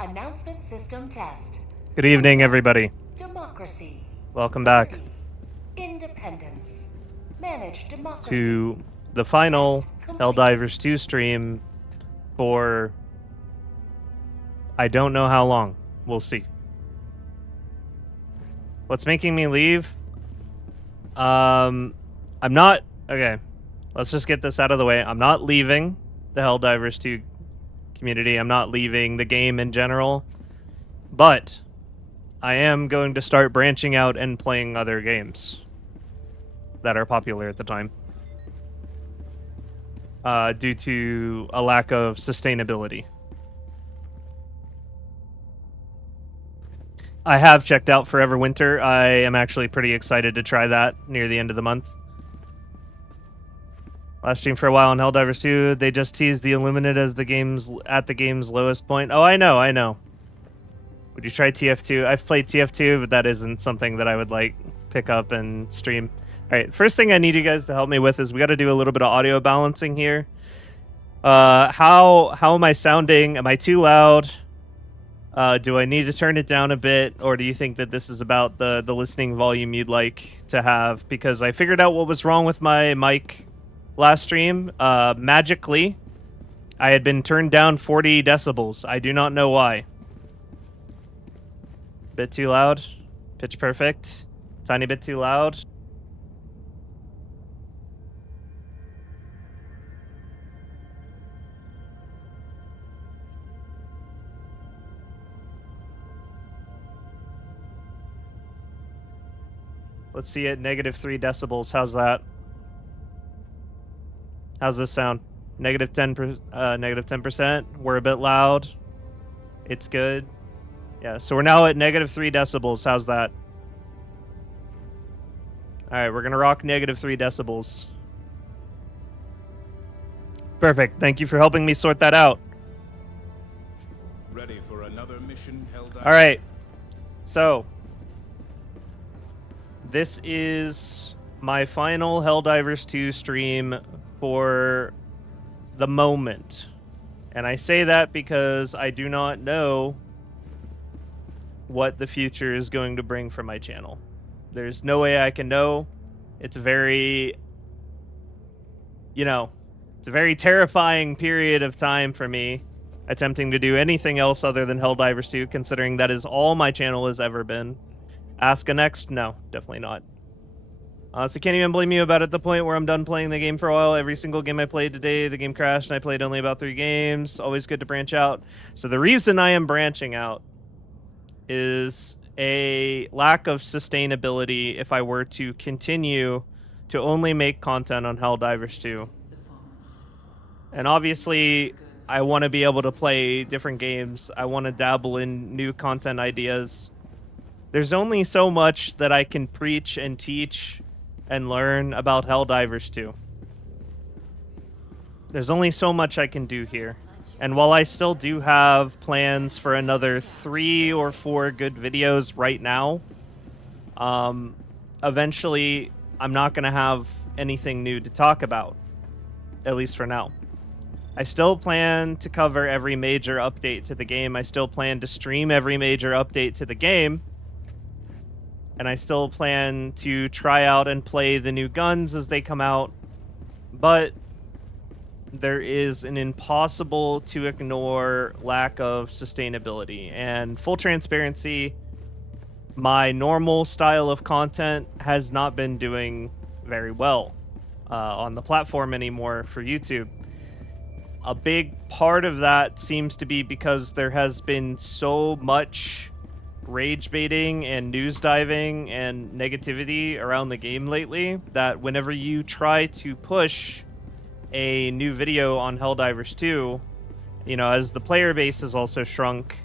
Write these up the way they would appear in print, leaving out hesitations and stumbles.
Announcement system test. Good evening, everybody. Democracy. Welcome back Independence. Manage democracy. to the final Helldivers 2 stream for I don't know how long. We'll see. What's making me leave? I'm not... Okay, let's just get this out of the way. I'm not leaving the Helldivers 2 community. I'm not leaving the game in general. But I am going to start branching out and playing other games that are popular at the time. Due to a lack of sustainability. I have checked out Forever Winter. I am actually pretty excited to try that near the end of the month. Last stream for a while on Helldivers 2, they just teased the Illuminate as the game's lowest point. Oh, I know. Would you try TF2? I've played TF2, but that isn't something that I would like pick up and stream. All right, first thing I need you guys to help me with is we got to do a little bit of audio balancing here. How am I sounding? Am I too loud? Do I need to turn it down a bit, or do you think that this is about the listening volume you'd like to have? Because I figured out what was wrong with my mic last stream. Magically, I had been turned down 40 decibels. I do not know why. Bit too loud. Pitch perfect. Tiny bit too loud. Let's see it. -3 decibels. How's that? How's this sound? -10%. We're a bit loud. It's good. Yeah, so we're now at -3 decibels. How's that? Alright, we're gonna rock -3 decibels. Perfect. Thank you for helping me sort that out. Ready for another mission, Helldivers? Alright. So, this is my final Helldivers 2 stream for the moment. And I say that because I do not know what the future is going to bring for my channel. There's no way I can know. It's a very, it's a very terrifying period of time for me attempting to do anything else other than Helldivers 2, considering that is all my channel has ever been. Ask a next? No, definitely not. So can't even blame you about at the point where I'm done playing the game for a while. Every single game I played today, the game crashed and I played only about 3 games. Always good to branch out. So the reason I am branching out is a lack of sustainability if I were to continue to only make content on Helldivers 2. And obviously, I want to be able to play different games. I want to dabble in new content ideas. There's only so much that I can preach and teach and learn about Helldivers 2. There's only so much I can do here. And while I still do have plans for another 3 or 4 good videos right now, eventually I'm not going to have anything new to talk about, at least for now. I still plan to cover every major update to the game. I still plan to stream every major update to the game. And I still plan to try out and play the new guns as they come out. But there is an impossible to ignore lack of sustainability. And full transparency, my normal style of content has not been doing very well on the platform anymore for YouTube. A big part of that seems to be because there has been so much rage baiting and news diving and negativity around the game lately that whenever you try to push a new video on Helldivers 2, as the player base has also shrunk,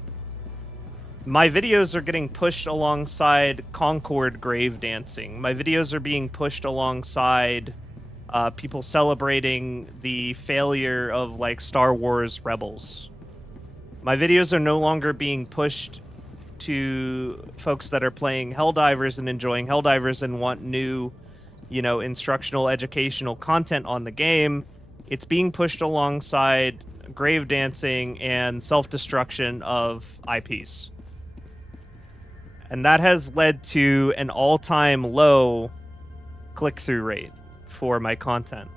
my videos are getting pushed alongside Concord grave dancing. My videos are being pushed alongside people celebrating the failure of Star Wars Rebels. My videos are no longer being pushed to folks that are playing Helldivers and enjoying Helldivers and want new, instructional, educational content on the game. It's being pushed alongside grave dancing, and self-destruction of IPs. And that has led to an all-time low click-through rate for my content.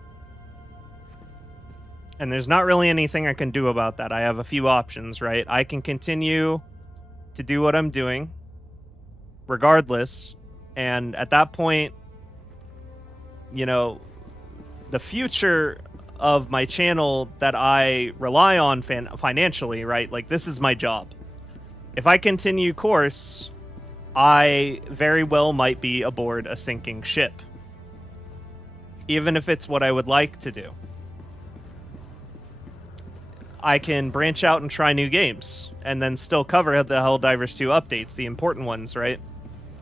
And there's not really anything I can do about that. I have a few options, right? I can continue to do what I'm doing regardless, and at that point, you know, the future of my channel that I rely on financially, right? Like, this is my job. If I continue course, I very well might be aboard a sinking ship, even if it's what I would like to do. I can branch out and try new games, and then still cover the Helldivers 2 updates, the important ones, right?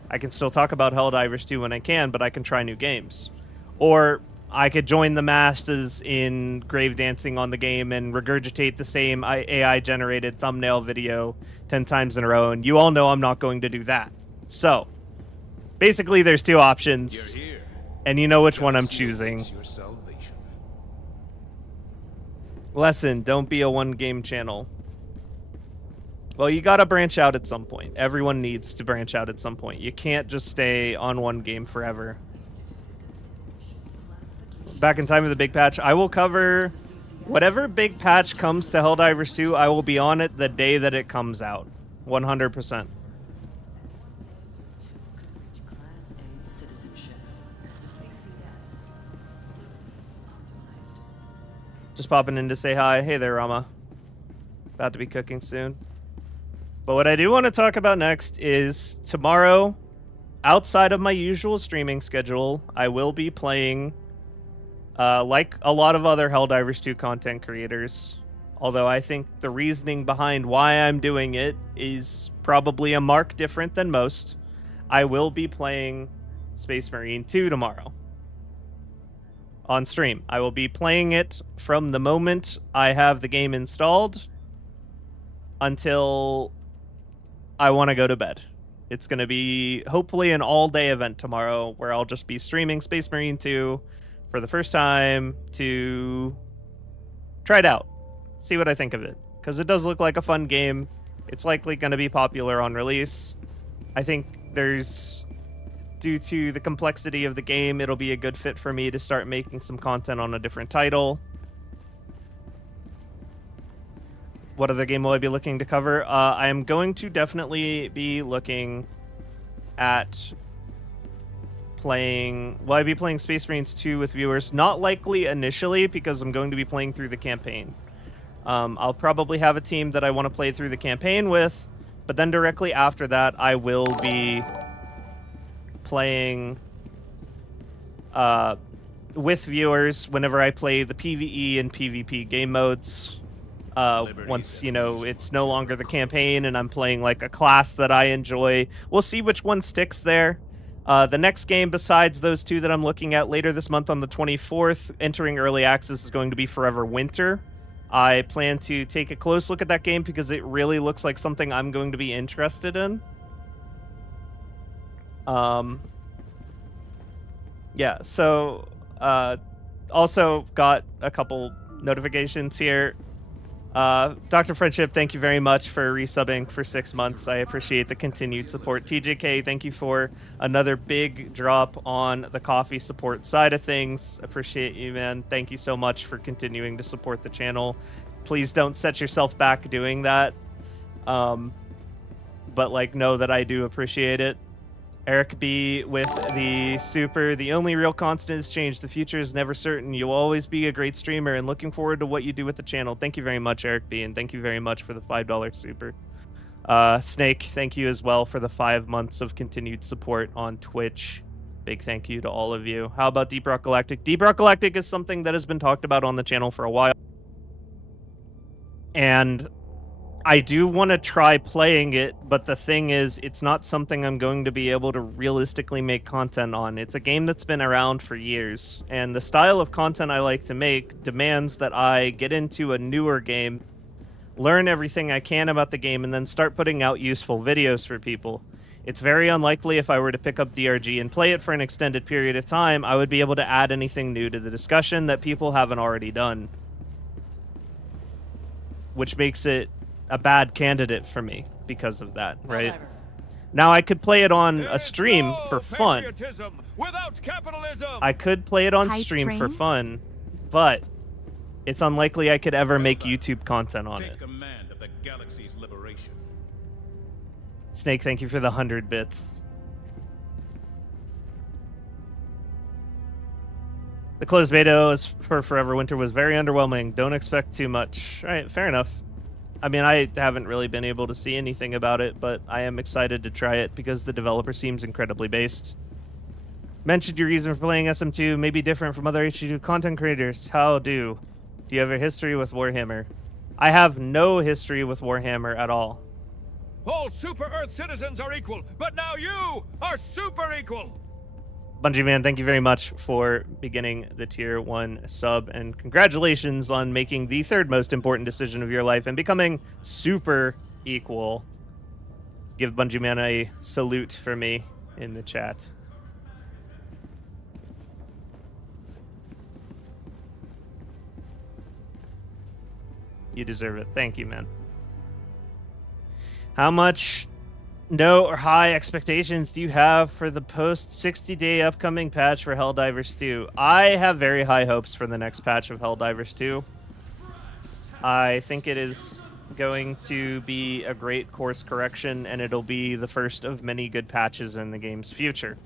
I can still talk about Helldivers 2 when I can, but I can try new games. Or I could join the masses in grave dancing on the game and regurgitate the same AI-generated thumbnail video 10 times in a row, and you all know I'm not going to do that. So, basically there's two options, You're here. and you know which one I'm choosing. Your salvation. Lesson, don't be a one-game channel. Well, you gotta branch out at some point. Everyone needs to branch out at some point. You can't just stay on one game forever. Back in time of the big patch, I will cover whatever big patch comes to Helldivers 2, I will be on it the day that it comes out. 100%. Just popping in to say hi. Hey there, Rama. About to be cooking soon. But what I do want to talk about next is tomorrow, outside of my usual streaming schedule, I will be playing, like a lot of other Helldivers 2 content creators, although I think the reasoning behind why I'm doing it is probably a mark different than most. I will be playing Space Marine 2 tomorrow on stream. I will be playing it from the moment I have the game installed until I want to go to bed. It's going to be hopefully an all-day event tomorrow where I'll just be streaming Space Marine 2 for the first time to try it out, see what I think of it, because it does look like a fun game. It's likely going to be popular on release. I think due to the complexity of the game, it'll be a good fit for me to start making some content on a different title. What other game will I be looking to cover? I am going to definitely be looking at playing... Will I be playing Space Marines 2 with viewers? Not likely initially, because I'm going to be playing through the campaign. I'll probably have a team that I want to play through the campaign with, but then directly after that, I will be playing with viewers whenever I play the PvE and PvP game modes. Once, you know, it's no longer the campaign and I'm playing like a class that I enjoy. We'll see which one sticks there. The next game besides those two that I'm looking at later this month on the 24th, entering early access, is going to be Forever Winter. I plan to take a close look at that game because it really looks like something I'm going to be interested in. Yeah, so also got a couple notifications here. Dr. Friendship, thank you very much for resubbing for 6 months. I appreciate the continued support. TJK, thank you for another big drop on the coffee support side of things. Appreciate you, man. Thank you so much for continuing to support the channel. Please don't set yourself back doing that. But like, know that I do appreciate it. Eric B with the super. The only real constant is change. The future is never certain. You'll always be a great streamer and looking forward to what you do with the channel. Thank you very much, Eric B, and thank you very much for the $5 super. Snake, thank you as well for the 5 months of continued support on Twitch. Big thank you to all of you. How about Deep Rock Galactic? Deep Rock Galactic is something that has been talked about on the channel for a while. And I do want to try playing it, but the thing is, it's not something I'm going to be able to realistically make content on. It's a game that's been around for years, and the style of content I like to make demands that I get into a newer game, learn everything I can about the game, and then start putting out useful videos for people. It's very unlikely if I were to pick up DRG and play it for an extended period of time, I would be able to add anything new to the discussion that people haven't already done. which makes it a bad candidate for me because of that, right? Helldiver. Now, I could play it on There a is stream no for fun. patriotism without capitalism. I could play it on Hype stream for train? fun, but it's unlikely I could ever make YouTube content on it. Take command of the galaxy's liberation. Snake, thank you for the 100 bits. The closed beta for Forever Winter was very underwhelming. Don't expect too much. All right, fair enough. I mean, I haven't really been able to see anything about it, but I am excited to try it because the developer seems incredibly based. Mentioned your reason for playing SM2 may be different from other HD2 content creators. How do? Do you have a history with Warhammer? I have no history with Warhammer at all. All Super Earth citizens are equal, but now you are super equal. Bungie Man, thank you very much for beginning the tier 1 sub, and congratulations on making the third most important decision of your life and becoming super equal. Give Bungie Man a salute for me in the chat. You deserve it. Thank you, man. How much no or high expectations do you have for the post 60-day upcoming patch for Helldivers 2? I have very high hopes for the next patch of Helldivers 2. I think it is going to be a great course correction, and it'll be the first of many good patches in the game's future.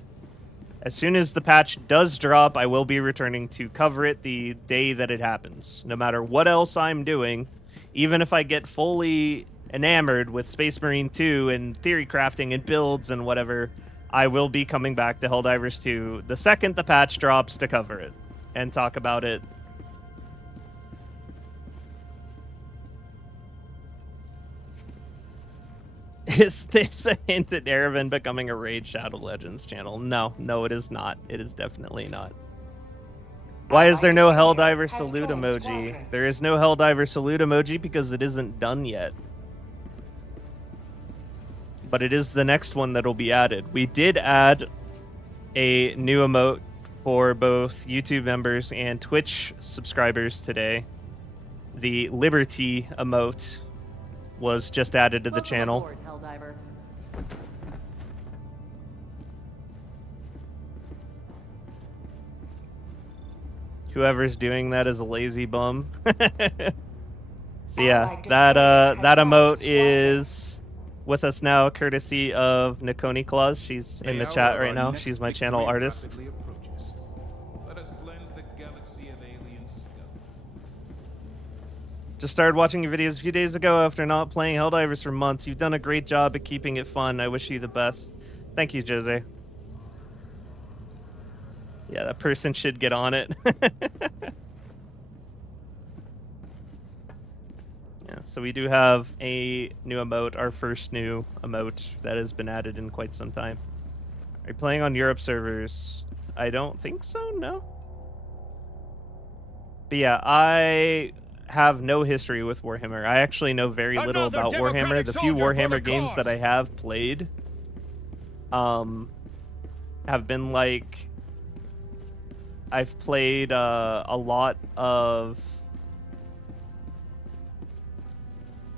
As soon as the patch does drop, I will be returning to cover it the day that it happens. No matter what else I'm doing, even if I get fully enamored with Space Marine 2 and theory crafting and builds and whatever, I will be coming back to Helldivers 2 the second the patch drops to cover it and talk about it. Is this a hint at Erevan becoming a Raid Shadow Legends channel? No, it is not. It is definitely not. Why is there no Helldiver salute emoji? There is no Helldiver salute emoji because it isn't done yet. But it is the next one that'll be added. We did add a new emote for both YouTube members and Twitch subscribers today. The Liberty emote was just added to the channel. Aboard, Helldiver. Whoever's doing that is a lazy bum. So yeah, Allied that destroyer that has emote launched a squadron. is with us now, courtesy of Nakoni Claus. She's in the chat right now. She's my channel artist. Let us cleanse the galaxy of alien scum. Just started watching your videos a few days ago after not playing Helldivers for months. You've done a great job at keeping it fun. I wish you the best. Thank you, Jose. Yeah, that person should get on it. Yeah, so we do have a new emote, our first new emote that has been added in quite some time. Are you playing on Europe servers? I don't think so, no. But yeah, I have no history with Warhammer. I actually know very little Another about Warhammer. democratic The few soldier for the Warhammer games cause. that I have played have been like... I've played a lot of...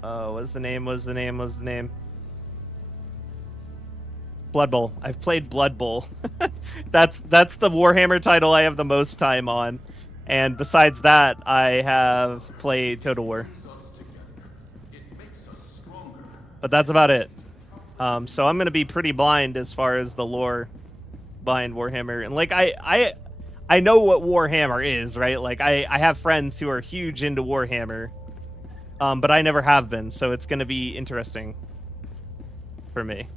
what's the name? Blood Bowl. I've played Blood Bowl. That's the Warhammer title I have the most time on. And besides that, I have played Total War. But that's about it. So I'm going to be pretty blind as far as the lore behind Warhammer. And like, I know what Warhammer is, right? Like, I have friends who are huge into Warhammer. But I never have been, so it's going to be interesting for me.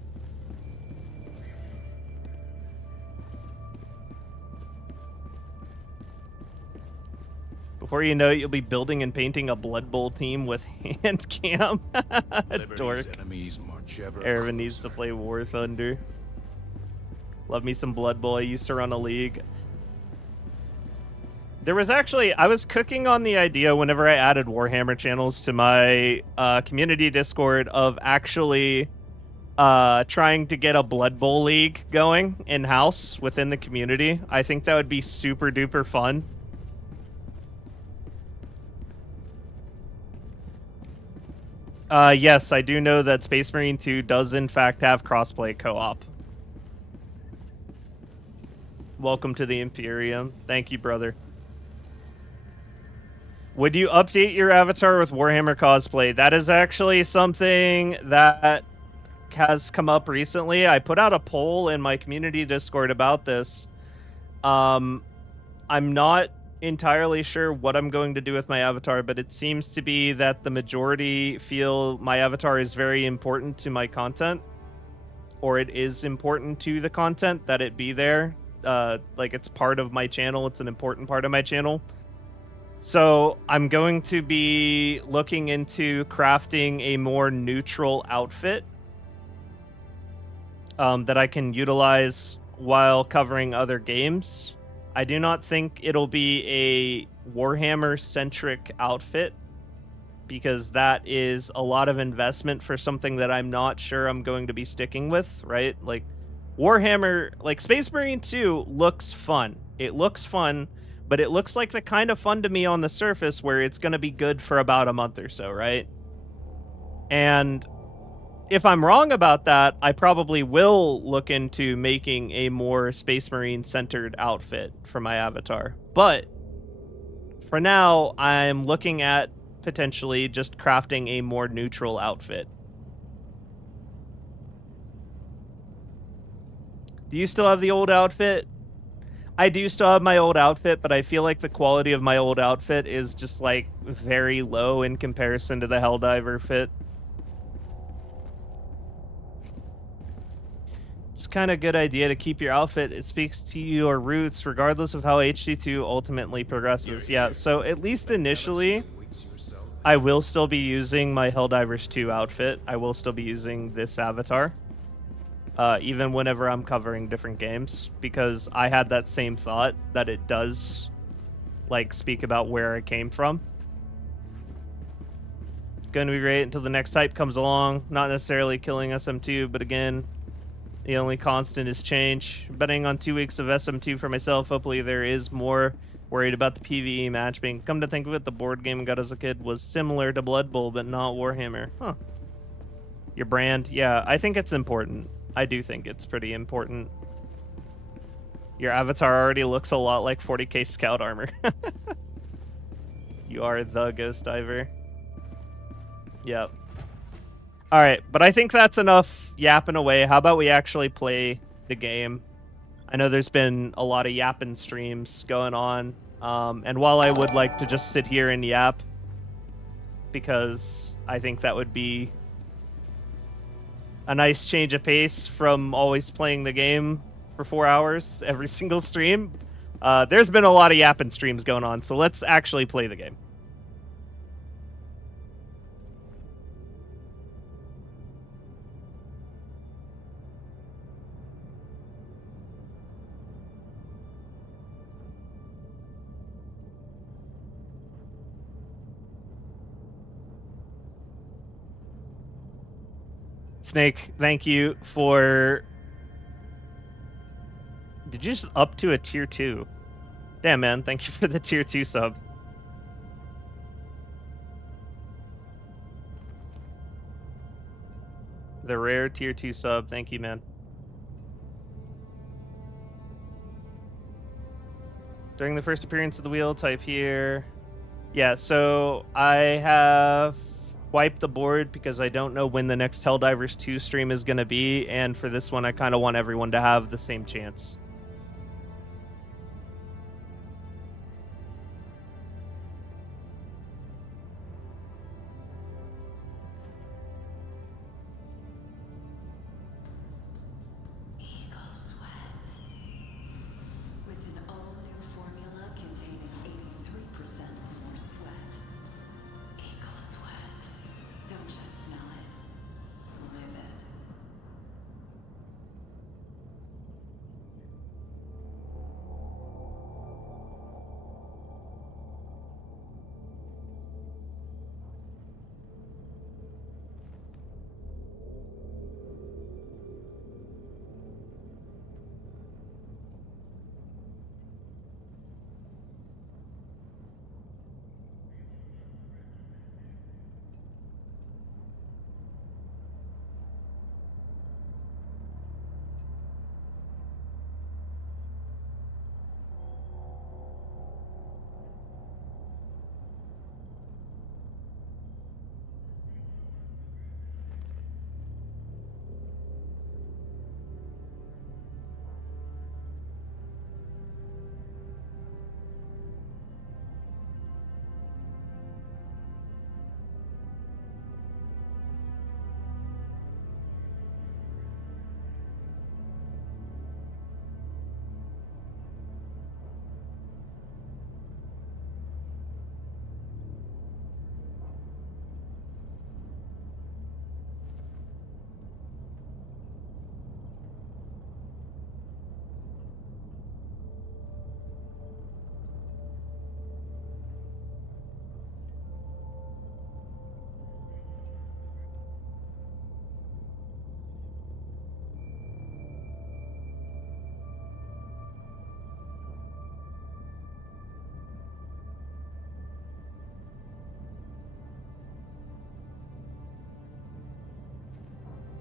Before you know it, you'll be building and painting a Blood Bowl team with hand cam. Dork. Enemies march ever Erwin needs to play War Thunder. Love me some Blood Bowl. I used to run a league. There was actually, I was cooking on the idea whenever I added Warhammer channels to my community Discord of actually trying to get a Blood Bowl league going in-house within the community. I think that would be super duper fun. Yes, I do know that Space Marine 2 does in fact have crossplay co-op. Welcome to the Imperium. Thank you, brother. Would you update your avatar with Warhammer cosplay? That is actually something that has come up recently. I put out a poll in my community Discord about this. I'm not entirely sure what I'm going to do with my avatar, but it seems to be that the majority feel my avatar is very important to my content, or it is important to the content that it be there. Like, it's part of my channel. It's an important part of my channel. So I'm going to be looking into crafting a more neutral outfit that I can utilize while covering other games. I do not think it'll be a Warhammer-centric outfit, because that is a lot of investment for something that I'm not sure I'm going to be sticking with, right? Like, Warhammer, like, Space Marine 2 looks fun. It looks fun, but it looks like the kind of fun to me on the surface where it's going to be good for about a month or so, right? And if I'm wrong about that, I probably will look into making a more Space Marine centered outfit for my avatar. But for now, I'm looking at potentially just crafting a more neutral outfit. Do you still have the old outfit? I do still have my old outfit, but I feel like the quality of my old outfit is just, like, very low in comparison to the Helldiver fit. It's kind of a good idea to keep your outfit. It speaks to your roots, regardless of how HD2 ultimately progresses. Yeah, so at least initially, I will still be using my Helldivers 2 outfit. I will still be using this avatar. Even whenever I'm covering different games, because I had that same thought that it does, like, speak about where it came from. Going to be great until the next type comes along. Not necessarily killing SM2, but again, the only constant is change. Betting on 2 weeks of SM2 for myself. Hopefully there is more. Worried about the PvE matchmaking. Come to think of it, the board game I got as a kid was similar to Blood Bowl, but not Warhammer. Huh. Your brand? Yeah, I think it's important. I do think it's pretty important. Your avatar already looks a lot like 40k scout armor. You are the ghost diver. Yep. Alright, but I think that's enough yapping away. How about we actually play the game? I know there's been a lot of yapping streams going on. And while I would like to just sit here and yap, because I think that would be a nice change of pace from always playing the game for 4 hours every single stream. There's been a lot of yapping streams going on, so let's actually play the game. Snake, thank you for... Did you just up to a tier 2? Damn, man, thank you for the tier 2 sub. The rare tier 2 sub, thank you, man. During the first appearance of the wheel, type here. Yeah, so I have wiped the board because I don't know when the next Helldivers 2 stream is going to be, and for this one I kind of want everyone to have the same chance.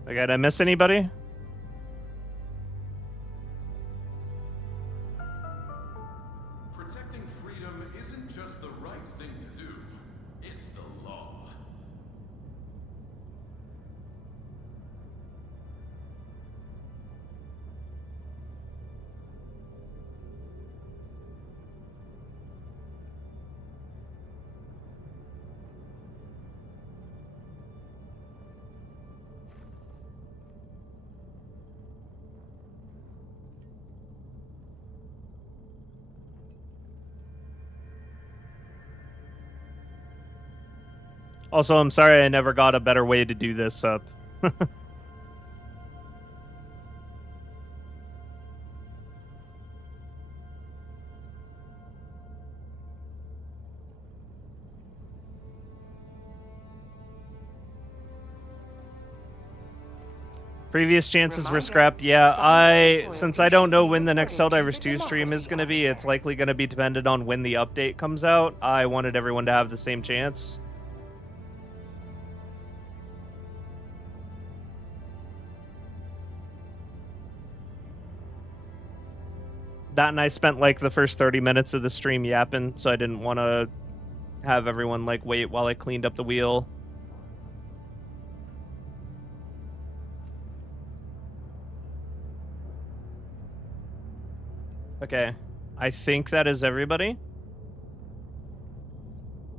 Okay, did I miss anybody? Protecting freedom isn't just the right thing to do, it's the law. Also, I'm sorry I never got a better way to do this up. Previous chances were Reminder, scrapped. Yeah, some since loyalty I don't should know be when the next reported to Helldivers the 2 stream is democracy going to be, it's officer. likely going to be dependent on when the update comes out. I wanted everyone to have the same chance. That and I spent like the first 30 minutes of the stream yapping, so I didn't want to have everyone like wait while I cleaned up the wheel. Okay, I think that is everybody.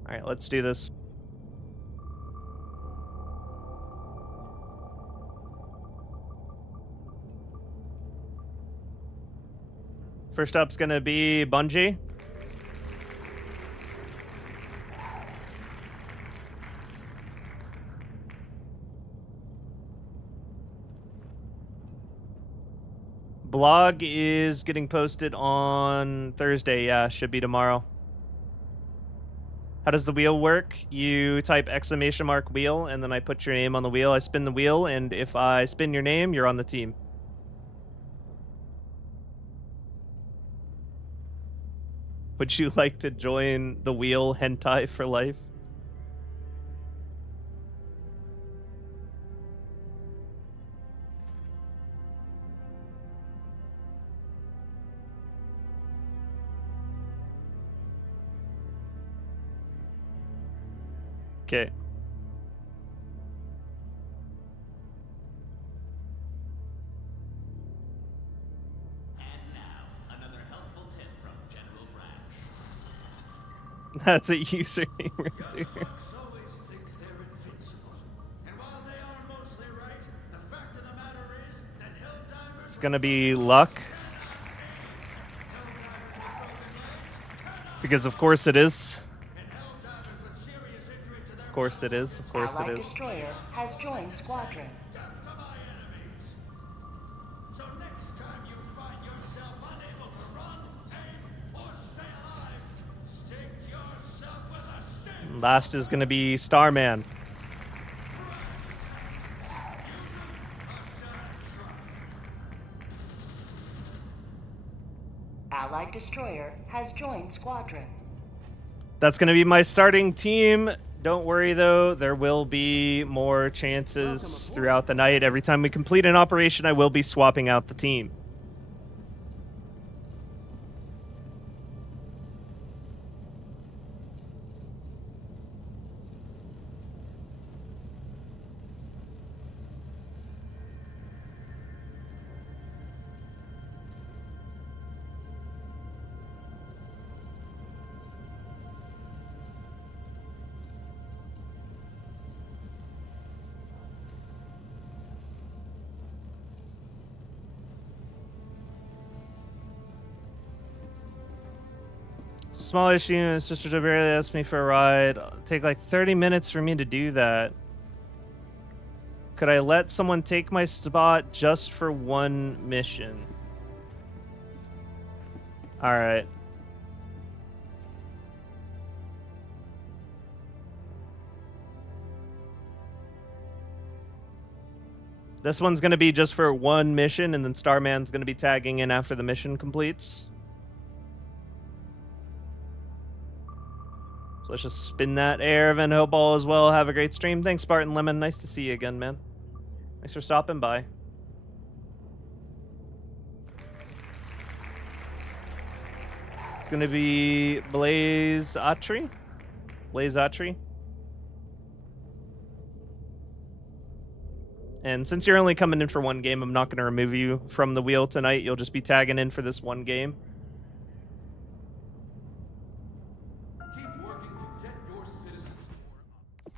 All right, let's do this. First up's gonna be Bungie. Blog is getting posted on Thursday. Yeah, should be tomorrow. How does the wheel work? You type !wheel, and then I put your name on the wheel. I spin the wheel, and if I spin your name, you're on the team. Would you like to join the wheel hentai for life? Okay. And now, another helpful tip from General Branch. That's a username right there. Folks always think they're invincible. And while they are mostly right, the fact of the matter is that Helldivers... It's gonna be luck. Because of course it is. Of course it is. Of course it Allied is. destroyer has joined squadron. Death to my enemies. So next time you find yourself unable to run, aim, or stay alive, stick yourself with a stick. Last is gonna be Starman. Allied destroyer has joined squadron. That's gonna be my starting team. Don't worry though, there will be more chances throughout the night. Every time we complete an operation, I will be swapping out the team. Small issue, Sister Debarely asked me for a ride. It'll take like 30 minutes for me to do that. Could I let someone take my spot just for one mission? Alright. This one's going to be just for one mission, and then Starman's going to be tagging in after the mission completes. So let's just spin that air. Van Hope all as well. Have a great stream. Thanks, Spartan Lemon. Nice to see you again, man. Thanks for stopping by. It's gonna be Blaze Atri. And since you're only coming in for one game, I'm not going to remove you from the wheel tonight. You'll just be tagging in for this one game. Keep working to get your citizens score up.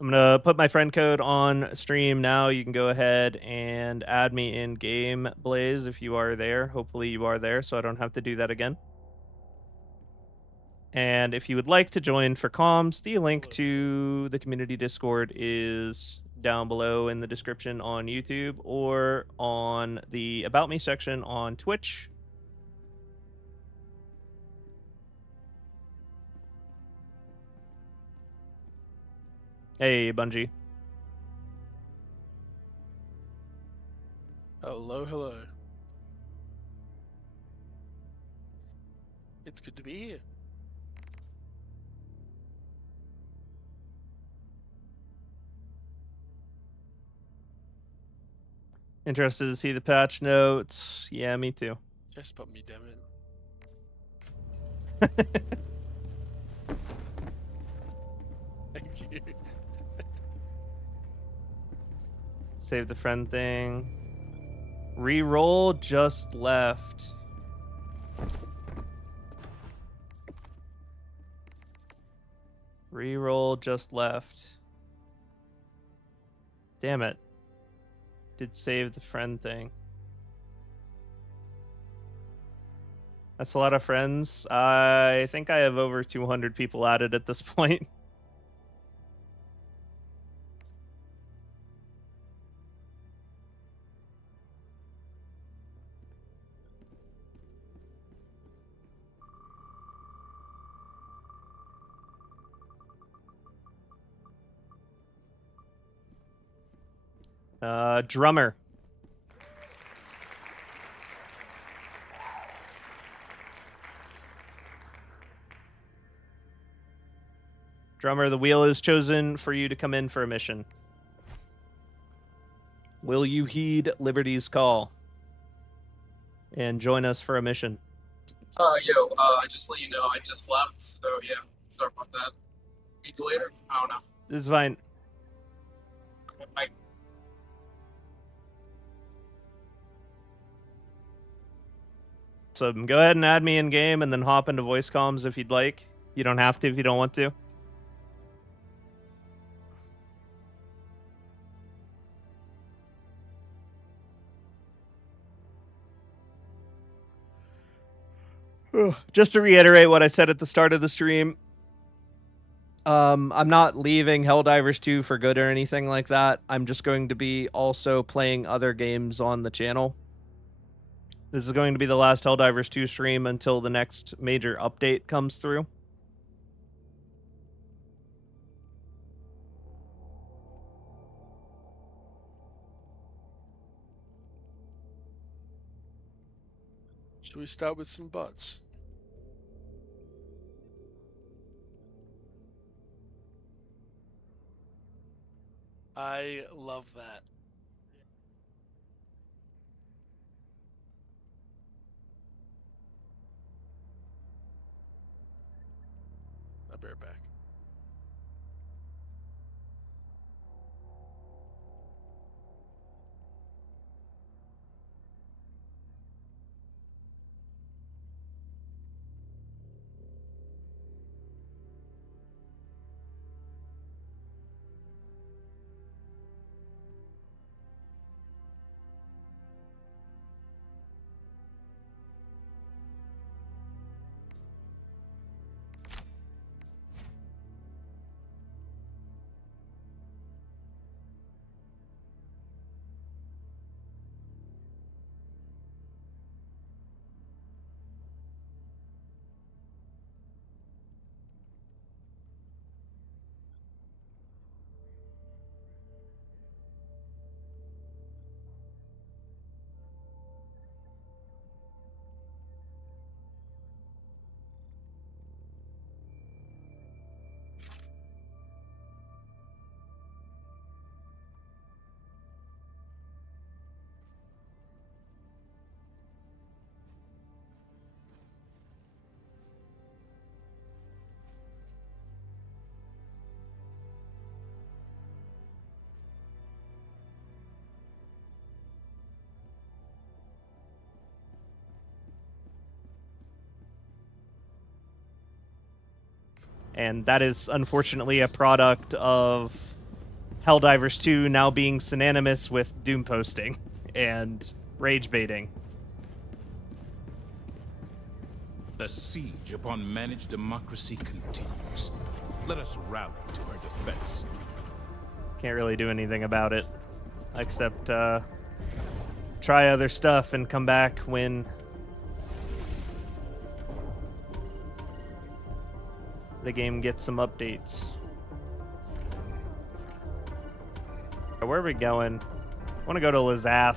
I'm going to put my friend code on stream now. You can go ahead and add me in game, Blaze, if you are there. Hopefully you are there, so I don't have to do that again. And if you would like to join for comms, the link to the community Discord is down below in the description on YouTube or on the About Me section on Twitch. Hey, Bungie. Hello, hello. It's good to be here. Interested to see the patch notes. Yeah, me too. Just put me, damn it. Thank you. Save the friend thing. Reroll just left. Reroll just left. Damn it. Did save the friend thing. That's a lot of friends. I think I have over 200 people added at this point. Drummer. Drummer, the wheel is chosen for you to come in for a mission. Will you heed Liberty's call and join us for a mission? I just let you know I just left, so yeah, sorry about that. Meet you later? I don't know. This is fine. Bye. So go ahead and add me in game and then hop into voice comms if you'd like. You don't have to if you don't want to. Just to reiterate what I said at the start of the stream, I'm not leaving Helldivers 2 for good or anything like that. I'm just going to be also playing other games on the channel. This is going to be the last Helldivers 2 stream until the next major update comes through. Should we start with some butts? I love that. I'll be right back. And that is unfortunately a product of Helldivers 2 now being synonymous with doom posting and rage baiting. The siege upon managed democracy continues. Let us rally to our defense. Can't really do anything about it, except try other stuff and come back when the game gets some updates. Where are we going? I want to go to Lizath.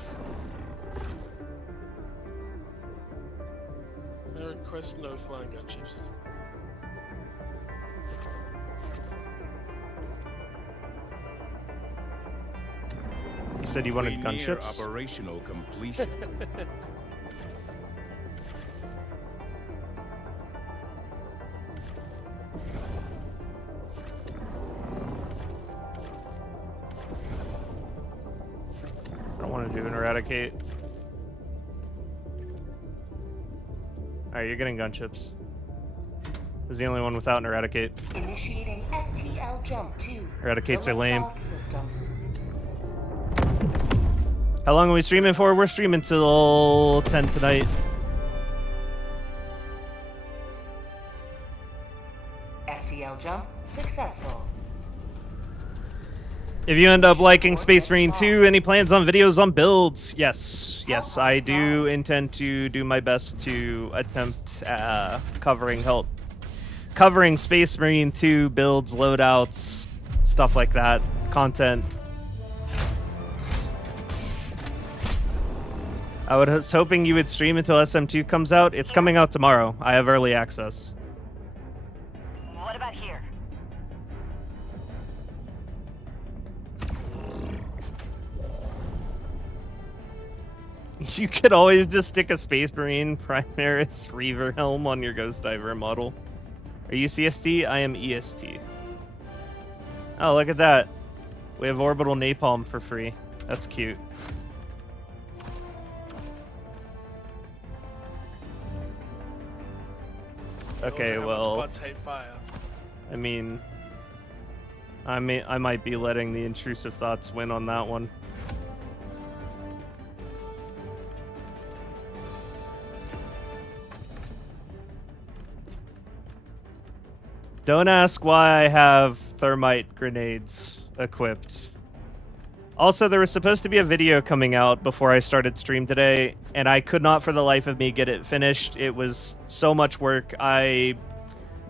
I request no flying gunships. You said you wanted We near gunships? operational completion. I don't want to do an eradicate. Alright, you're getting gunships. This is the only one without an eradicate. Initiating FTL jump to Eradicates the are lame. LaSalle system. How long are we streaming for? We're streaming till 10 tonight. FTL jump successful. If you end up liking Space Marine 2, any plans on videos on builds? Yes, I do intend to do my best to attempt covering Space Marine 2 builds, loadouts, stuff like that, content. I was hoping you would stream until SM2 comes out. It's coming out tomorrow. I have early access. What about here? You could always just stick a Space Marine Primaris Reaver helm on your Ghost Diver model. Are you CST? I am EST. Oh, look at that. We have Orbital Napalm for free. That's cute. Okay, well, Bots hate fire. I mean, I might be letting the intrusive thoughts win on that one. Don't ask why I have thermite grenades equipped. Also, there was supposed to be a video coming out before I started stream today, and I could not for the life of me get it finished. It was so much work. I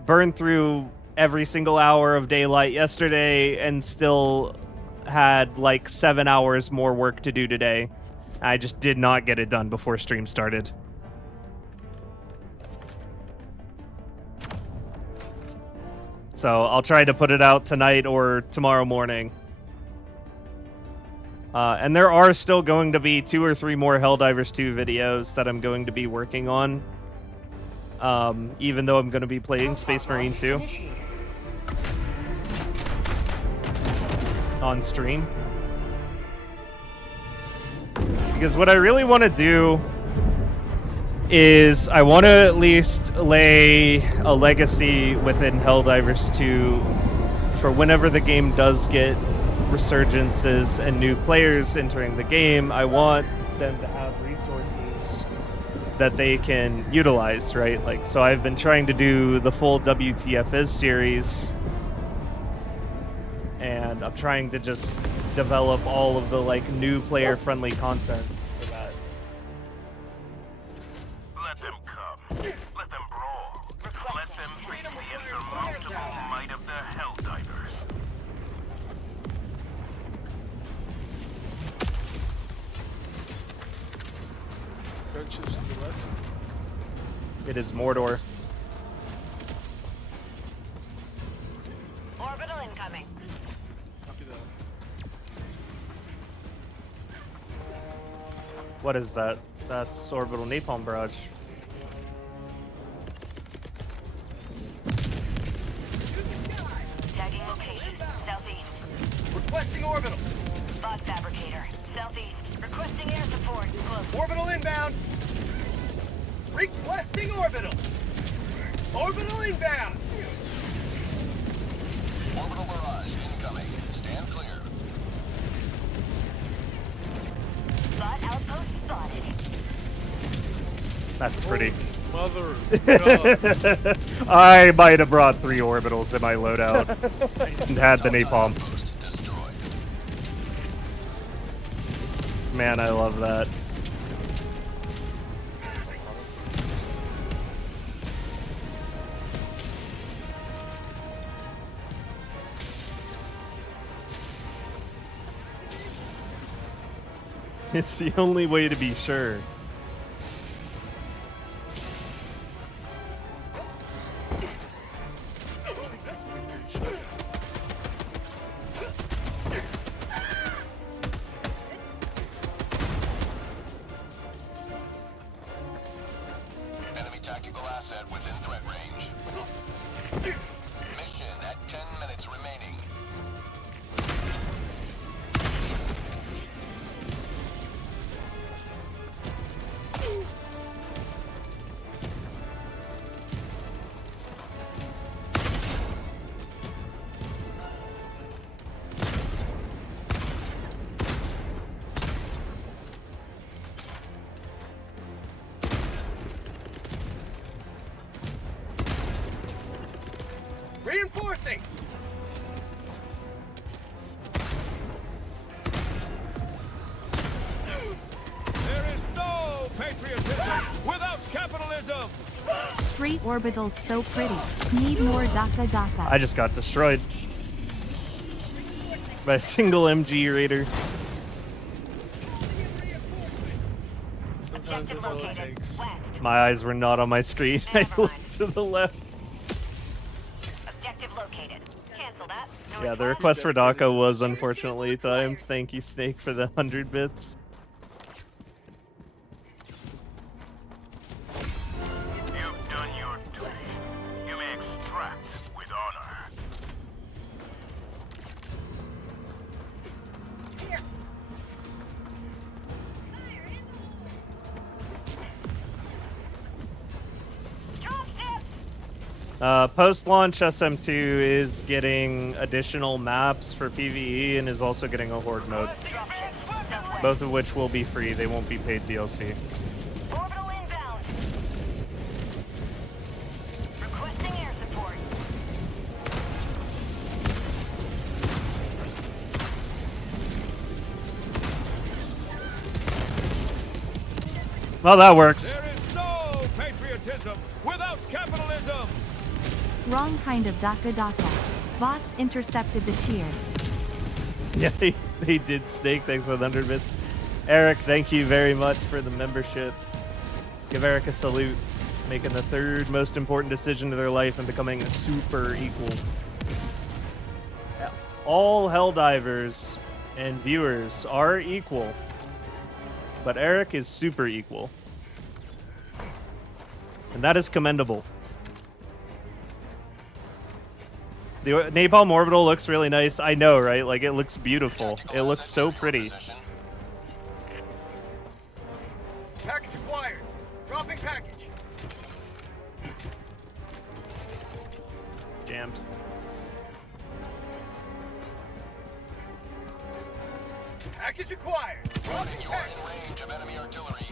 burned through every single hour of daylight yesterday and still had like 7 hours more work to do today. I just did not get it done before stream started. So I'll try to put it out tonight or tomorrow morning. And there are still going to be 2 or 3 more Helldivers 2 videos that I'm going to be working on. Even though I'm going to be playing Space Marine 2 on stream. Because what I really want to do is I want to at least lay a legacy within Helldivers 2 for whenever the game does get resurgences and new players entering the game. I want them to have resources that they can utilize, right? Like, so I've been trying to do the full WTFS series, and I'm trying to just develop all of the like new player friendly content for that. Let them come. Let them brawl. Let them face the insurmountable might of the Helldivers. Gunships to the west. It is Mordor. Orbital incoming. Copy that. What is that? That's Orbital Napalm Barrage. Tagging location. Southeast. Requesting orbital. Bot fabricator. Southeast. Requesting air support. Close. Orbital inbound. Requesting orbital. Orbital inbound. Orbital barrage incoming. Stand clear. Bot outpost spotted. That's pretty. Mother of God. I might have brought 3 orbitals in my loadout and had the napalm. Outpost destroyed. Man, I love that. It's the only way to be sure. Enemy tactical asset within threat range. Mission at 10 minutes remaining. Reinforcing! There is no patriotism without capitalism! 3 orbitals so pretty. Need more Daka Daka. I just got destroyed by a single MG raider. Sometimes that's all it takes. West. My eyes were not on my screen. I looked to the left. Objective located. Cancel that. Yeah, the request for DACA was unfortunately timed. Thank you, Snake, for the 100 bits. You've done your duty. You may extract with honor. Post-launch SM2 is getting additional maps for PvE and is also getting a Horde mode. Both of which will be free. They won't be paid DLC. Orbital inbound. Requesting air support. Well, that works. There is no patriotism without capitalism! Wrong kind of Daka Daka. Boss intercepted the cheer. Yeah, they did, Snake. Thanks for the 100 bits. Eric, thank you very much for the membership. Give Eric a salute. Making the 3rd most important decision of their life and becoming a super equal. Yeah. All Helldivers and viewers are equal. But Eric is super equal. And that is commendable. The Napalm Orbital looks really nice. I know, right? Like, it looks beautiful. It looks so pretty. Package acquired. Dropping package. Jammed. Package acquired. Dropping You are package. in range of enemy artillery.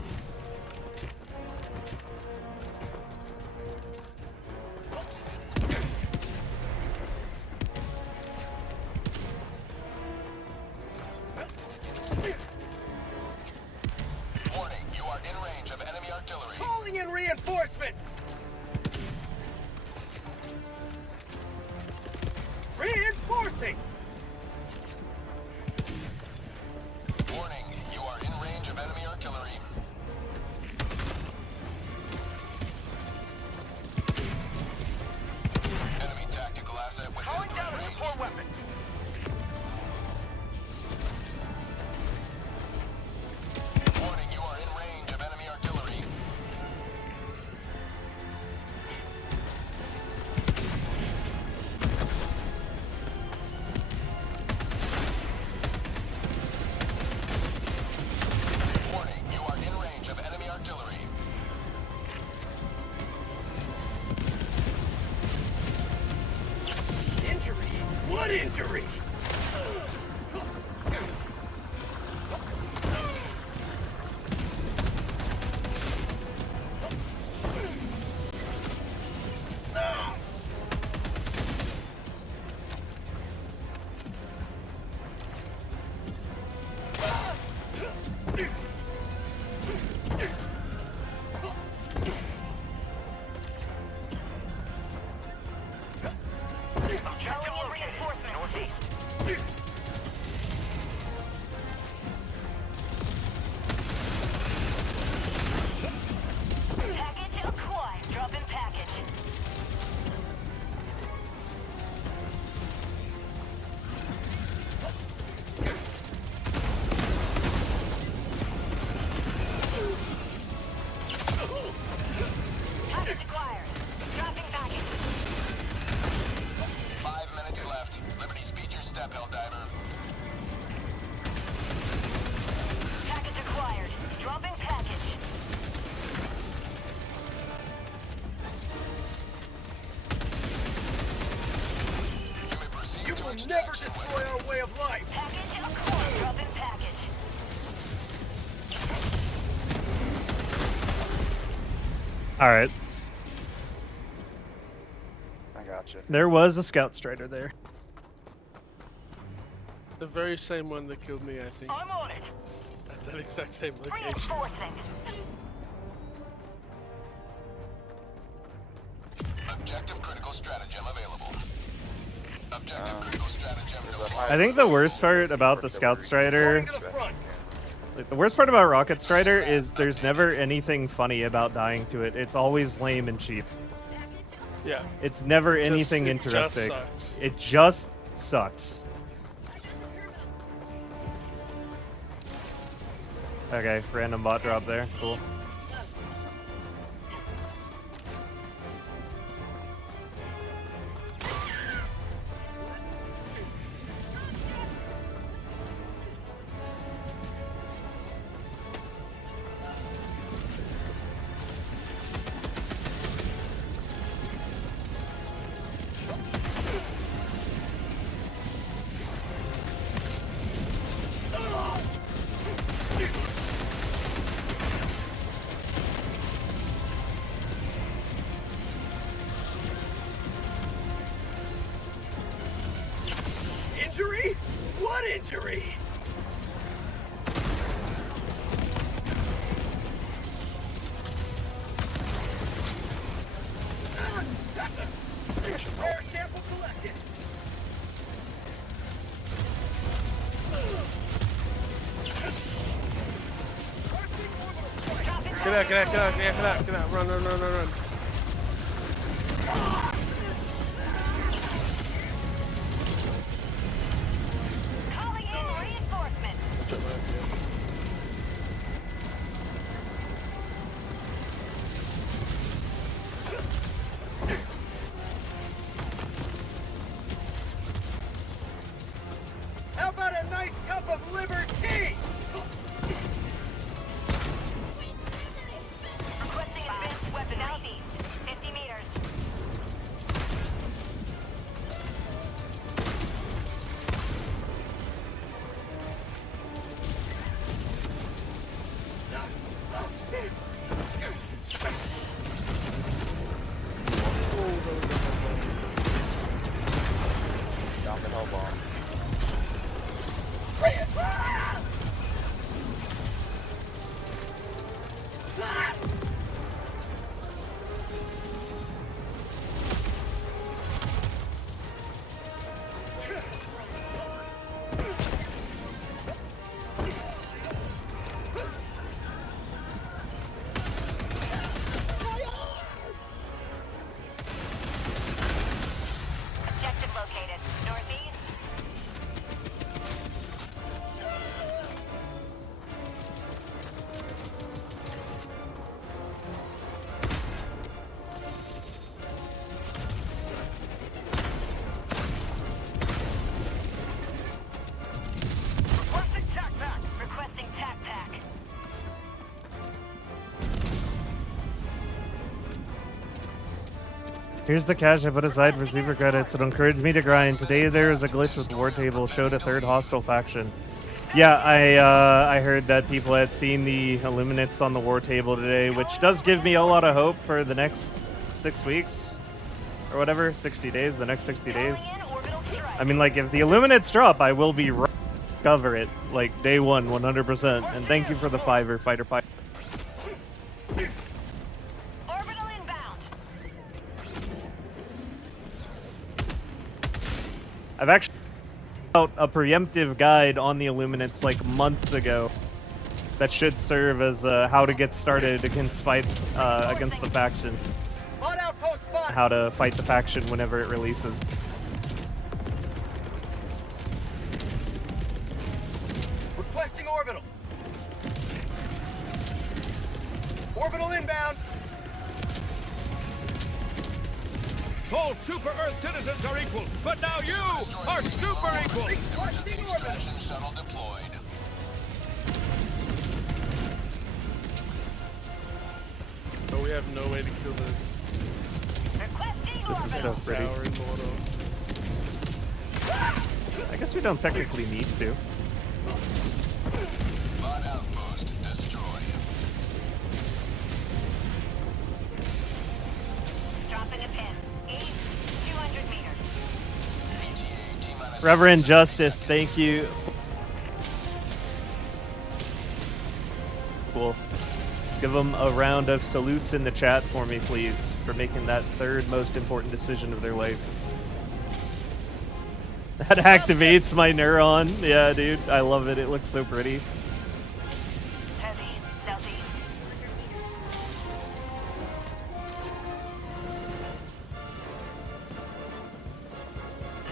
Warning, you are in range of enemy artillery. Calling in reinforcements. Reinforcing. Warning, you are in range of enemy artillery. All right. I got you. There was a scout strider there. The very same one that killed me, I think. I'm on it. At that exact same location. Reinforcing. Objective critical stratagem available. Objective critical stratagem I think the worst part about the scout strider, To the front. like the worst part about rocket strider is there's never anything funny about dying to it. It's always lame and cheap. Yeah. It's never anything it just interesting. sucks. It just sucks. Okay, random bot drop there. Cool. Injury? What injury? Rare sample collected. Get out. Run. Calling in reinforcements. Check my FPS. How about a nice cup of liver tea? Requesting advanced weapon southeast. 50 meters. Dropping hell bomb. Objective located. Northeast. Requesting tac pack. Requesting tac pack. Here's the cash I put aside for super credits. It'll encourage me to grind. Today there is a glitch with War Table. Showed a third hostile faction. Yeah, I heard that people had seen the Illuminates on the War Table today, which does give me a lot of hope for the next 6 weeks. Or whatever, 60 days, the next 60 days. Calling in orbital strike. I mean, like, if the Illuminates drop, I will be right to cover it. Like, day one, 100%. And thank you for the Fiverr, Fighter. Orbital inbound. I've actually put out a preemptive guide on the Illuminates like months ago that should serve as how to get started against against the faction, Hot outpost spot. how to fight the faction whenever it releases. Requesting orbital. Orbital inbound. All Super Earth citizens are equal, but now you are super equal. Requesting orbital. Shuttle deployed. But we have no way to kill the Requesting This is orbital. so pretty. tower in Mortal. I guess we don't technically need to. Bot outpost destroyed. Reverend Justice, thank you. Cool. Give them a round of salutes in the chat for me, please, for making that third most important decision of their life. That activates my neuron. Yeah, dude, I love it. It looks so pretty. Heavy, southeast.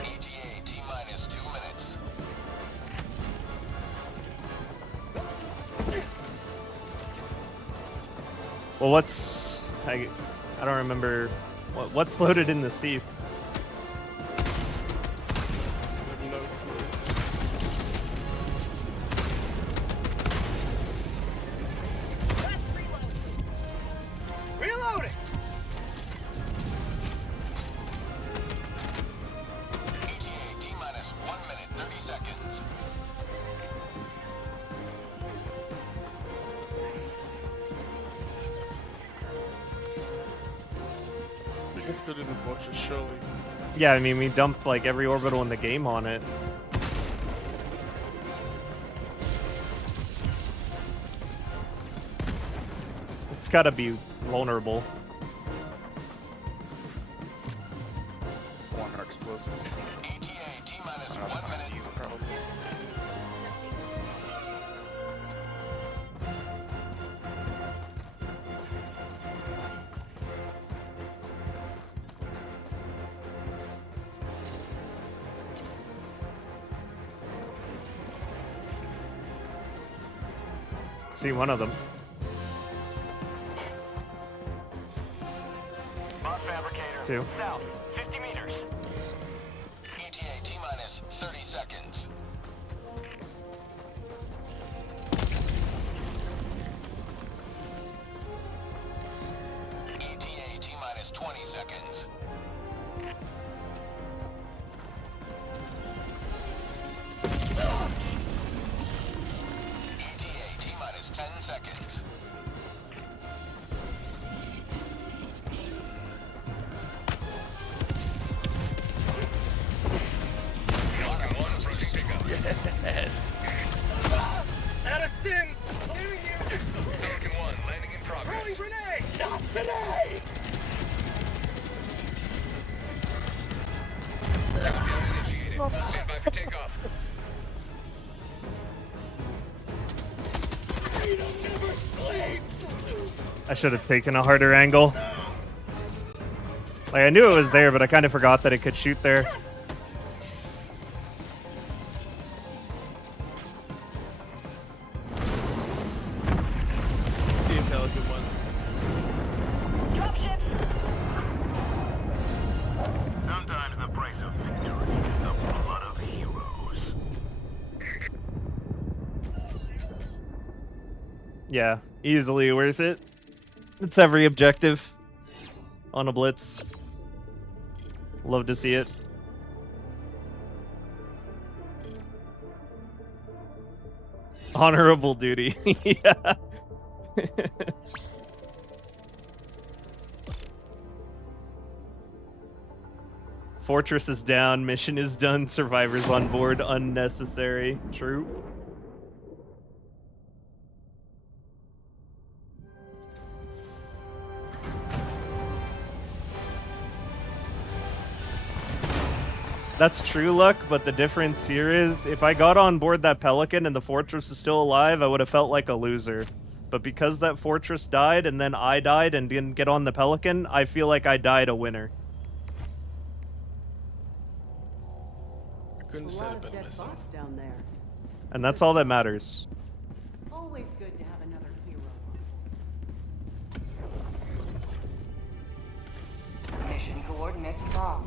ETA T-minus 2 minutes. Well, what's... I don't remember... What's loaded in the sea? Reloading! ETA T-minus 1 minute 30 seconds. We can still do the fortress, surely. Yeah, I mean, we dumped like every orbital in the game on it. It's gotta be vulnerable. Corner explosives. ETA T-minus I don't know 1 how to minute. use it, probably. See one of them. Bot fabricator. Two. South, 50 meters. ETA T-minus 30 seconds. ETA T-minus 20 seconds. ETA T-minus 10 seconds. Yes. Out of stim! Leaving you! Falcon 1 landing in Throwing progress. grenade! Not today! Countdown initiated. Stand by for takeoff. Freedom never sleeps! I should have taken a harder angle. Like, I knew it was there, but I kind of forgot that it could shoot there. The Pelican one. Dropships! Sometimes the price of victory is the blood of heroes. Yeah, easily worth it. It's every objective on a blitz. Love to see it. Honorable duty. Yeah. Fortress is down, mission is done, survivors on board, unnecessary. True. That's true, Luck, but the difference here is if I got on board that Pelican and the Fortress is still alive, I would have felt like a loser. But because that Fortress died and then I died and didn't get on the Pelican, I feel like I died a winner. I couldn't have said it better myself. Down there. And that's all that matters. Always good to have another hero. Mission coordinates locked.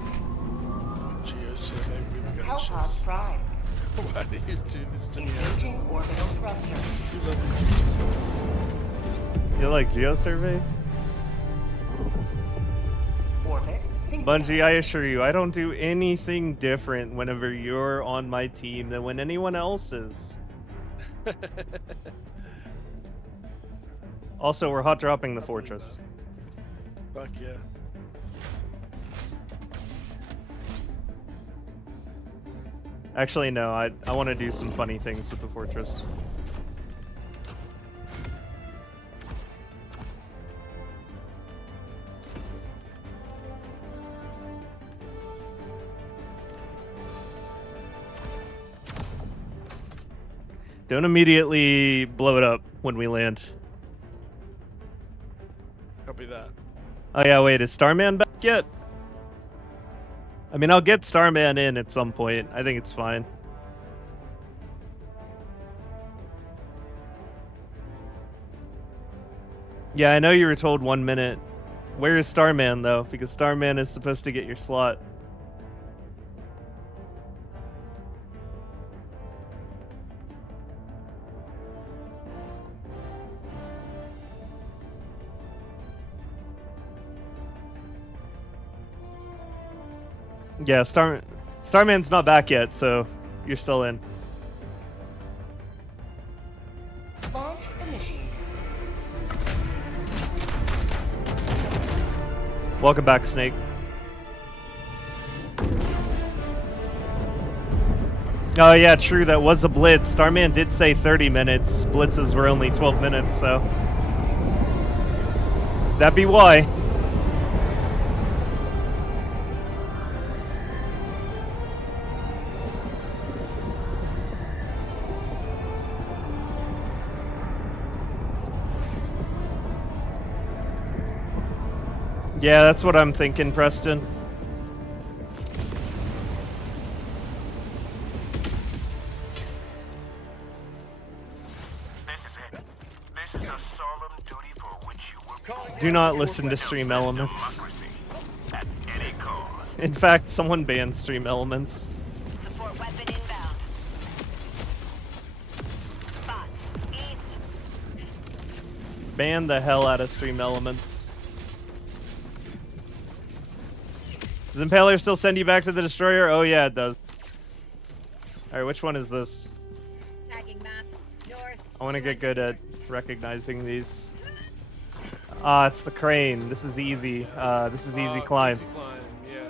Geosurvey really got Hellpod ships. Prime. Why do you do this to me? Engaging orbital thruster. You love your geosurveys. You like GeoSurvey? Orbit sync. Bungie, I assure you, I don't do anything different whenever you're on my team than when anyone else is. Also, we're hot dropping the Fortress. Fuck yeah. Actually, no. I want to do some funny things with the fortress. Don't immediately blow it up when we land. Copy that. Oh yeah, wait, is Starman back yet? I mean, I'll get Starman in at some point. I think it's fine. Yeah, I know you were told 1 minute. Where is Starman, though? Because Starman is supposed to get your slot. Yeah, Starman's not back yet, so you're still in. Launch initiated. Welcome back, Snake. Oh yeah, true, that was a blitz. Starman did say 30 minutes. Blitzes were only 12 minutes, so... that'd be why. Yeah, that's what I'm thinking, Preston. Do not listen to Stream Elements. In fact, someone banned Stream Elements. Support weapon inbound. Spot. East. Ban the hell out of Stream Elements. Does Impaler still send you back to the destroyer? Oh yeah, it does. Alright, which one is this? Tagging map. North. I want to get good at recognizing these. Ah, it's the crane. This is easy. This is easy climb. Easy climb, yeah.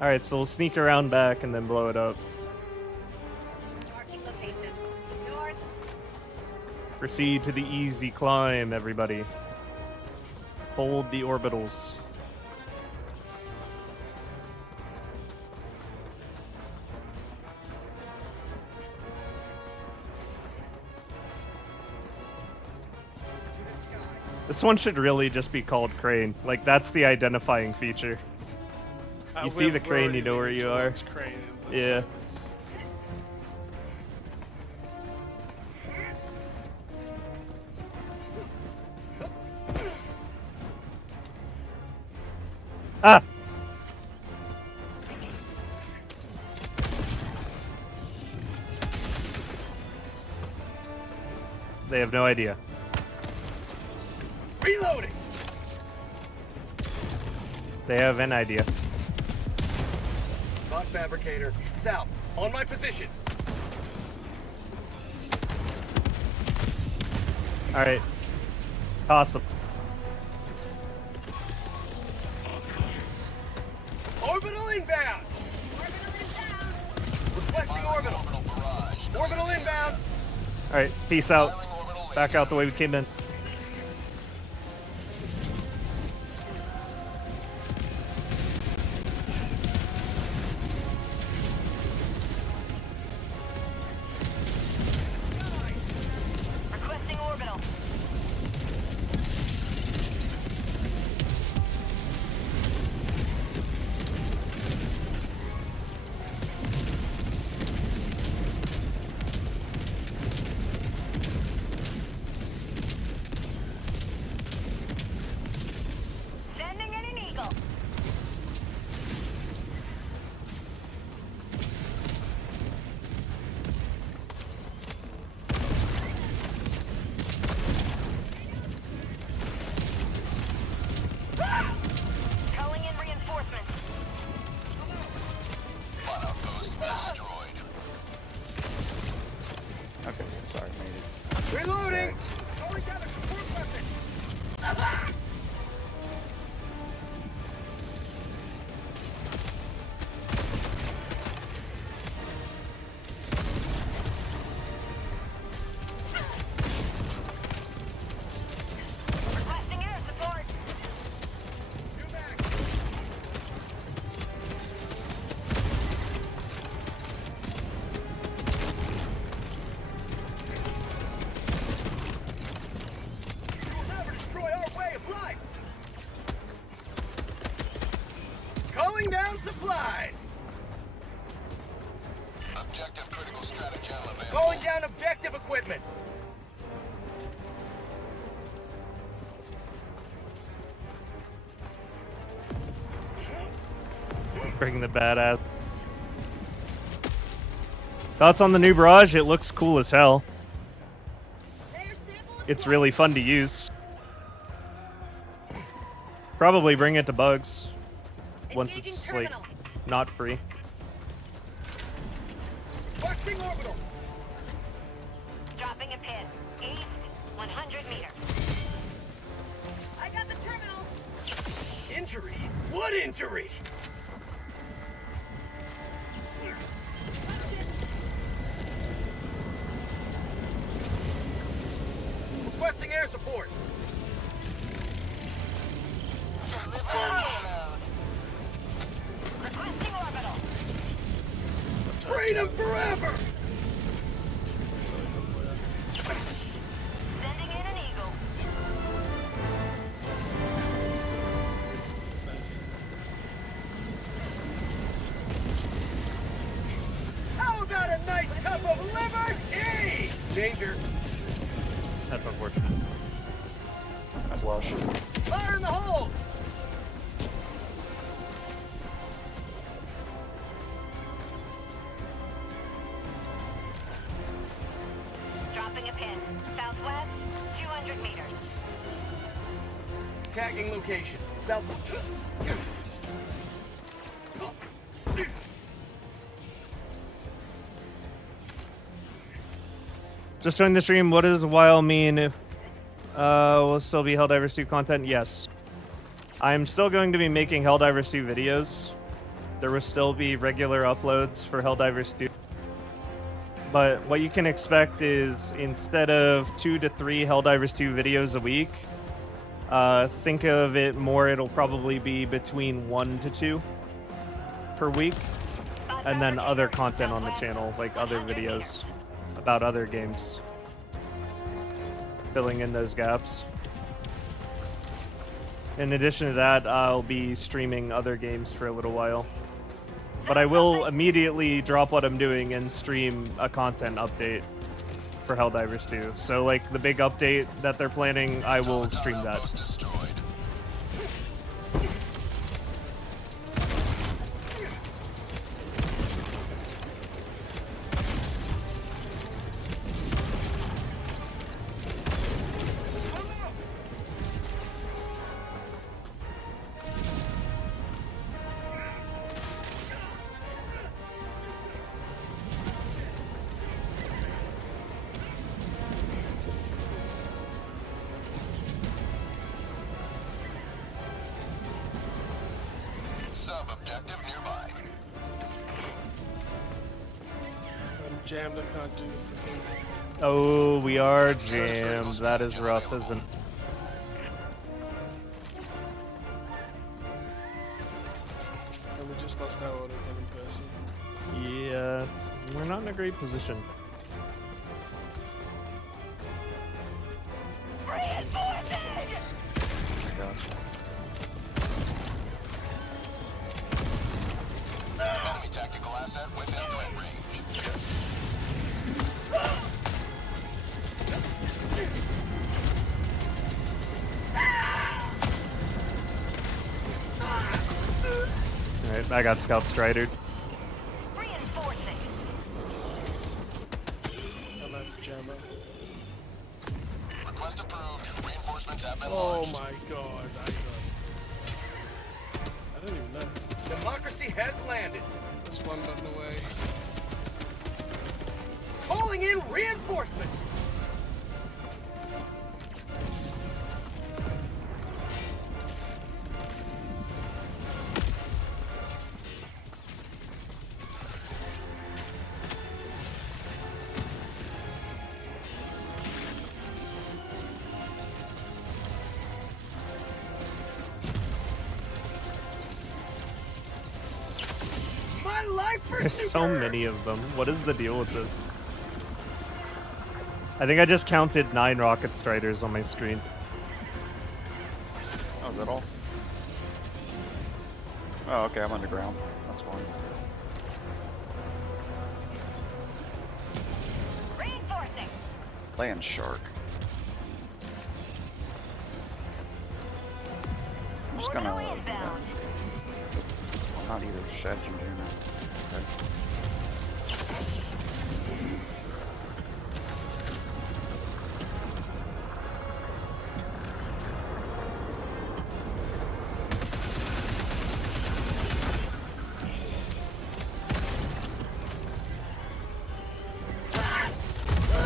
Alright, so we'll sneak around back and then blow it up. Marking location. North. Proceed to the easy climb, everybody. Hold the orbitals. This one should really just be called crane. Like, that's the identifying feature. You see the crane, you know where you are. Crane. Yeah. Ah! They have no idea. Reloading. They have an idea. Bot fabricator. South. On my position. Alright. Awesome. Orbital inbound. Requesting orbital. Orbital inbound. Alright, peace out. Back out the way we came in. Requesting orbital. Sending in an eagle. Calling in reinforcements. Okay, sorry, mate. Reloading. Going down the support weapon. Calling down objective equipment. Bring the badass. Thoughts on the new barrage? It looks cool as hell. It's really fun to use. Probably bring it to bugs once it's like not free. Busting orbital. Dropping a pin. East, 100 meters. I got the terminal. Injury? What injury? Requesting air support. Requesting orbital. Freedom forever! Sending in an eagle. How about a nice cup of liberty? Danger. That's unfortunate. That's lush. Fire in the hole! Dropping a pin. Southwest, 200 meters. Tagging location. South. Just joined the stream. What does Awhile mean? Will still be Helldivers 2 content? Yes. I'm still going to be making Helldivers 2 videos. There will still be regular uploads for Helldivers 2. But what you can expect is instead of 2 to 3 Helldivers 2 videos a week, think of it more, it'll probably be between 1 to 2 per week. And then other content on the channel, like other videos about other games. Filling in those gaps. In addition to that, I'll be streaming other games for a little while. But I will immediately drop what I'm doing and stream a content update for Helldivers 2. So like the big update that they're planning, I will stream that. Sub-objective nearby. I'm jammed, I can't do freaking. Oh, we are jammed. That is rough, isn't it? And we just lost our auto cannon person. Yeah, we're not in a great position. Enemy tactical asset within threat range. Alright, I got Scout Stridered. Reinforcing. I'm at the jammer. Request approved. Reinforcements have been Oh launched. my god, I don't even know. Democracy has landed. That's one button away. Calling in reinforcements. My life for There's so super. many of them. What is the deal with this? I think I just counted 9 Rocket Striders on my screen. Oh, is that all? Oh, okay, I'm underground. That's fine. Land shark. I'm just gonna. Not either. Shed and Junior. Okay.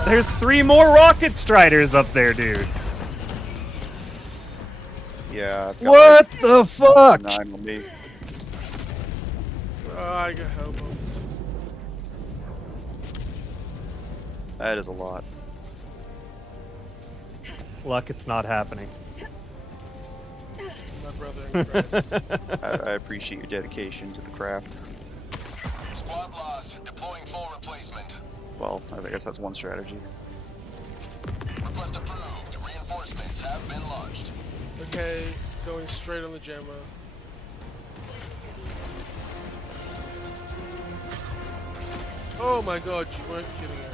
There's 3 more rocket striders up there, dude. Yeah. I've got What like the fuck? 9 on me. I got help. That is a lot. Luck, it's not happening. My brother in Christ. I appreciate your dedication to the craft. Squad lost. Deploying full replacement. Well, I guess that's one strategy. Request approved. Reinforcements have been launched. Okay, going straight on the Gemma. Oh my god, you weren't kidding her.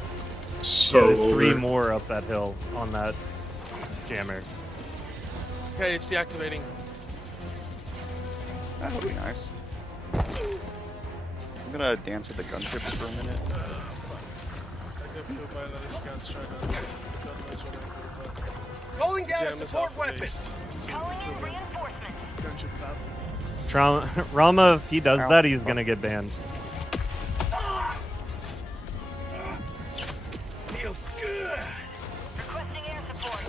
So There's 3 more up that hill on that jammer. Okay, it's deactivating. That'll be nice. I'm gonna dance with the gunships for a minute. I got killed by another scout strider. God knows what I did, but Calling down a Gemma's support off weapon. base. Calling in reinforcements. Gunship battle. Rama, if he does Ow. that, he's gonna get banned. Feels good. Requesting air support.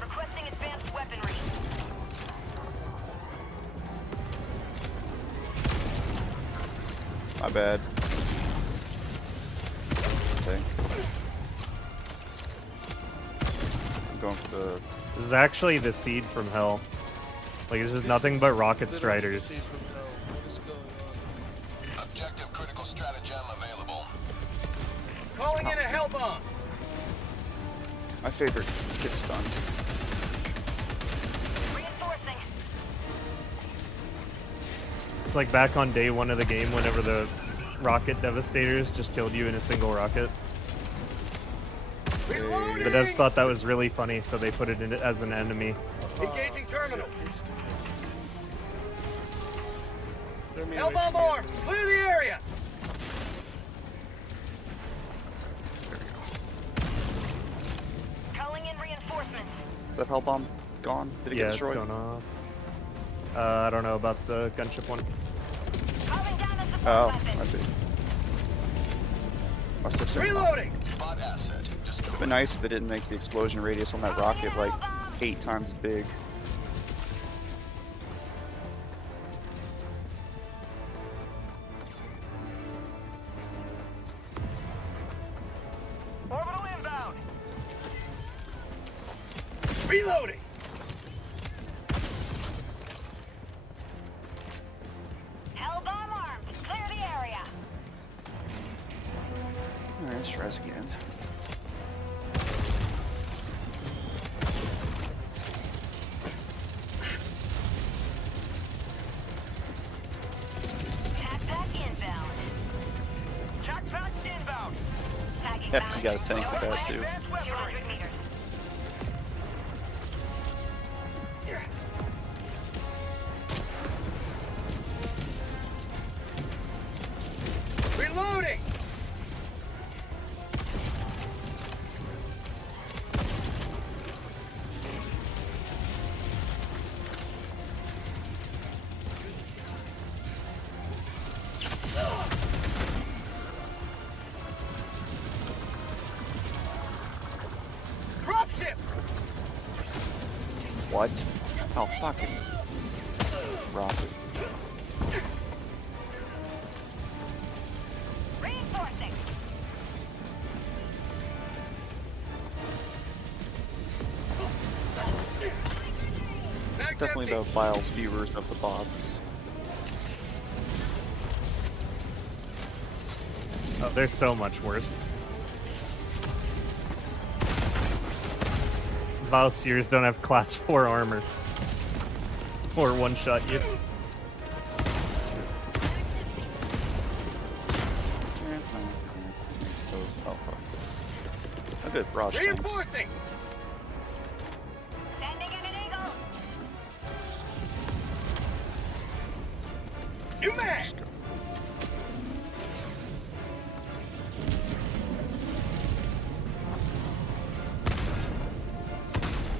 Requesting advanced weaponry. My bad. Okay. I'm going for the. This is actually the seed from hell. Like, it's just nothing but rocket striders. What is going on? Objective critical stratagem available. Calling in a hell bomb. My favorite. Let's get stunned. Reinforcing. It's like back on day 1 of the game whenever the rocket devastators just killed you in a single rocket. Reloading. The devs thought that was really funny, so they put it in as an enemy. Engaging terminal. They're me Hell away bomb from me. armed. Clear the area. Calling in reinforcements. Is that hell bomb gone? Did it Yeah, get it's destroyed? going off. I don't know about the gunship one. Calling down a support Oh, weapon. I see. Must have seen. Reloading. Spot asset. It'd been nice if it didn't make the explosion radius on that rocket like 8 times as big. Orbital inbound. Reloading. Hell bomb armed. Clear the area. Alright, let's try this again. Tac pack inbound. Jack pack inbound. Tagging Yep, you got a tank with that too. 200 meters. Reloading. Dropship. What? Oh, fucking rockets. Reinforcing. Mag's Definitely empty. the files viewers of the bots. Oh, they're so much worse. Vile Spheres don't have class 4 armor. Or one-shot you. Oh, fuck. A good barrage tanks. Reinforcing! Sending in an eagle! New mag!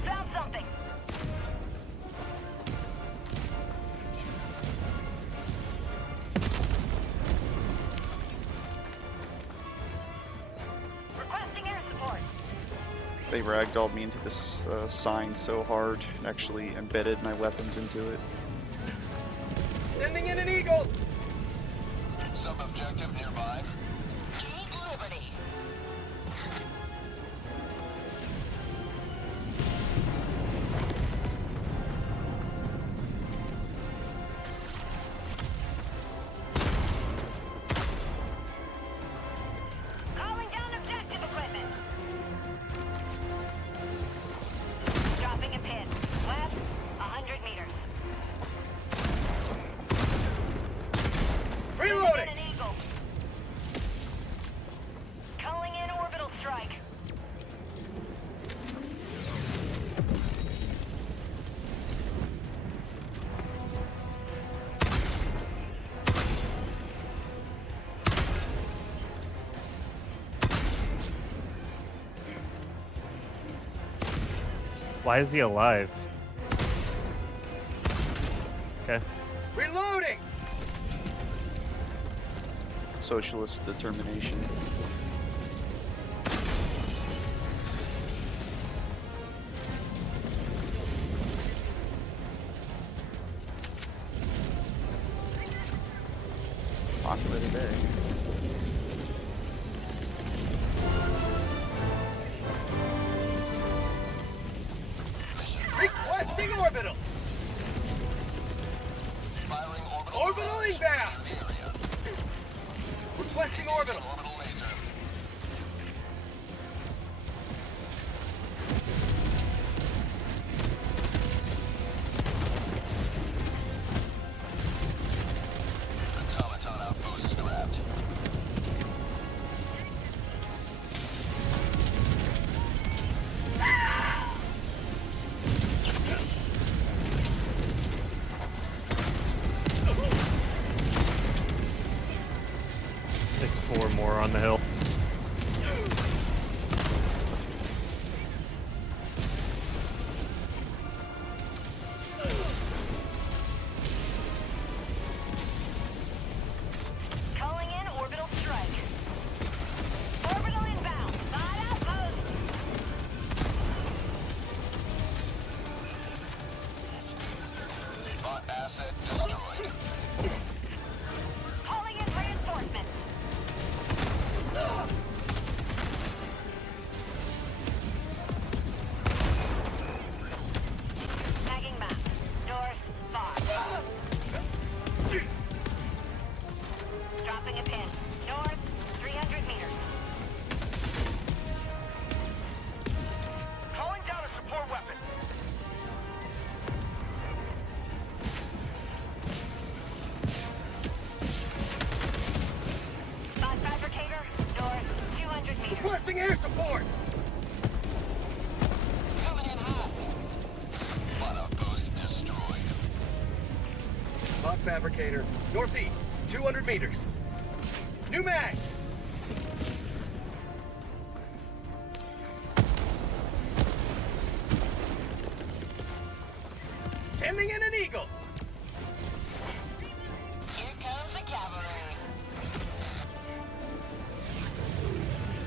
Found something! Requesting air support! They ragdolled me into this sign so hard, it actually embedded my weapons into it. Sending in an eagle! Sub-objective nearby. Keep liberty! Calling down objective equipment! Dropping a pin. Left, 100 meters. Reloading! An eagle. Calling in orbital strike. Why is he alive? Okay. Reloading! Socialist determination. Popular today. Requesting orbital! Firing orbital. Orbital inbound! Requesting orbital! Orbital laser. Automaton outpost scrapped. There's 4 more on the hill. Calling in orbital strike. Orbital inbound. Not outpost. Bot asset destroyed. Calling in reinforcements. Tagging map. North, far. Dropping a pin. North, 300 meters. Calling down a support weapon! Bot fabricator, north, 200 meters. Requesting air support! Coming in hot. Bot outpost destroyed. Bot fabricator, northeast, 200 meters. New mag! Sending in an eagle! Here comes the cavalry.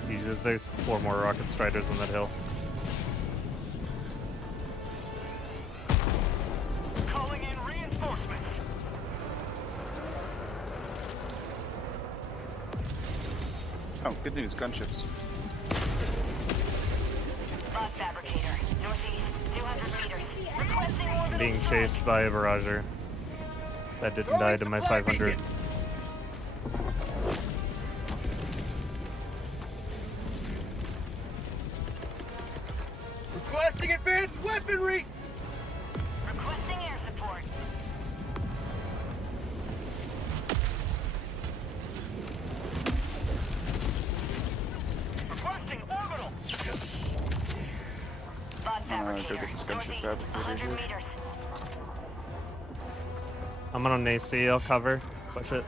Jesus, there's 4 more rocket striders on that hill. Calling in reinforcements! Oh, good news, gunships. Bot fabricator, northeast, 200 meters. Requesting I'm orbital being strike. chased by a Virager. That didn't die to my 500. Requesting advanced weaponry! Requesting air support. Requesting orbital! fabricator. Go get this gunship Northeast, fabricator 100 here. meters. I'm on an AC. I'll cover. Push it.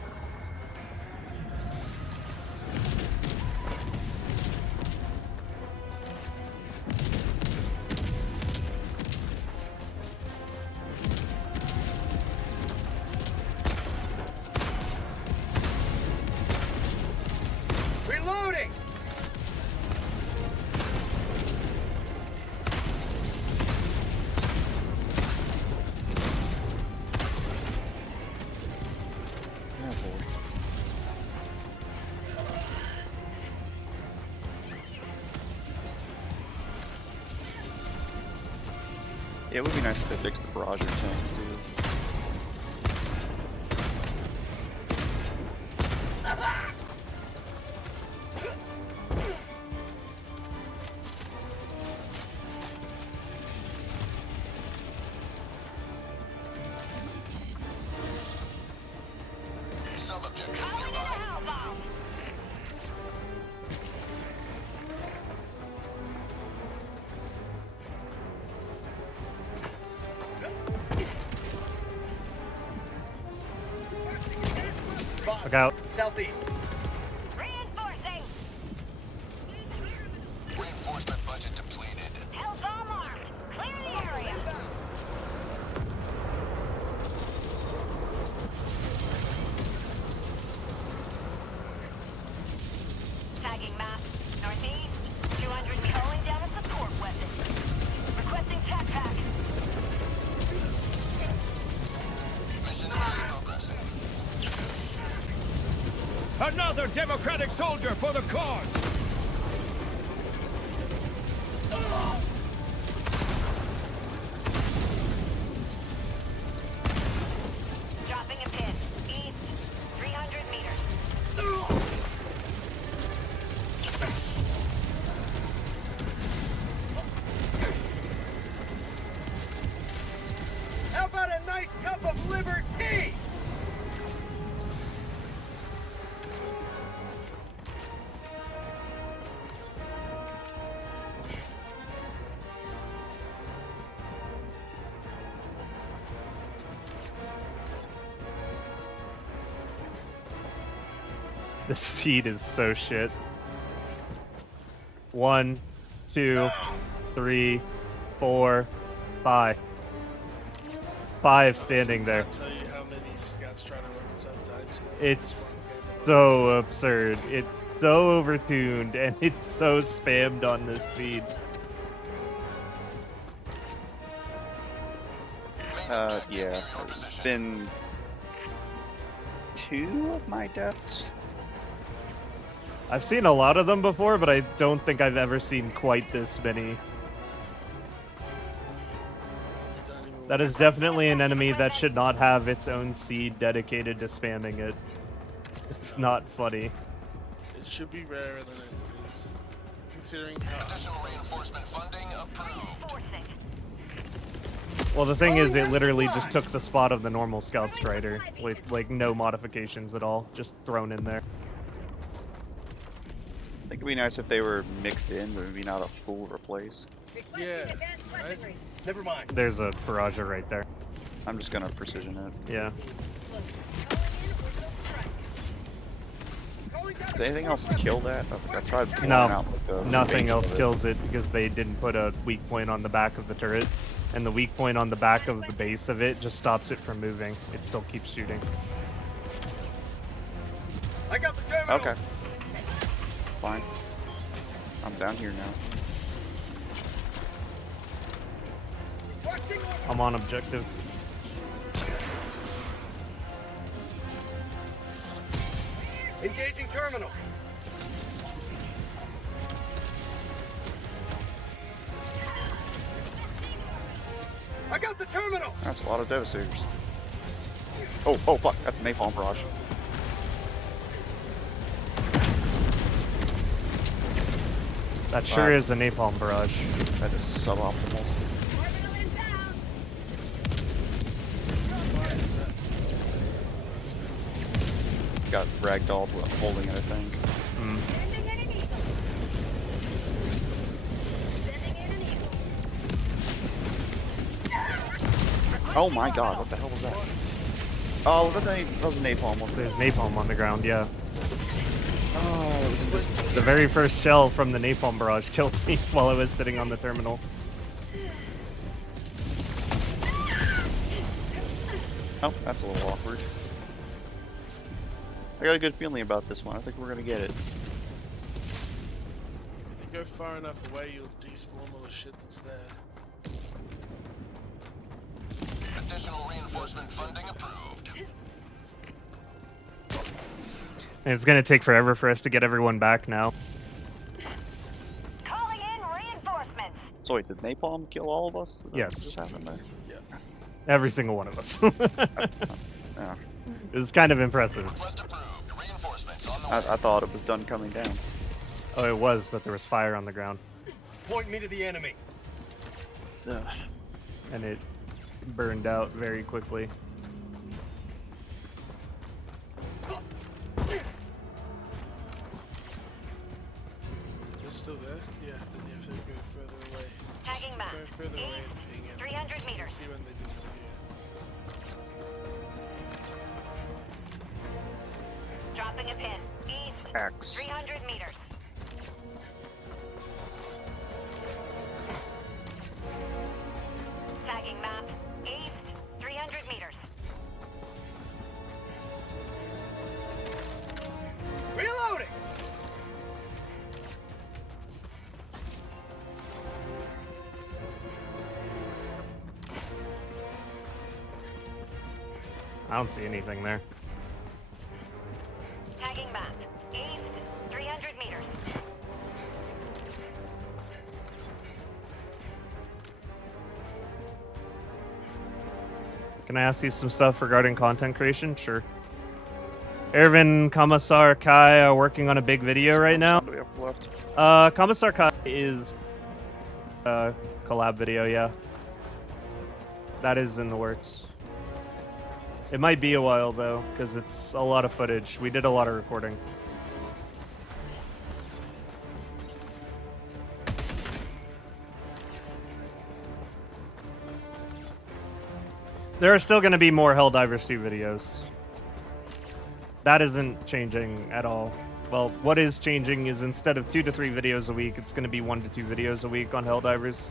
Reloading! Oh boy. Yeah, it would be nice if they fixed the barrage tanks too. Look out. Southeast. Reinforcing. Reinforcement budget depleted. Hell bomb armed. Clear the area. Tagging map. Northeast. 200 meters. Calling down a support weapon. Requesting tac pack. Mission progressing. Another Democratic soldier for the cause! Dropping a pin. East. 300 meters. How about a nice cup of liver tea? The seed is so shit. 1, 2, 3, 4, 5. 5 standing there. I'll tell you how many scouts trying to work this out died to. It's so absurd. It's so overtuned and it's so spammed on this seed. Yeah, it's been 2 of my deaths. I've seen a lot of them before, but I don't think I've ever seen quite this many. That is definitely an enemy that should not have its own seed dedicated to spamming it. It's not funny. It should be rarer than it is, considering how. Additional reinforcement funding approved. Well, the thing is, it literally just took the spot of the normal Scout Strider, with like no modifications at all, just thrown in there. I think it'd be nice if they were mixed in, but maybe not a full replace. Yeah. Right? Never mind. There's a barrager right there. I'm just gonna precision it. Yeah. Does anything else kill that? I've tried pulling No, out like the nothing base else of it. kills it because they didn't put a weak point on the back of the turret. And the weak point on the back of the base of it just stops it from moving. It still keeps shooting. I got the terminal. Okay. Fine. I'm down here now. I'm on objective. Engaging terminal. I got the terminal. That's a lot of Devastators. Oh fuck, that's a napalm barrage. That sure is a napalm barrage. That is suboptimal. Got ragdolled while holding it, I think. Oh my god, what the hell was that? Oh, was that that was a napalm, wasn't it? There's napalm on the ground, yeah. Oh, it was invisible. The very first shell from the napalm barrage killed me while I was sitting on the terminal. Oh, that's a little awkward. I got a good feeling about this one. I think we're gonna get it. If you go far enough away, you'll despawn all the shit that's there. Additional reinforcement funding approved. And it's gonna take forever for us to get everyone back now. Calling in reinforcements. So wait, did napalm kill all of us? Is that Yes. what just happened there? Yeah. Every single one of us. Yeah. It was kind of impressive. Request approved. Reinforcements on the way. I thought it was done coming down. Oh, it was, but there was fire on the ground. Point me to the enemy. And it burned out very quickly. They're still there? Yeah, then you have to go further away. Tagging map. Go further away East, and ping in. 300 You meters. see when they disappear. Dropping a pin. East, X. 300 meters. Tagging map. East, 300 meters. Reloading. I don't see anything there. Tagging map. East, 300 meters. Can I ask you some stuff regarding content creation? Sure. Ervin, Commissar, Kai are working on a big video right now. Do we have left? Commissar Kai is a collab video, yeah. That is in the works. It might be a while though, because it's a lot of footage. We did a lot of recording. There are still going to be more Helldivers 2 videos. That isn't changing at all. Well, what is changing is instead of 2 to 3 videos a week, it's going to be 1 to 2 videos a week on Helldivers.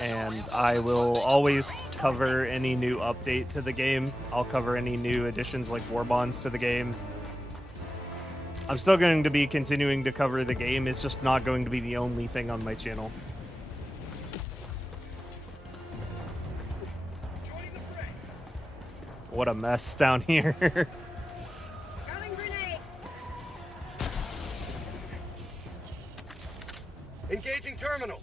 And I will always cover any new update to the game. I'll cover any new additions like war bonds to the game. I'm still going to be continuing to cover the game. It's just not going to be the only thing on my channel. What a mess down here. Throwing grenade. Engaging terminal.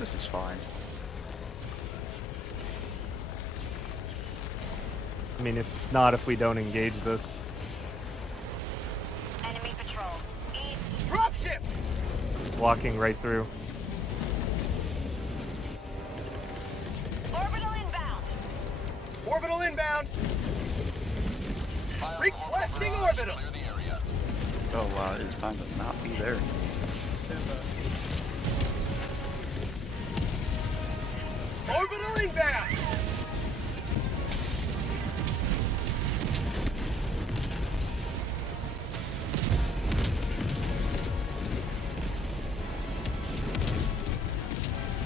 This is fine. I mean, it's not if we don't engage this. Enemy patrol. East, Dropship. Walking right through. orbital inbound. Orbital inbound. Requesting orbital. Clear the area. Oh, it's time to not be there. Stand by. Orbital inbound.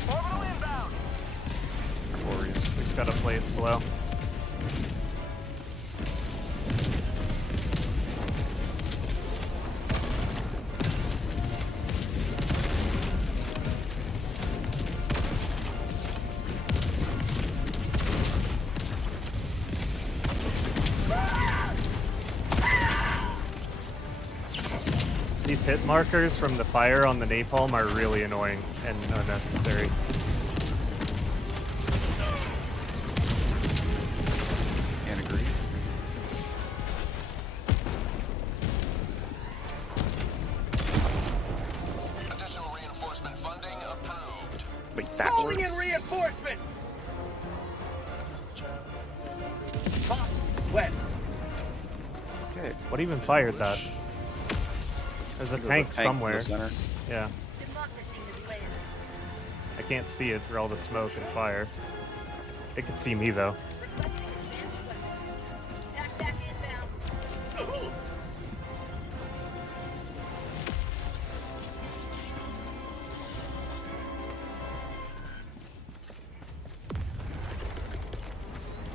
Orbital inbound. It's glorious. We just gotta play it slow. These hit markers from the fire on the napalm are really annoying and unnecessary. Can't agree. Additional reinforcement funding approved. Wait, that Calling in works? reinforcements. Top west. Okay. What even fired that? There's a tank in somewhere. the center. Yeah. I can't see it through all the smoke and fire. It can see me though.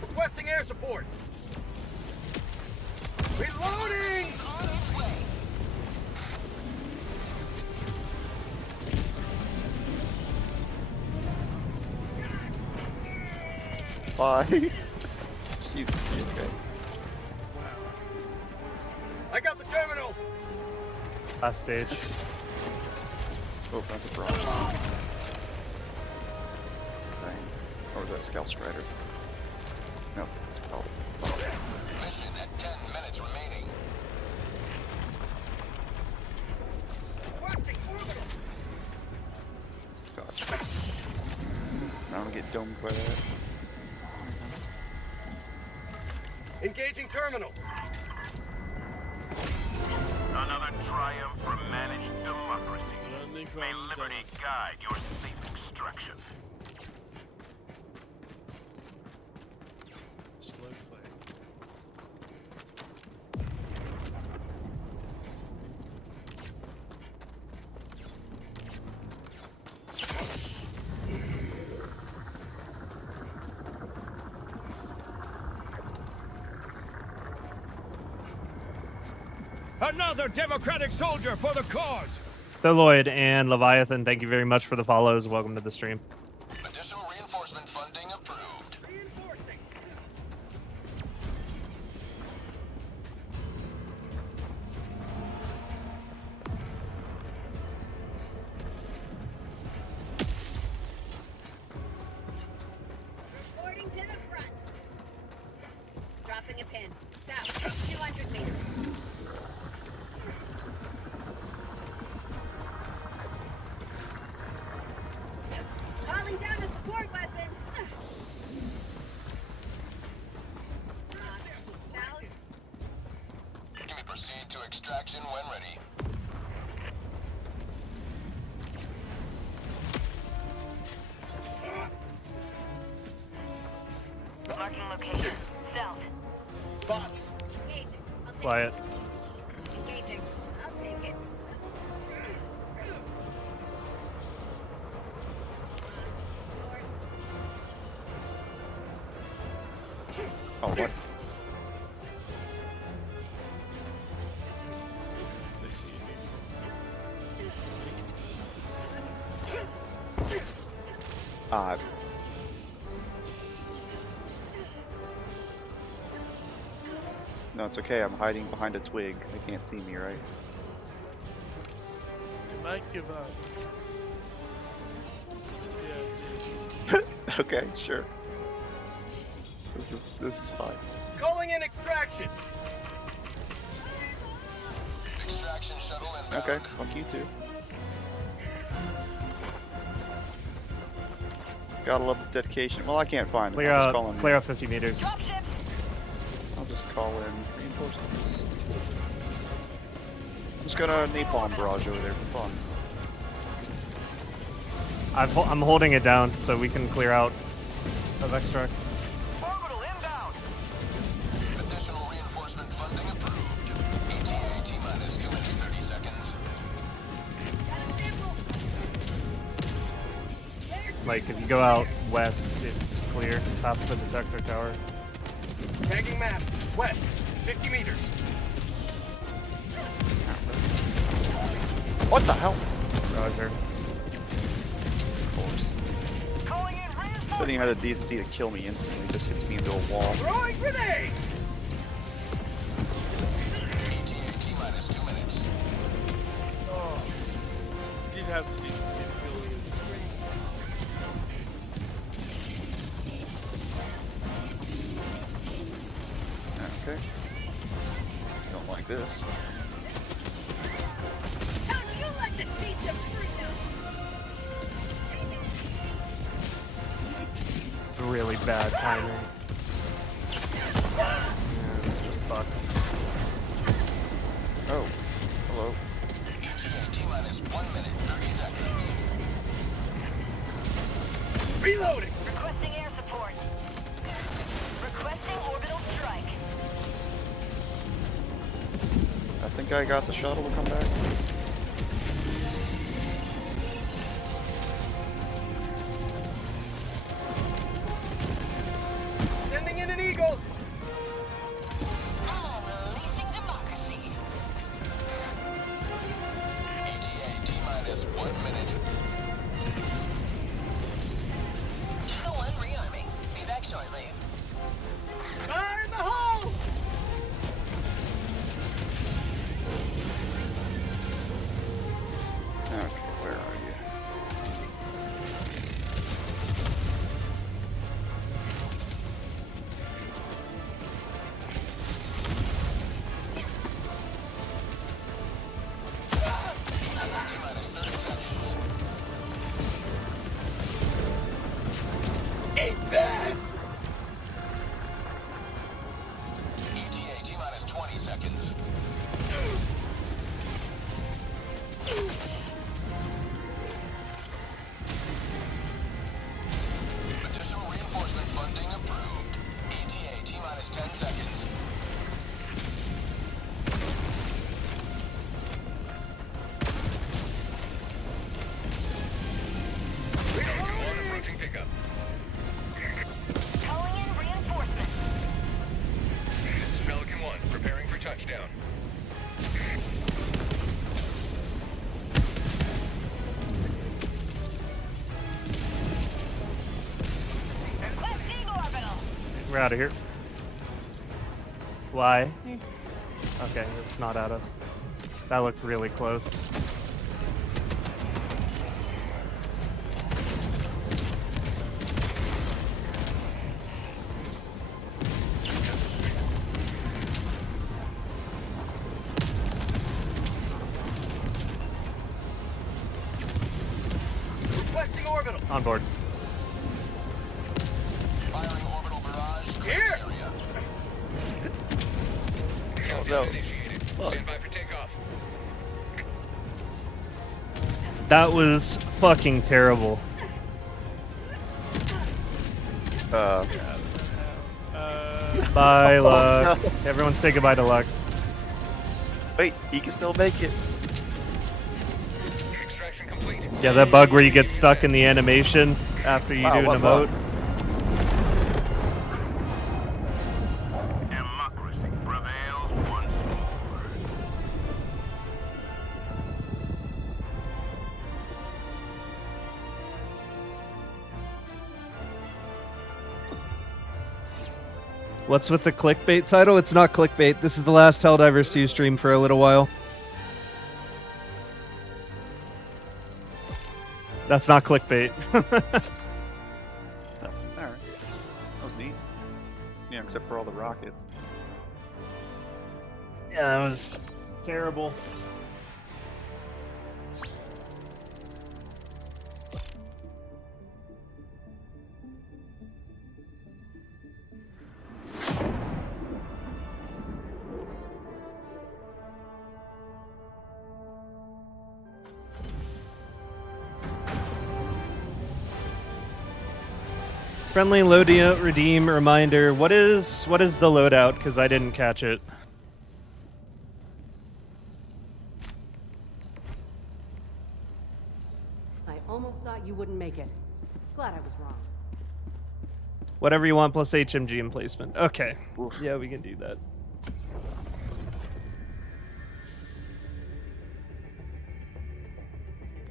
Requesting air support. Reloading! Bye. Jeez. Okay. I got the terminal. Last stage. Oh, that's a bronze. Dang. Or was that a Scout Strider? No. Oh. Mission at 10 minutes remaining. God. I don't get domed by that. Engaging terminal. Another triumph for managed democracy. May liberty guide your safe extraction. Slow play. Another democratic soldier for the cause. Lloyd and Leviathan, thank you very much for the follows. Welcome to the stream. Additional reinforcement funding approved. Reinforcing. Reporting to the front. Dropping a pin. South, 200 meters. Calling down a support weapon. South. You may proceed to extraction when ready. Marking location. South. Bots. Engaging. I'll take Quiet. it. Engaging. I'll take it. Oh, what? They see me. Ah. No, it's okay. I'm hiding behind a twig. They can't see me, right? You might give up. Yeah, Okay, sure. This is fine. Calling in extraction. Extraction shuttle inbound. Okay, fuck you too. Gotta love the dedication. Well, I can't find them. Clear out 50 meters. I'll just call in reinforcements. I'm just gonna napalm barrage over there for fun. I'm holding it down so we can clear out of extract. Orbital inbound. Additional reinforcement funding approved. ETA T-minus 2 minutes 30 seconds. Like, if you go out west, it's clear past the detector tower. Tagging map. West. 50 meters. What the hell? Roger. Of course. Calling in reinforcement. Doesn't even have the decency to kill me instantly. Just hits me into a wall. Throwing grenade. ETA T-minus 2 minutes. Oh. Didn't have the decency to kill me instantly. Okay. Don't like this. Don't you let the beast of freedom. It's really bad timing. Yeah, it's just fucked. Reloading! Requesting air support. Requesting orbital strike. I think I got the shuttle to come back. Sending in an eagle! Unleashing democracy. ETA T-minus 1 minute. Eagle 1 rearming. Be back shortly. Fire in the hole! Okay, where are you? Eat this! ETA T-minus 20 seconds. Additional reinforcement funding approved. ETA T-minus 10 seconds. Command approaching pickup. Calling in reinforcements. This is Pelican 1, preparing for touchdown. Requesting orbital. We're out of here. Why? Okay, it's not at us. That looked really close. Requesting orbital. On board. Firing orbital barrage. Here! Area. Countdown initiated. Stand by for takeoff. That was fucking terrible. Bye, Luck. Everyone say goodbye to Luck. Wait, he can still make it. Extraction complete. Yeah, that bug where you get stuck in the animation after you Wow, do what an bug? emote. Democracy prevails once more. What's with the clickbait title? It's not clickbait. This is the last Helldivers 2 stream for a little while. That's not clickbait. Alright. That was neat. Yeah, except for all the rockets. Yeah, that was terrible. Friendly Lodia redeem reminder. What is the loadout? Because I didn't catch it. I almost thought you wouldn't make it. Glad I was wrong. Whatever you want plus HMG emplacement. Okay. Oof. Yeah, we can do that.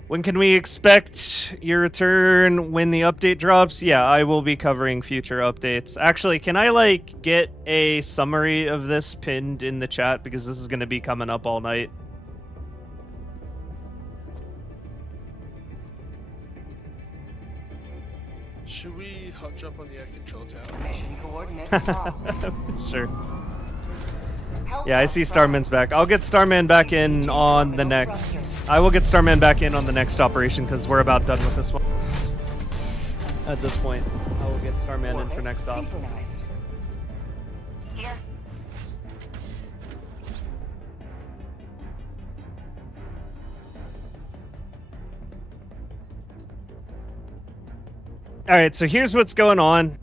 When can we expect your return when the update drops? Yeah, I will be covering future updates. Actually, can I like get a summary of this pinned in the chat because this is going to be coming up all night? Should we hot jump on the air control tower? Mission coordinates locked. Sure. Yeah, I see Starman's back. I'll get Starman back in on the next... I will get Starman back in on the next operation because we're about done with this one. At this point, I will get Starman in for next op. Synchronized. Here. All right, so here's what's going on,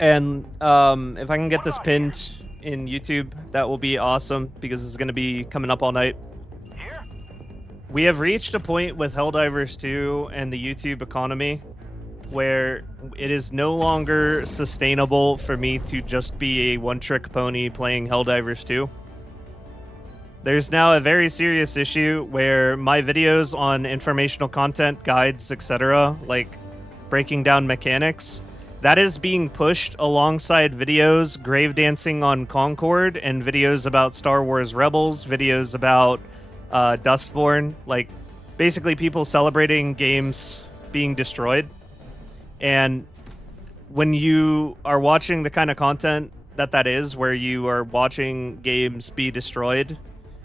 and if I can get this pinned in YouTube, that will be awesome because it's going to be coming up all night. We have reached a point with Helldivers 2 and the YouTube economy where it is no longer sustainable for me to just be a one-trick pony playing Helldivers 2. There's now a very serious issue where my videos on informational content, guides, etc., like breaking down mechanics, that is being pushed alongside videos grave dancing on Concord and videos about Star Wars Rebels, videos about Dustborn, like basically people celebrating games being destroyed. And when you are watching the kind of content that is, where you are watching games be destroyed,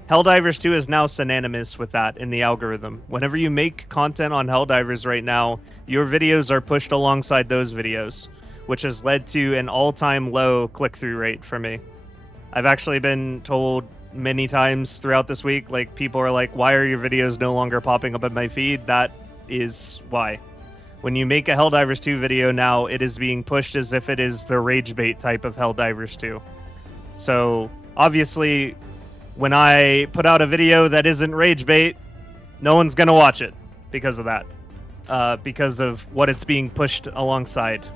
Helldivers 2 is now synonymous with that in the algorithm. Whenever you make content on Helldivers right now, your videos are pushed alongside those videos, which has led to an all-time low click-through rate for me. I've actually been told many times throughout this week, like, people are like, why are your videos no longer popping up in my feed? That is why. When you make a Helldivers 2 video now, it is being pushed as if it is the rage bait type of Helldivers 2. So, obviously, when I put out a video that isn't rage bait, no one's gonna watch it because of that. Because of what it's being pushed alongside.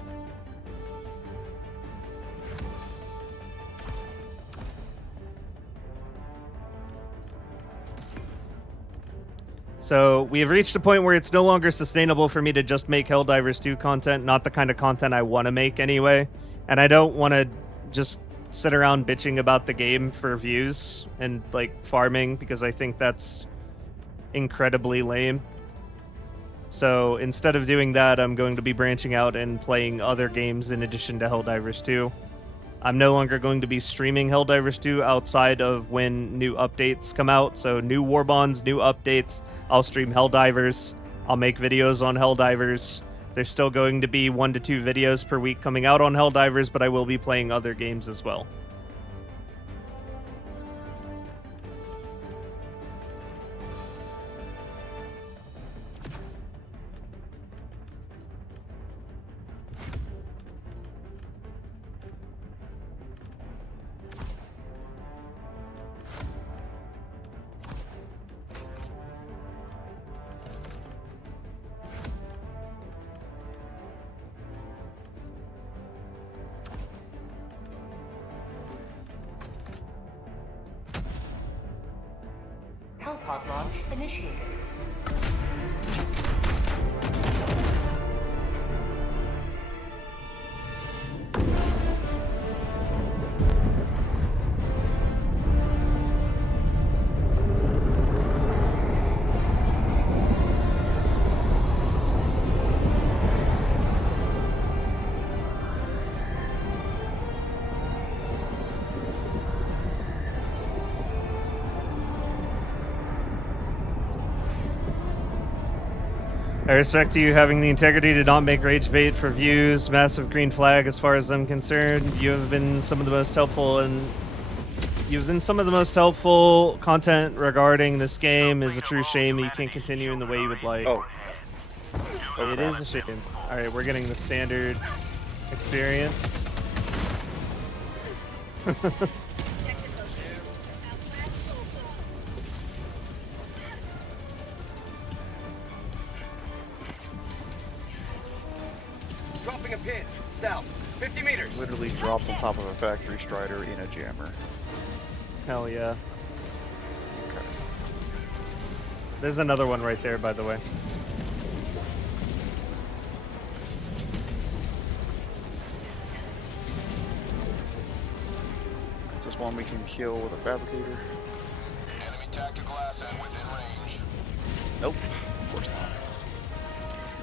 So we have reached a point where it's no longer sustainable for me to just make Helldivers 2 content, not the kind of content I want to make anyway. And I don't want to just sit around bitching about the game for views and like farming, because I think that's incredibly lame. So instead of doing that, I'm going to be branching out and playing other games in addition to Helldivers 2. I'm no longer going to be streaming Helldivers 2 outside of when new updates come out. So new Warbonds, new updates, I'll stream Helldivers. I'll make videos on Helldivers. There's still going to be 1 to 2 videos per week coming out on Helldivers, but I will be playing other games as well. Hellpod launch initiated. I respect you having the integrity to not make rage bait for views. Massive green flag as far as I'm concerned. You have been some of the most helpful, and you've been some of the most helpful content regarding this game. Is a true shame that you can't continue in the way you would like. Oh. It is a shame. Alright, we're getting the standard experience. Dropping a pin. South. 50 meters. Literally dropped on top of a factory strider in a jammer. Hell yeah. Okay. There's another one right there, by the way. Is this one we can kill with a fabricator? Enemy tactical asset within range. Nope. Of course not.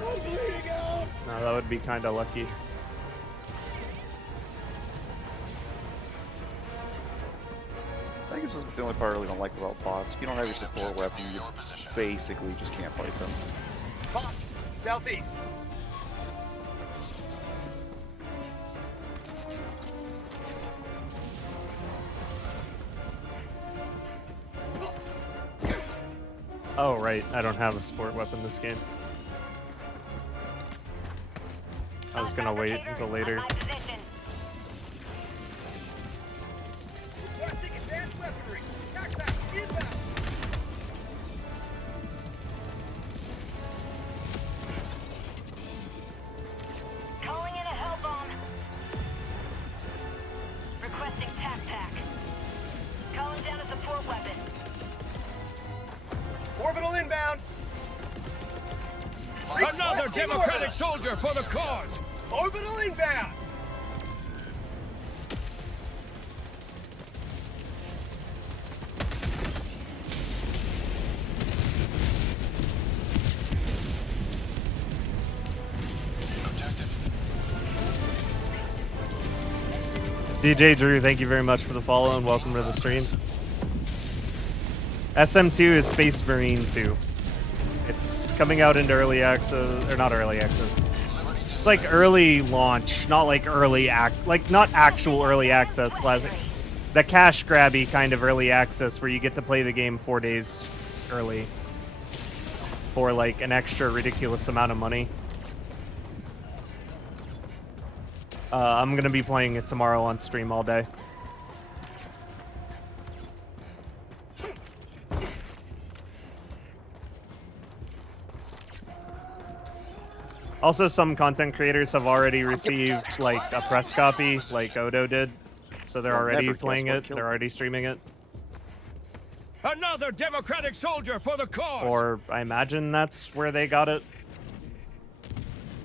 I'm bleeding out. No, that would be kind of lucky. I think this is the only part I really don't like about bots. If you don't have your support weapon, you basically just can't fight them. Box. Southeast. Oh, right. I don't have a support weapon this game. just gonna wait until later. My position. Requesting advanced weaponry. Backpack inbound. Calling in a hell bomb. Requesting tac pack. Calling down a support weapon. Orbital inbound. Another Democratic soldier for the cause! Orbital inbound. DJ Drew, thank you very much for the follow and welcome to the stream. SM2 is Space Marine 2. It's coming out into early access, or not early access. It's like early launch, not like not actual early access. Like the cash grabby kind of early access where you get to play the game 4 days early for like an extra ridiculous amount of money. I'm going to be playing it tomorrow on stream all day. Also, some content creators have already received like a press copy, like Odo did. So they're already playing it, they're already streaming it. Another Democratic soldier for the cause! Or I imagine that's where they got it.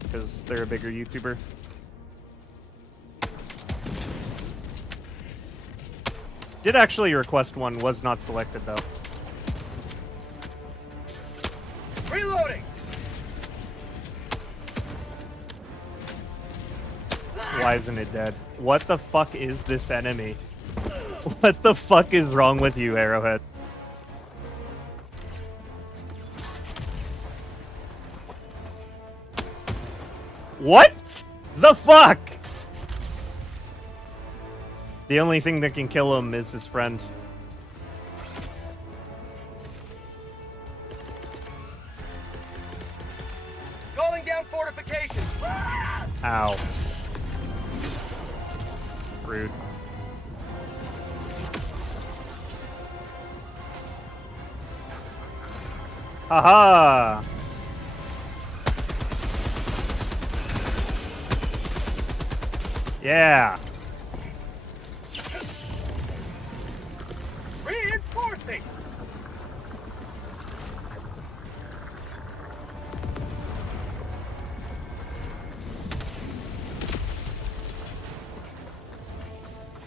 Because they're a bigger YouTuber. Did actually request one, was not selected though. Reloading. Why isn't it dead? What the fuck is this enemy? What the fuck is wrong with you, Arrowhead? What the fuck? The only thing that can kill him is his friend. Calling down fortifications. Ow. Rude. Haha! Yeah! Reinforcing.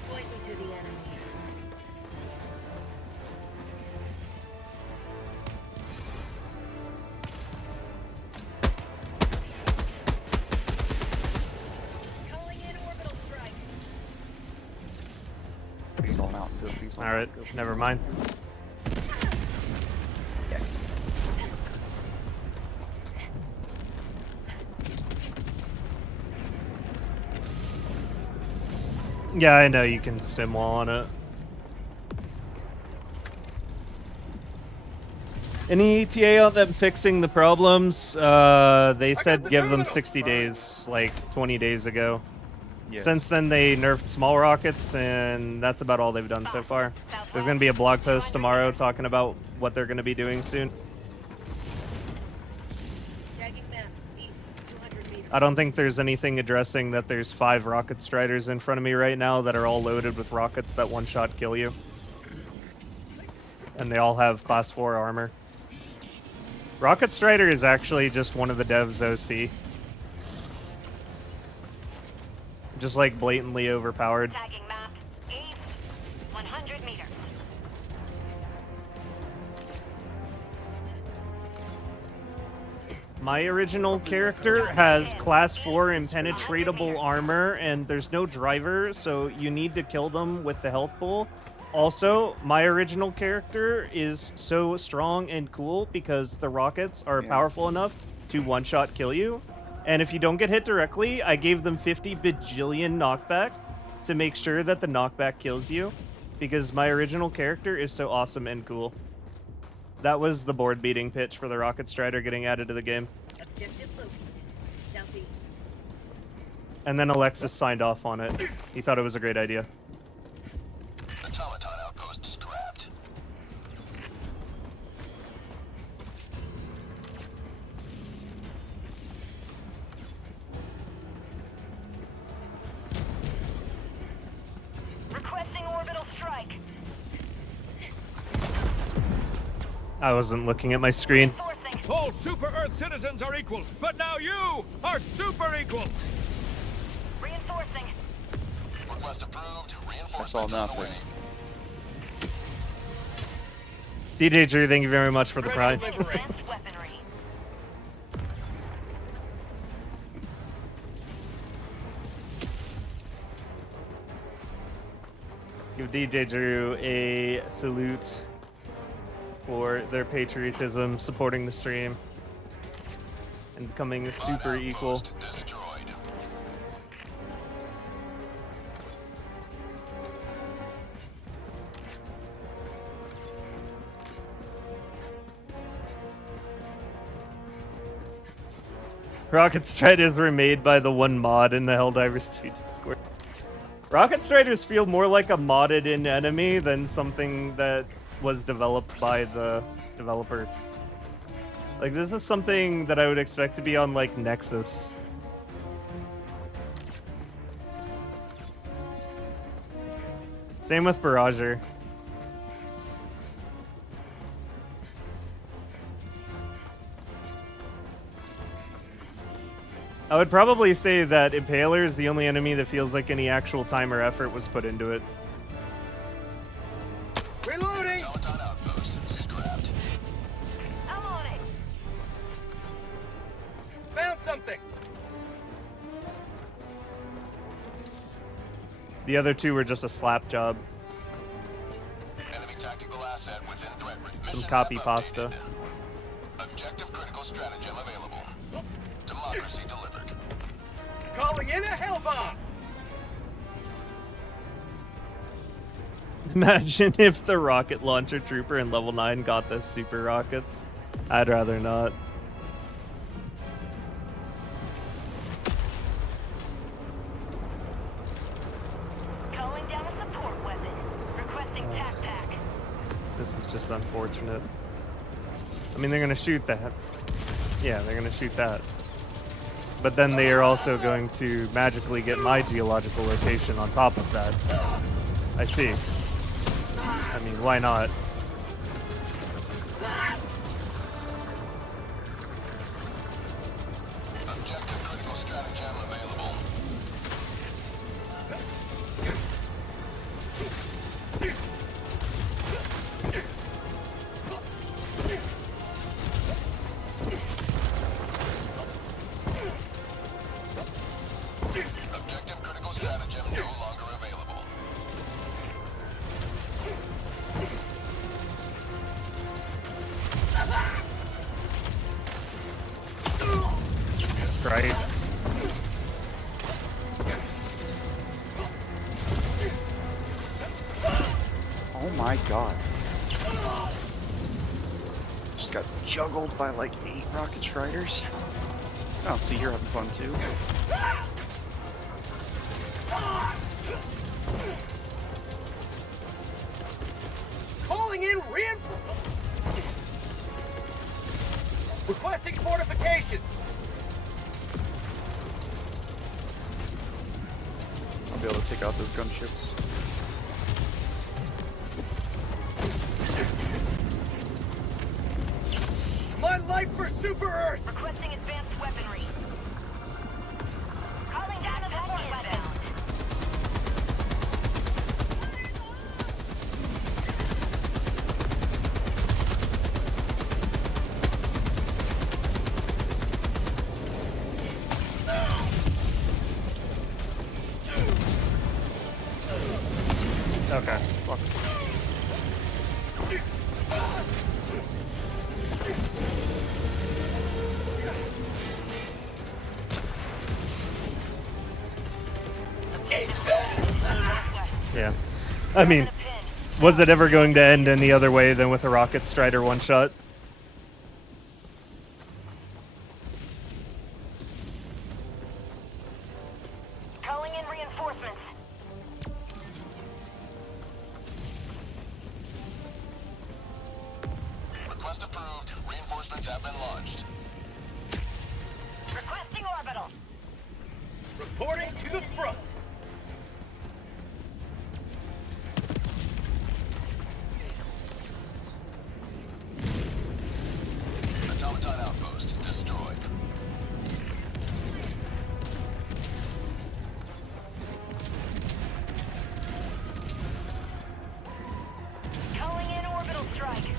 Point me to the enemy. Calling in orbital strike. Please don't mount. Go, please don't Alright, mount. Go. never mind. Yeah, I know you can stim wall on it. Any ETA on them fixing the problems? They said give them 60 days, like 20 days ago. Yes. Since then, they nerfed small rockets, and that's about all they've done so far. There's going to be a blog post tomorrow talking about what they're going to be doing soon. I don't think there's anything addressing that there's 5 rocket striders in front of me right now that are all loaded with rockets that one-shot kill you. And they all have class 4 armor. Rocket Strider is actually just one of the devs OC. Just like blatantly overpowered. Tagging map. East. 100 meters. My original character has class 4 impenetrable armor, and there's no driver, so you need to kill them with the health pool. Also, my original character is so strong and cool because the rockets are powerful enough to one-shot kill you. And if you don't get hit directly, I gave them 50 bajillion knockback to make sure that the knockback kills you, because my original character is so awesome and cool. That was the board beating pitch for the Rocket Strider getting added to the game. Objective located. Southeast. And then Alexis signed off on it. He thought it was a great idea. Automaton outpost scrapped. Requesting orbital strike. I wasn't looking at my screen. All Super Earth citizens are equal, but now you are super equal. Reinforcing. Request approved. I saw nothing. DJ Drew, thank you very much for the prime. Advanced weaponry. Give DJ Drew a salute for their patriotism, supporting the stream, and becoming super equal. Rocket Striders were made by the one mod in the Helldivers 2 Discord. Rocket Striders feel more like a modded in enemy than something that was developed by the developer. Like, this is something that I would expect to be on, like, Nexus. Same with Barrager. I would probably say that Impaler is the only enemy that feels like any actual time or effort was put into it. Reloading! I'm on it. Found something. The other two were just a slap job. Enemy tactical asset within threat. Some copy pasta. Objective critical stratagem available. Democracy delivered. Calling in a hell bomb. Imagine if the rocket launcher trooper in level 9 got those super rockets. I'd rather not. Calling down a support weapon. Requesting tac pack. This is just unfortunate. I mean, they're gonna shoot that. Yeah, they're gonna shoot that. But then they are also going to magically get my geological location on top of that. I see. I mean, why not? Objective critical stratagem available. Objective critical stratagem no longer available. Right. Oh my god. Just got juggled by like 8 Rocket Striders. Oh, so you're having fun too. Calling in reinforcements. Requesting fortifications. I'll be able to take out those gunships. My life for Super Earth. Requesting advanced weaponry. Calling down a support weapon. Okay. Fuck. Yeah. I mean, was it ever going to end any other way than with a Rocket Strider one-shot? in reinforcements. Request approved. Reinforcements have been launched. Requesting orbital. Reporting to the front. Automaton outpost destroyed. Calling in orbital strike.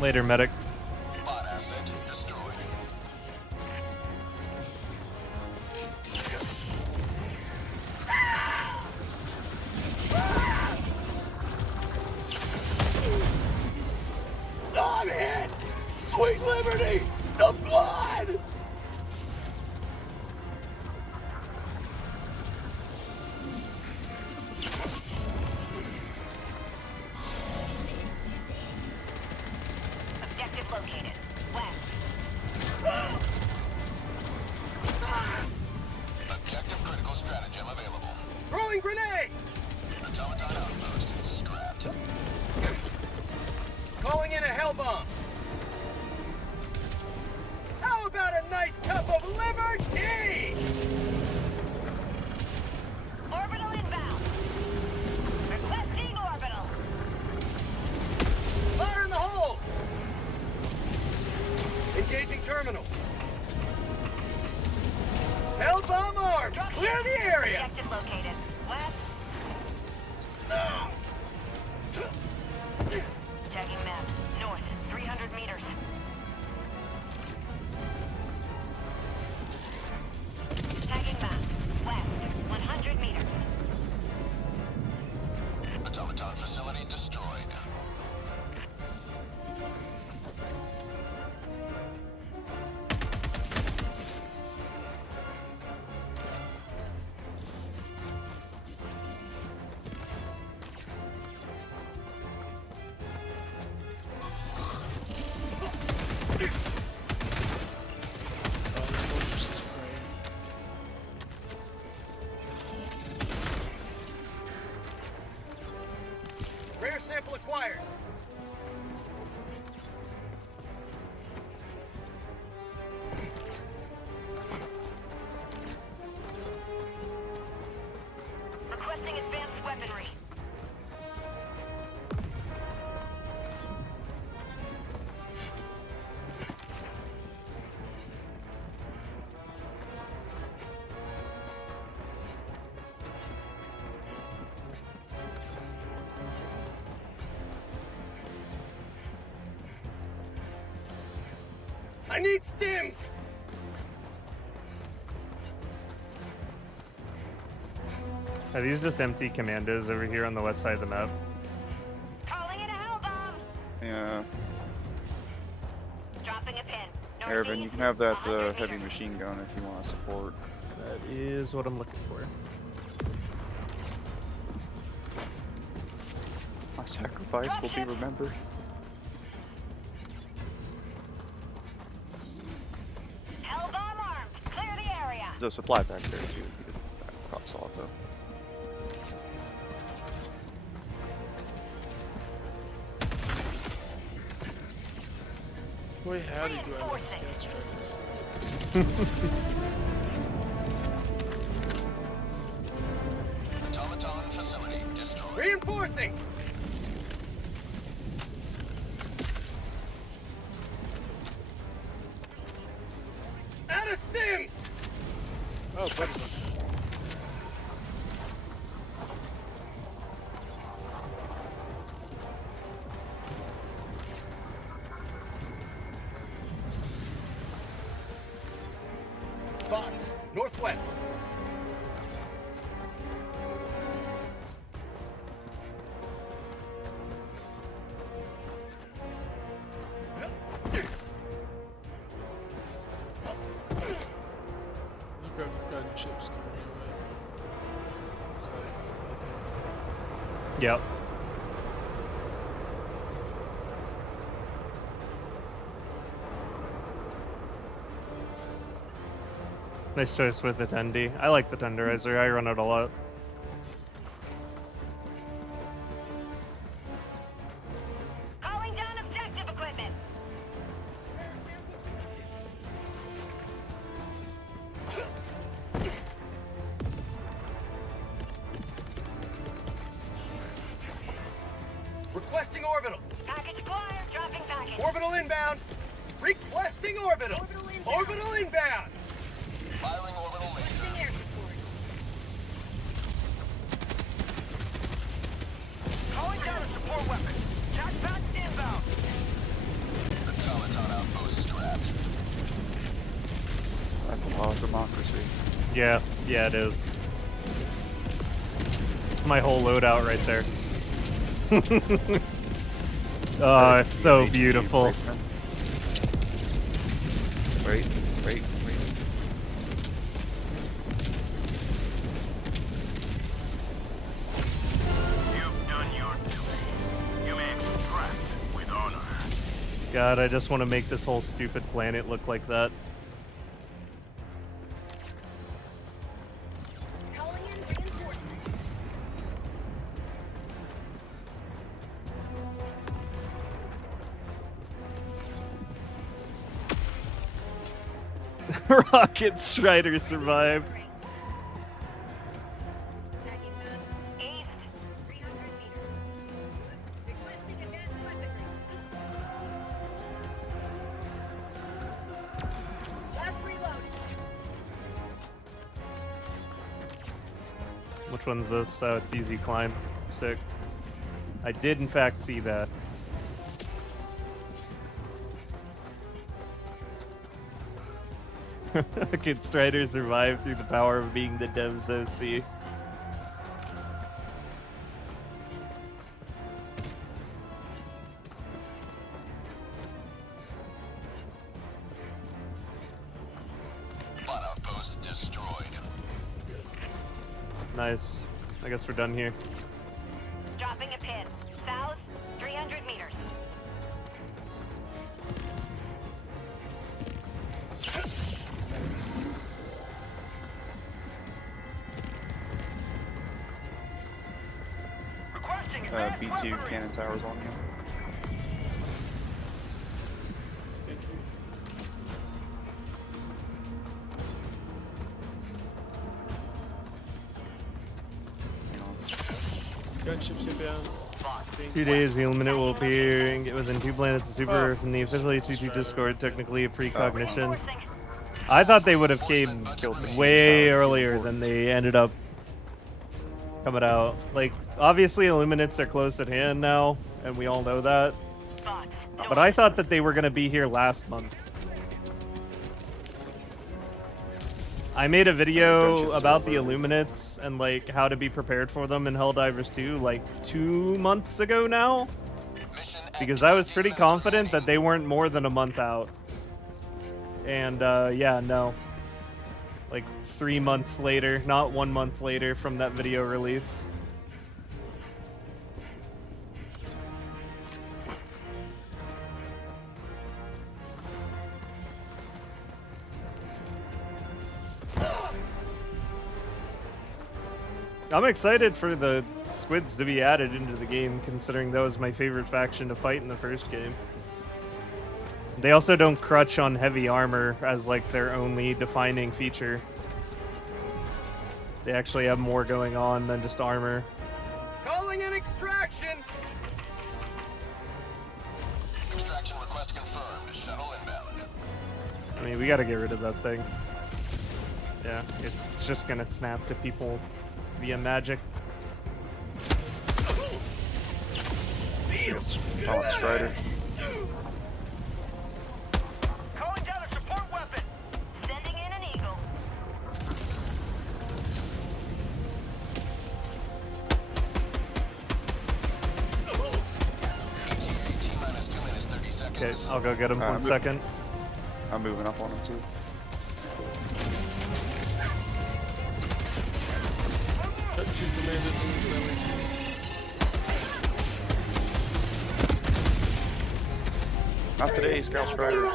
Later, medic. Bot asset destroyed. I'm hit! Sweet liberty! The blood! Objective located. West. Objective critical stratagem available. Throwing grenade! Automaton outpost strapped. Calling in a hell bomb. How about a nice cup of liberty? Orbital inbound. Requesting orbital. Fire in the hole! Engaging terminal. Hell bomb armed! Clear the area! Objective located. West. Tagging map. North, 300 meters. Tagging map. West, 100 meters. Automaton facility destroyed. Rare sample acquired. Requesting advanced weaponry. I need stims! Are these just empty commandos over here on the west side of the map? Calling in a hell bomb. Yeah. Dropping a pin. Ervin, you can have that heavy machine gun if you want to support. That is what I'm looking for. My sacrifice will be remembered. Hell bomb armed. Clear the area. There's a supply back there too. If you could cross off though. Boy, howdy do I like scout strikers. Automaton facility destroyed. Reinforcing! Out of stims! Oh, buddy. Bots, northwest. You've got gunships coming your way. It's like, Yep. Nice choice with the 10D. I like the tenderizer. I run it a lot. Calling down objective equipment. Requesting orbital. Package flyer, dropping package. Orbital inbound. Requesting orbital. Orbital inbound. Firing orbital laser. Air support. Calling down a support weapon. Jackpack inbound. Automaton outpost strapped. That's a lot of democracy. Yeah, it is. My whole loadout right there. Oh, it's so beautiful. Wait. You've done your duty. You may extract with honor. God, I just want to make this whole stupid planet look like that. Calling in reinforcements. Rocket Strider survived. Tagging map. East. 300 meters. Requesting advanced weaponry. Just reloading. Which one's this? Oh, it's easy climb. Sick. I did in fact see that. Rocket Strider survived through the power of being the dev's OC. Plot outpost destroyed. Nice. I guess we're done here. Dropping a pin. South. 300 meters. Requesting B2 cannon towers on you. Gunships inbound. 2 days, the Illuminate will appear and get within 2 planets of Super Earth in the official HD2 Discord, technically a precognition. I thought they would have came way earlier than they ended up coming out. Like, obviously Illuminates are close at hand now, and we all know that. But I thought that they were going to be here last month. I made a video about the Illuminates and like how to be prepared for them in Helldivers 2 like 2 months ago now. Because I was pretty confident that they weren't more than a month out. And yeah, no. Like 3 months later, not 1 month later from that video release. I'm excited for the squids to be added into the game, considering that was my favorite faction to fight in the first game. They also don't crutch on heavy armor as like their only defining feature. They actually have more going on than just armor. Calling in extraction. Extraction request confirmed. Shuttle inbound. I mean, we gotta get rid of that thing. Yeah, it's just gonna snap to people via magic. Oh, Strider. Calling down a support weapon. Sending in an eagle. T-minus 2 minutes 30 seconds. Okay, I'll go get him Alright, 1 second. I'm moving up on him too. Two commanders moving that way. Not today, Scout Strider.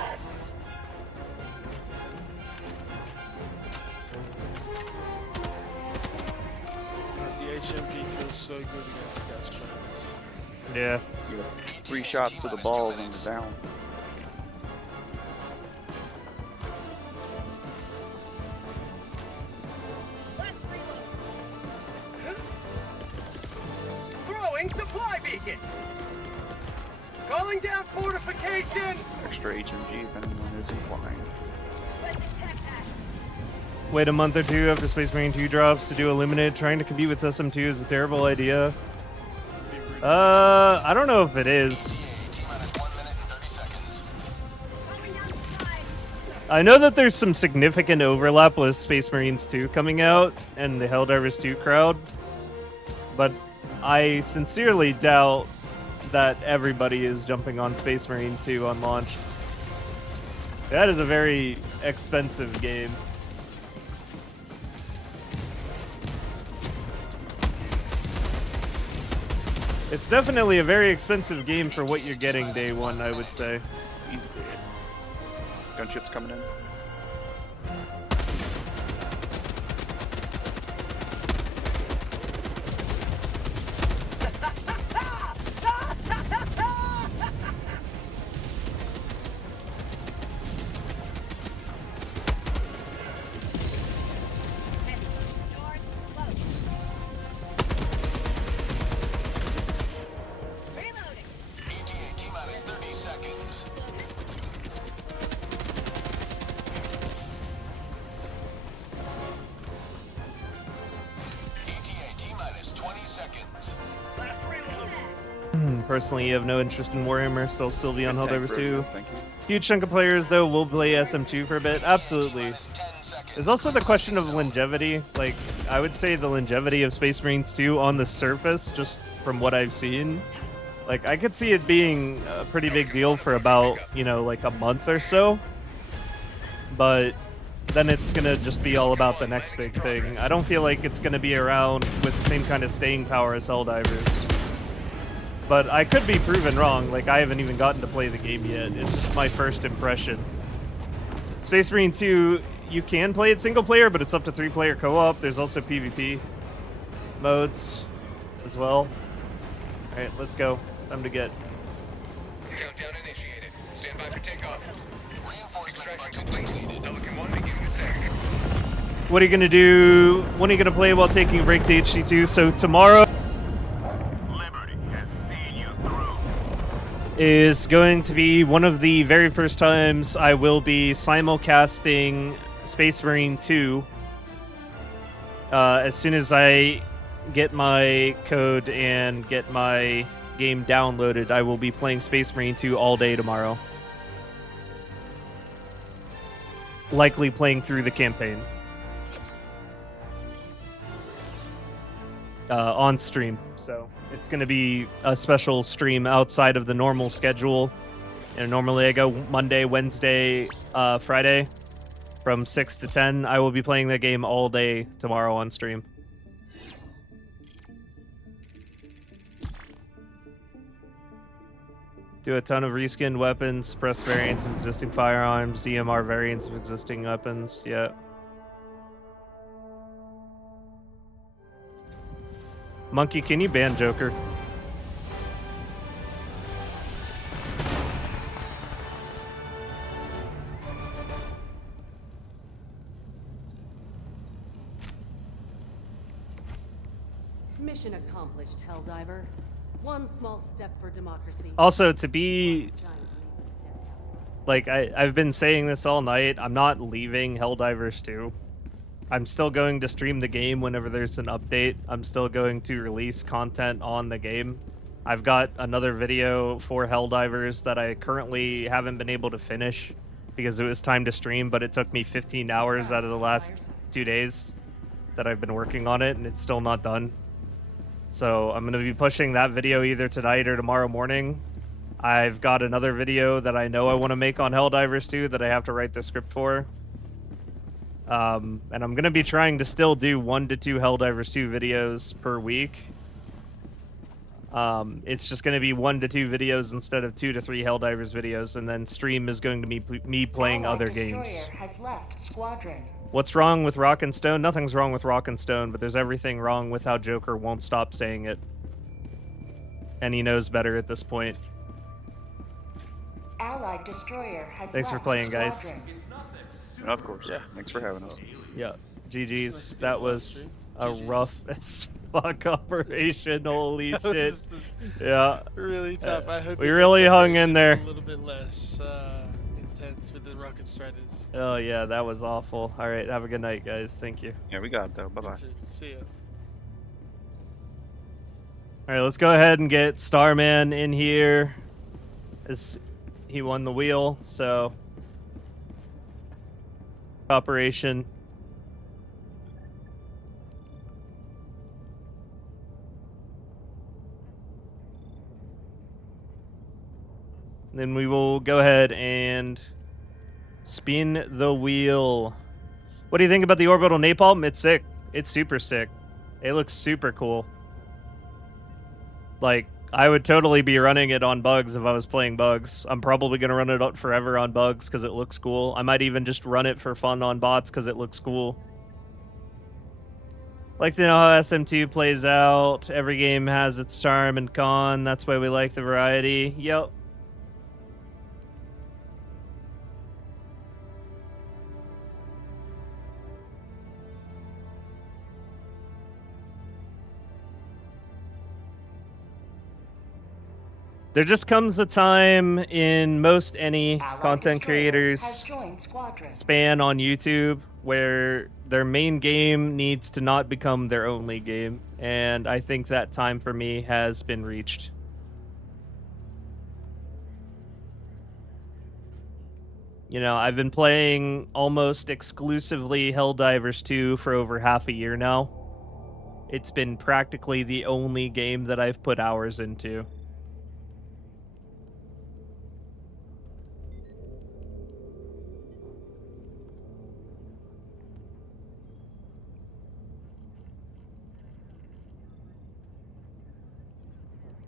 so good against Gas Trainers. Yeah. You know, 3 shots to the balls and you're down. Throwing supply beacon. Calling down fortification. Extra HMG if anyone is inclined. Wait a month or two after Space Marine 2 drops to do Illuminate. Trying to compete with SM2 is a terrible idea. I don't know if it is. I know that there's some significant overlap with Space Marines 2 coming out and the Helldivers 2 crowd, but I sincerely doubt that everybody is jumping on Space Marine 2 on launch. That is a very expensive game. It's definitely a very expensive game for what you're getting day one, I would say. Easy. Gunships coming in. Personally, you have no interest in Warhammer, so I'll still be on Good tech, Helldivers bro. 2. Thank you. Huge chunk of players, though, will play SM2 for a bit. Absolutely. There's also the question of longevity. Like, I would say the longevity of Space Marines 2 on the surface, just from what I've seen. Like, I could see it being a pretty big deal for about, you know, like a month or so. But then it's going to just be all about the next big thing. I don't feel like it's going to be around with the same kind of staying power as Helldivers. But I could be proven wrong. Like, I haven't even gotten to play the game yet. It's just my first impression. Space Marine 2, you can play it single player, but it's up to 3-player co-op. There's also PvP modes as well. Alright, let's go. Time to get. Countdown initiated. Stand by for takeoff. Extraction complete. Pelican 1 beginning ascent. What are you going to do? When are you going to play while taking a break to HD2? So tomorrow is going to be one of the very first times I will be simulcasting Space Marine 2. As soon as I get my code and get my game downloaded, I will be playing Space Marine 2 all day tomorrow. Likely playing through the campaign. On stream, so it's going to be a special stream outside of the normal schedule. And normally I go Monday, Wednesday, Friday from 6 to 10. I will be playing the game all day tomorrow on stream. Do a ton of reskinned weapons, suppress variants of existing firearms, DMR variants of existing weapons, yeah. Monkey, can you ban Joker? Mission accomplished, Helldiver. One small step for democracy. Also, to be... Like, I've been saying this all night. I'm not leaving Helldivers 2. I'm still going to stream the game whenever there's an update. I'm still going to release content on the game. I've got another video for Helldivers that I currently haven't been able to finish because it was time to stream, but it took me 15 hours out of the last 2 days that I've been working on it, and it's still not done. So I'm going to be pushing that video either tonight or tomorrow morning. I've got another video that I know I want to make on Helldivers 2 that I have to write the script for. And I'm going to be trying to still do 1 to 2 Helldivers 2 videos per week. It's just going to be 1 to 2 videos instead of 2 to 3 Helldivers videos, and then stream is going to be me playing Allied other destroyer games. has left squadron. What's wrong with Rock and Stone? Nothing's wrong with Rock and Stone, but there's everything wrong with how Joker won't stop saying it. And he knows better at this point. Allied destroyer has Thanks for left playing, guys. squadron. And of course, yeah. Thanks for having us. Yeah, GG's. That was a rough as fuck operation. Holy shit. Yeah. Really tough. I hope we really hung in there. A little bit less intense with the rocket striders. Oh yeah, that was awful. All right, have a good night, guys. Thank you. Yeah, we got it though. Bye bye. See ya. All right, let's go ahead and get Starman in here, as he won the wheel. So operation. Then we will go ahead and spin the wheel. What do you think about the orbital napalm? It's sick. It's super sick. It looks super cool. Like, I would totally be running it on bugs if I was playing bugs. I'm probably going to run it out forever on bugs because it looks cool. I might even just run it for fun on bots because it looks cool. Like to know how SM2 plays out. Every game has its charm and con. That's why we like the variety. Yep. There just comes a time in most any Allied content destroyer creators has joined squadron. span on YouTube where their main game needs to not become their only game. And I think that time for me has been reached. You know, I've been playing almost exclusively Helldivers 2 for over half a year now. It's been practically the only game that I've put hours into.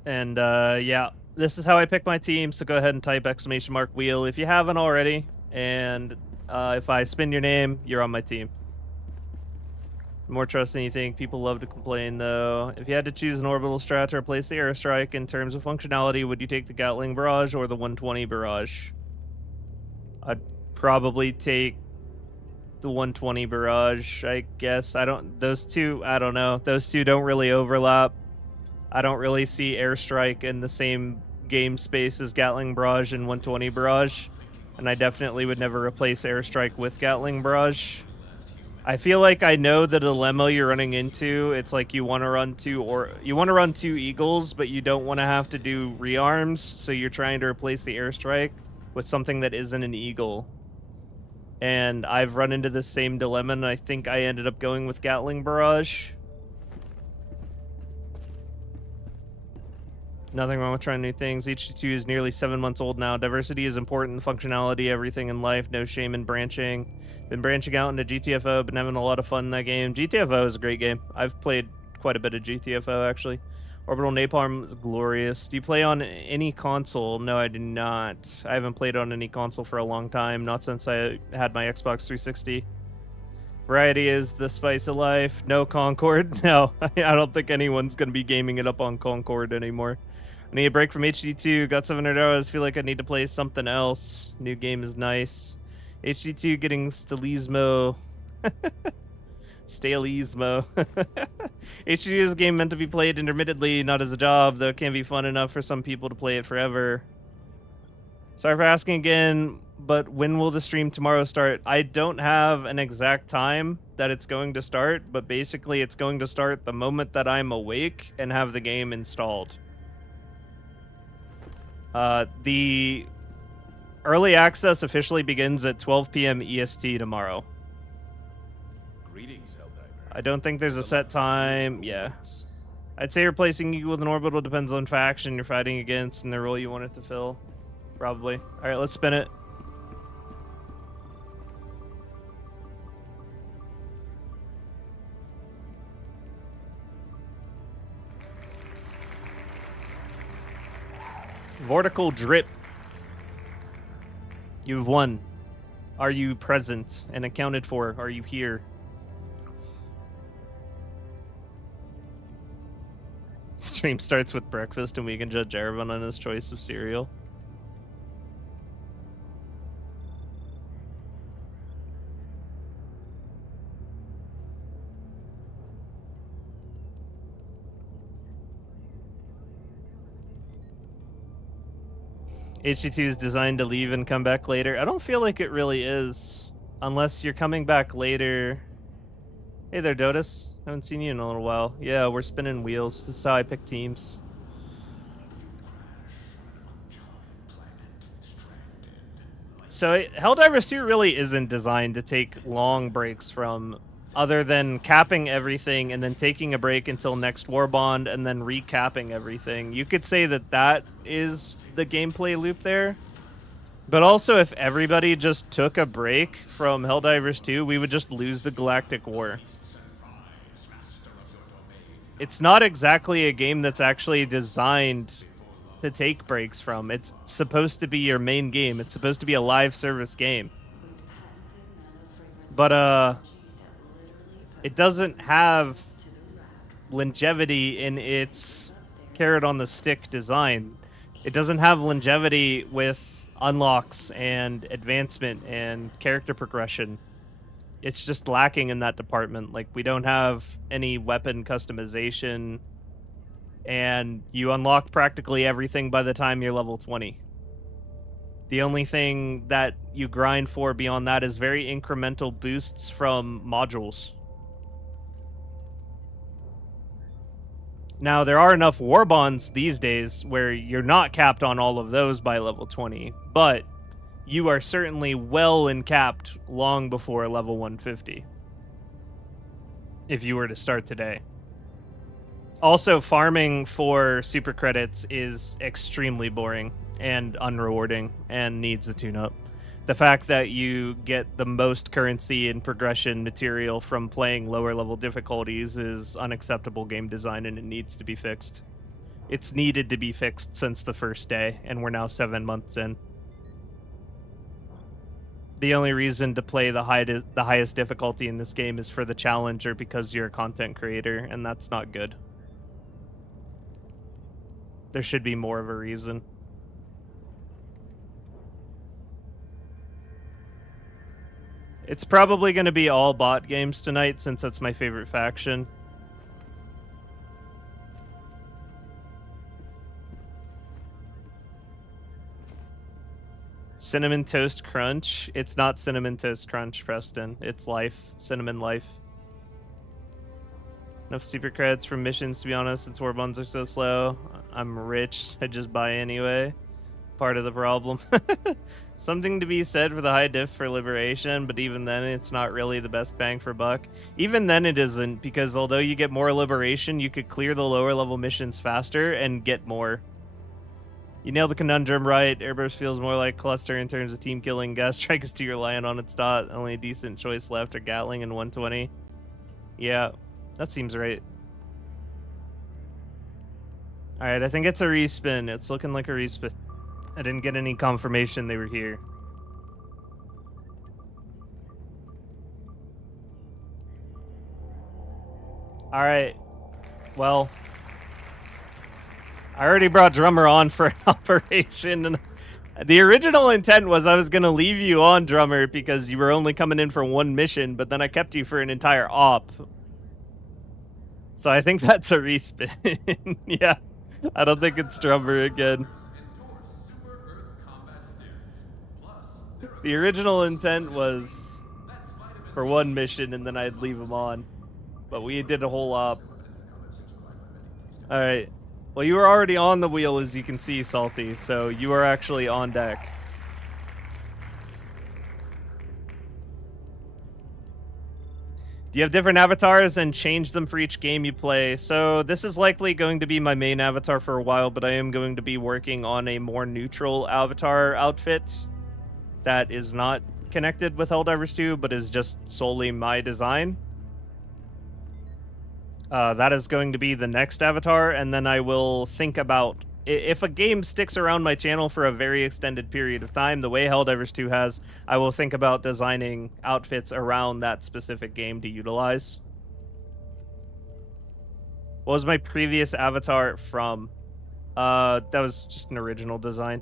And yeah, this is how I pick my team, so go ahead and type !wheel if you haven't already. And if I spin your name, you're on my team. More trust than you think. People love to complain, though. If you had to choose an orbital strat to replace the airstrike in terms of functionality, would you take the Gatling Barrage or the 120 Barrage? I'd probably take the 120 Barrage, I guess. Those two, I don't know. Those two don't really overlap. I don't really see airstrike in the same game space as Gatling Barrage and 120 Barrage, and I definitely would never replace airstrike with Gatling Barrage. I feel like I know the dilemma you're running into. It's like you want to run two Eagles, but you don't want to have to do rearms, so you're trying to replace the airstrike with something that isn't an Eagle. And I've run into the same dilemma, and I think I ended up going with Gatling Barrage. Nothing wrong with trying new things. HD2 is nearly 7 months old now. Diversity is important. Functionality, everything in life. No shame in branching. Been branching out into GTFO. Been having a lot of fun in that game. GTFO is a great game. I've played quite a bit of GTFO, actually. Orbital Napalm is glorious. Do you play on any console? No, I do not. I haven't played on any console for a long time. Not since I had my Xbox 360. Variety is the spice of life. No Concord. No, I don't think anyone's going to be gaming it up on Concord anymore. I need a break from HD2. Got 700 hours. Feel like I need to play something else. New game is nice. HD2 getting Stalismo. Stalismo. HD2 is a game meant to be played intermittently, not as a job, though it can be fun enough for some people to play it forever. Sorry for asking again, but when will the stream tomorrow start? I don't have an exact time that it's going to start, but basically it's going to start the moment that I'm awake and have the game installed. The early access officially begins at 12 p.m. EST tomorrow. Greetings, Helldiver. I don't think there's a set time. Yeah. I'd say replacing you with an orbital depends on faction you're fighting against and the role you want it to fill. Probably. Alright, let's spin it. Vortical drip. You've won. Are you present and accounted for? Are you here? Stream starts with breakfast and we can judge everyone on his choice of cereal. HD2 is designed to leave and come back later. I don't feel like it really is. Unless you're coming back later. Hey there, Dotus. Haven't seen you in a little while. Yeah, we're spinning wheels. This is how I pick teams. So Helldivers 2 really isn't designed to take long breaks from, other than capping everything and then taking a break until next Warbond and then recapping everything. You could say that that is the gameplay loop there. But also, if everybody just took a break from Helldivers 2, we would just lose the Galactic War. It's not exactly a game that's actually designed to take breaks from. It's supposed to be your main game. It's supposed to be a live service game. But, it doesn't have longevity in its carrot on the stick design. It doesn't have longevity with unlocks and advancement and character progression. It's just lacking in that department. Like, we don't have any weapon customization, and you unlock practically everything by the time you're level 20. The only thing that you grind for beyond that is very incremental boosts from modules. Now, there are enough war bonds these days where you're not capped on all of those by level 20, but you are certainly well capped long before level 150 if you were to start today. Also, farming for super credits is extremely boring and unrewarding and needs a tune-up. The fact that you get the most currency and progression material from playing lower level difficulties is unacceptable game design, and it needs to be fixed. It's needed to be fixed since the first day, and we're now 7 months in. The only reason to play the highest difficulty in this game is for the challenge or because you're a content creator, and that's not good. There should be more of a reason. It's probably going to be all bot games tonight, since that's my favorite faction. Cinnamon Toast Crunch. It's not Cinnamon Toast Crunch, Preston. It's Life. Cinnamon Life. Enough super credits for missions, to be honest, since warbonds are so slow. I'm rich. I just buy anyway. Part of the problem. Something to be said for the high diff for Liberation, but even then it's not really the best bang for buck. Even then it isn't, because although you get more Liberation, you could clear the lower level missions faster and get more. You nailed the conundrum right. Airburst feels more like Cluster in terms of team killing. Gas Strike is 2 reliant on its dot. Only a decent choice left are Gatling and 120. Yeah, that seems right. Alright, I think it's a respin. It's looking like a respin. I didn't get any confirmation they were here. Alright. Well, I already brought Drummer on for an operation, and the original intent was I was going to leave you on, Drummer, because you were only coming in for one mission, but then I kept you for an entire op. So I think that's a respin. Yeah, I don't think it's Drummer again. The original intent was for one mission, and then I'd leave him on. But we did a whole op. Alright. Well, you were already on the wheel, as you can see, Salty, so you are actually on deck. Do you have different avatars and change them for each game you play? So this is likely going to be my main avatar for a while, but I am going to be working on a more neutral avatar outfit that is not connected with Helldivers 2, but is just solely my design. That is going to be the next avatar, and then I will think about If a game sticks around my channel for a very extended period of time, the way Helldivers 2 has, I will think about designing outfits around that specific game to utilize. What was my previous avatar from? That was just an original design.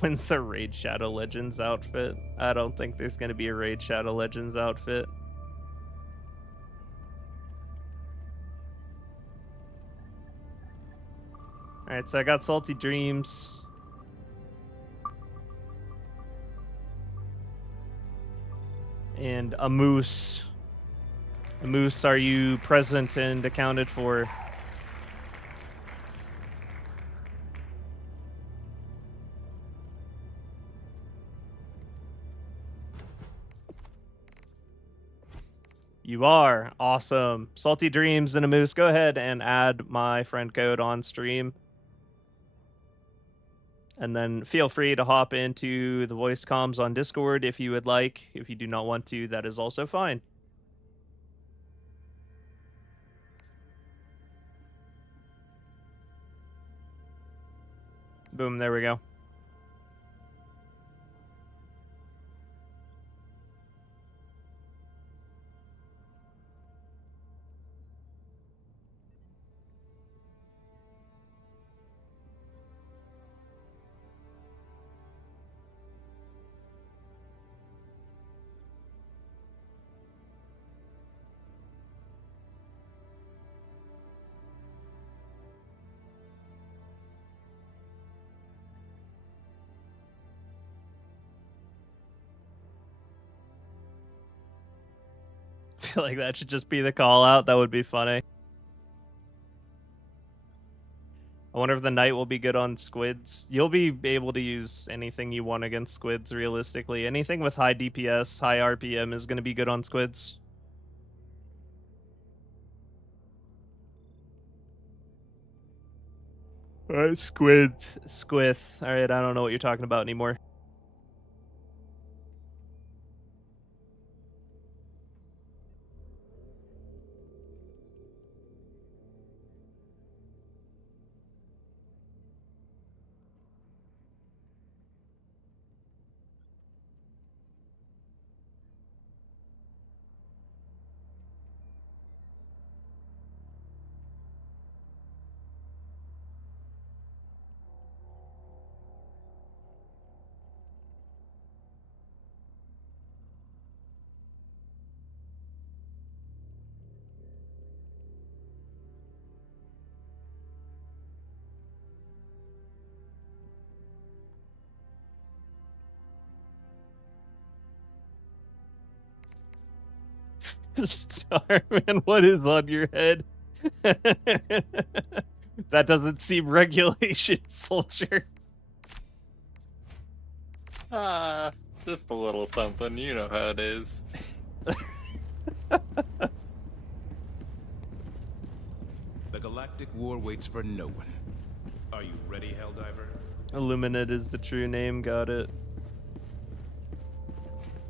When's the Raid Shadow Legends outfit? I don't think there's going to be a Raid Shadow Legends outfit. Alright, so I got Salty Dreams. And a moose. The moose, are you present and accounted for? You are. Awesome. Salty Dreams and a moose. Go ahead and add my friend code on stream. And then feel free to hop into the voice comms on Discord if you would like. If you do not want to, that is also fine. Boom, there we go. I feel like that should just be the call out. That would be funny. I wonder if the knight will be good on squids. You'll be able to use anything you want against squids, realistically. Anything with high DPS, high RPM is going to be good on squids. Squids. Squith. Alright, I don't know what you're talking about anymore. Starman, what is on your head? That doesn't seem regulation, soldier. Just a little something, you know how it is. The galactic war waits for no one. Are you ready, Helldiver? Illuminate is the true name, got it.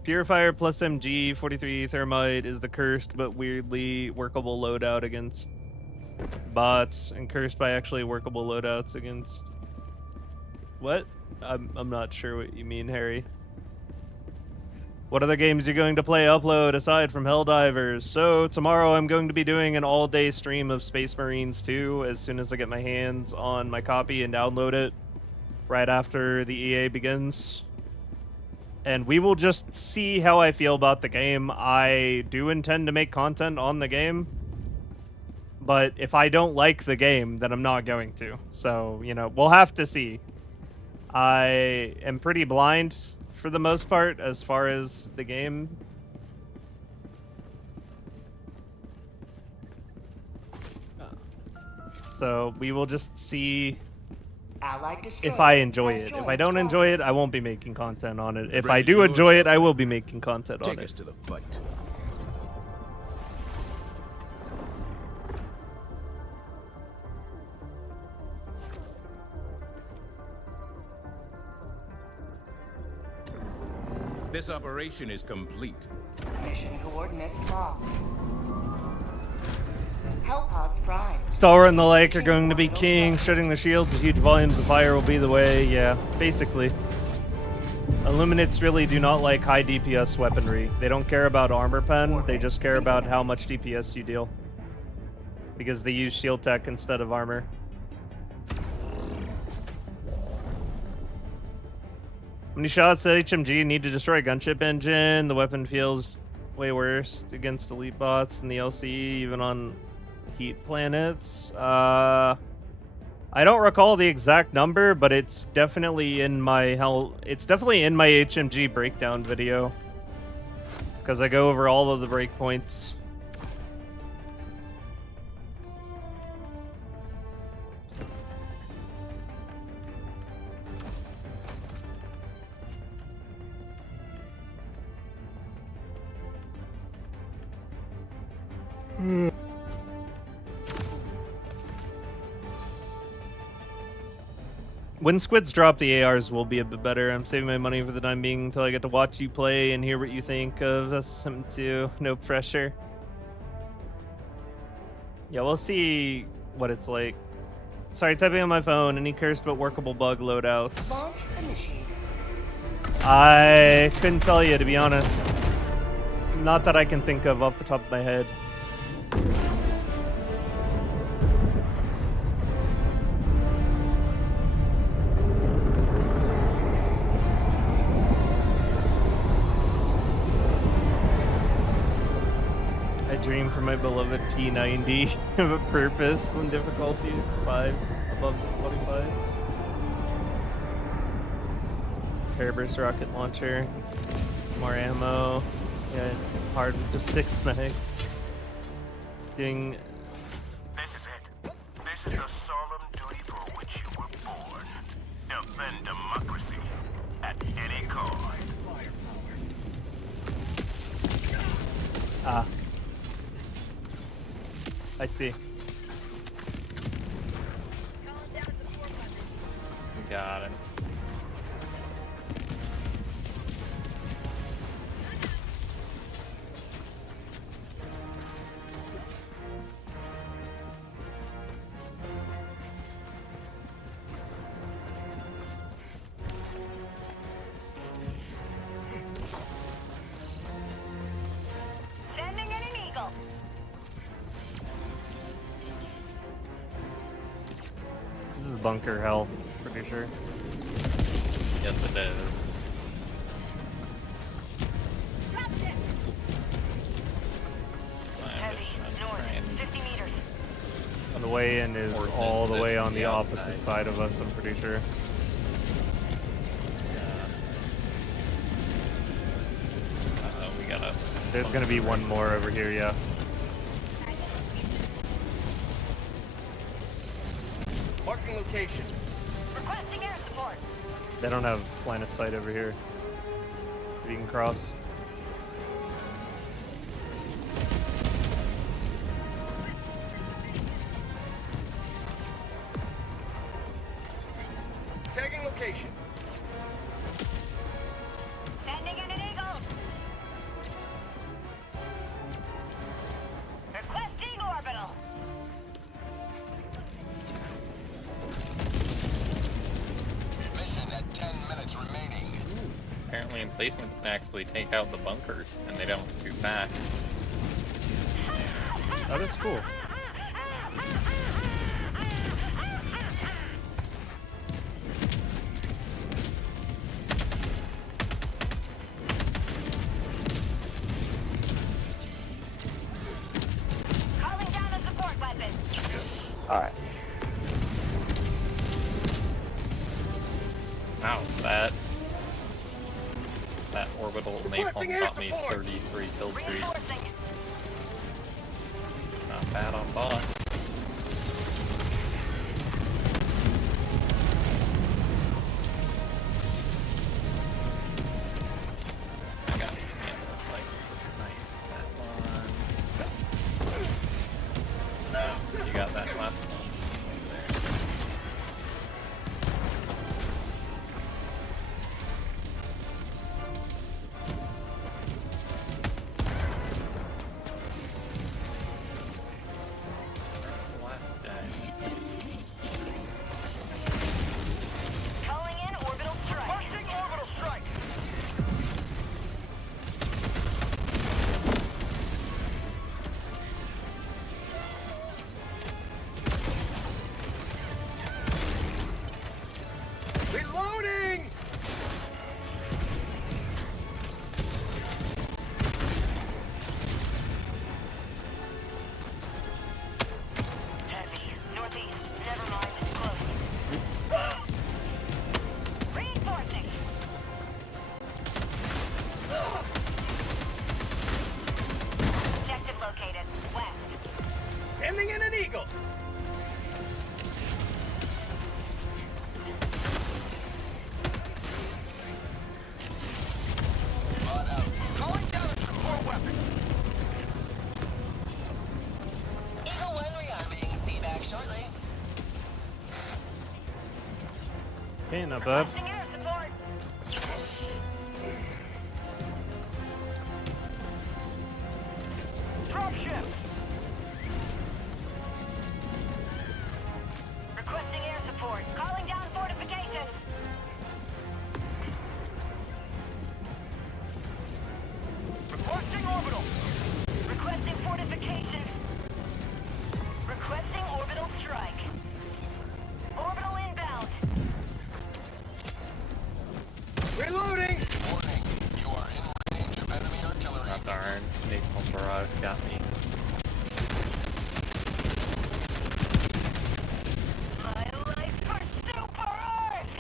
Purifier plus MG, 43 Thermite is the cursed but weirdly workable loadout against bots, and cursed by actually workable loadouts against... What? I'm not sure what you mean, Harry. What other games are you going to play upload aside from Helldivers? So tomorrow I'm going to be doing an all-day stream of Space Marines 2 as soon as I get my hands on my copy and download it right after the EA begins. And we will just see how I feel about the game. I do intend to make content on the game, but if I don't like the game, then I'm not going to. So, you know, we'll have to see. I am pretty blind for the most part as far as the game. So we will just see if I enjoy it. If I don't enjoy it, I won't be making content on it. If I do enjoy it, I will be making content on it. Take us to the fight. This operation is complete. Mission coordinates locked. Hellpods Prime. Stalwart and the like are going to be king. Shutting the shields with huge volumes of fire will be the way. Yeah, basically. Illuminates really do not like high DPS weaponry. They don't care about armor pen, they just care about how much DPS you deal. Because they use shield tech instead of armor. How many shots at HMG need to destroy a gunship engine? The weapon feels way worse against elite bots than the LCE, even on heat planets. I don't recall the exact number, but it's definitely in my HMG breakdown video. Because I go over all of the breakpoints. When squids drop, the ARs will be a bit better. I'm saving my money for the time being until I get to watch you play and hear what you think of SM2. No pressure. Yeah, we'll see what it's like. Sorry, typing on my phone. Any cursed but workable bug loadouts? Launch initiated. I couldn't tell you, to be honest. Not that I can think of off the top of my head. I dream for my beloved P90 of a purpose and difficulty 5 above 25. Paraburst rocket launcher, more ammo, yeah, hard with just 6 mags. Doing. This is it. This is the solemn duty for which you were born. Defend democracy at any cost. Ah. I see. Got it. Sending in an eagle. This is bunker hell, pretty sure. Yes, it is. So I'm just trying to 50 meters. And the way in is all the way on the opposite side of us, I'm pretty sure. We gotta. There's gonna be one more over here, yeah. Marking location. Requesting air support. They don't have line of sight over here. You can cross. Tagging location. Sending in an eagle. Requesting orbital. Mission at 10 minutes remaining. Apparently, emplacement can actually take out the bunkers, and they don't shoot back. That is cool. Calling down a support weapon. Alright. Wow, that orbital napalm got me 33 kill streak. Reinforcing. Not bad on boss. I got animals like snipe that one. No, you got that left one there. Not bad. Requesting air support. Dropship. Requesting air support. Calling down fortifications. Requesting orbital. Requesting fortifications. Requesting orbital strike. Orbital inbound. Reloading! Warning, you are in range of enemy artillery. Oh, darn. Napalm Barrage got me. My life for Super Earth!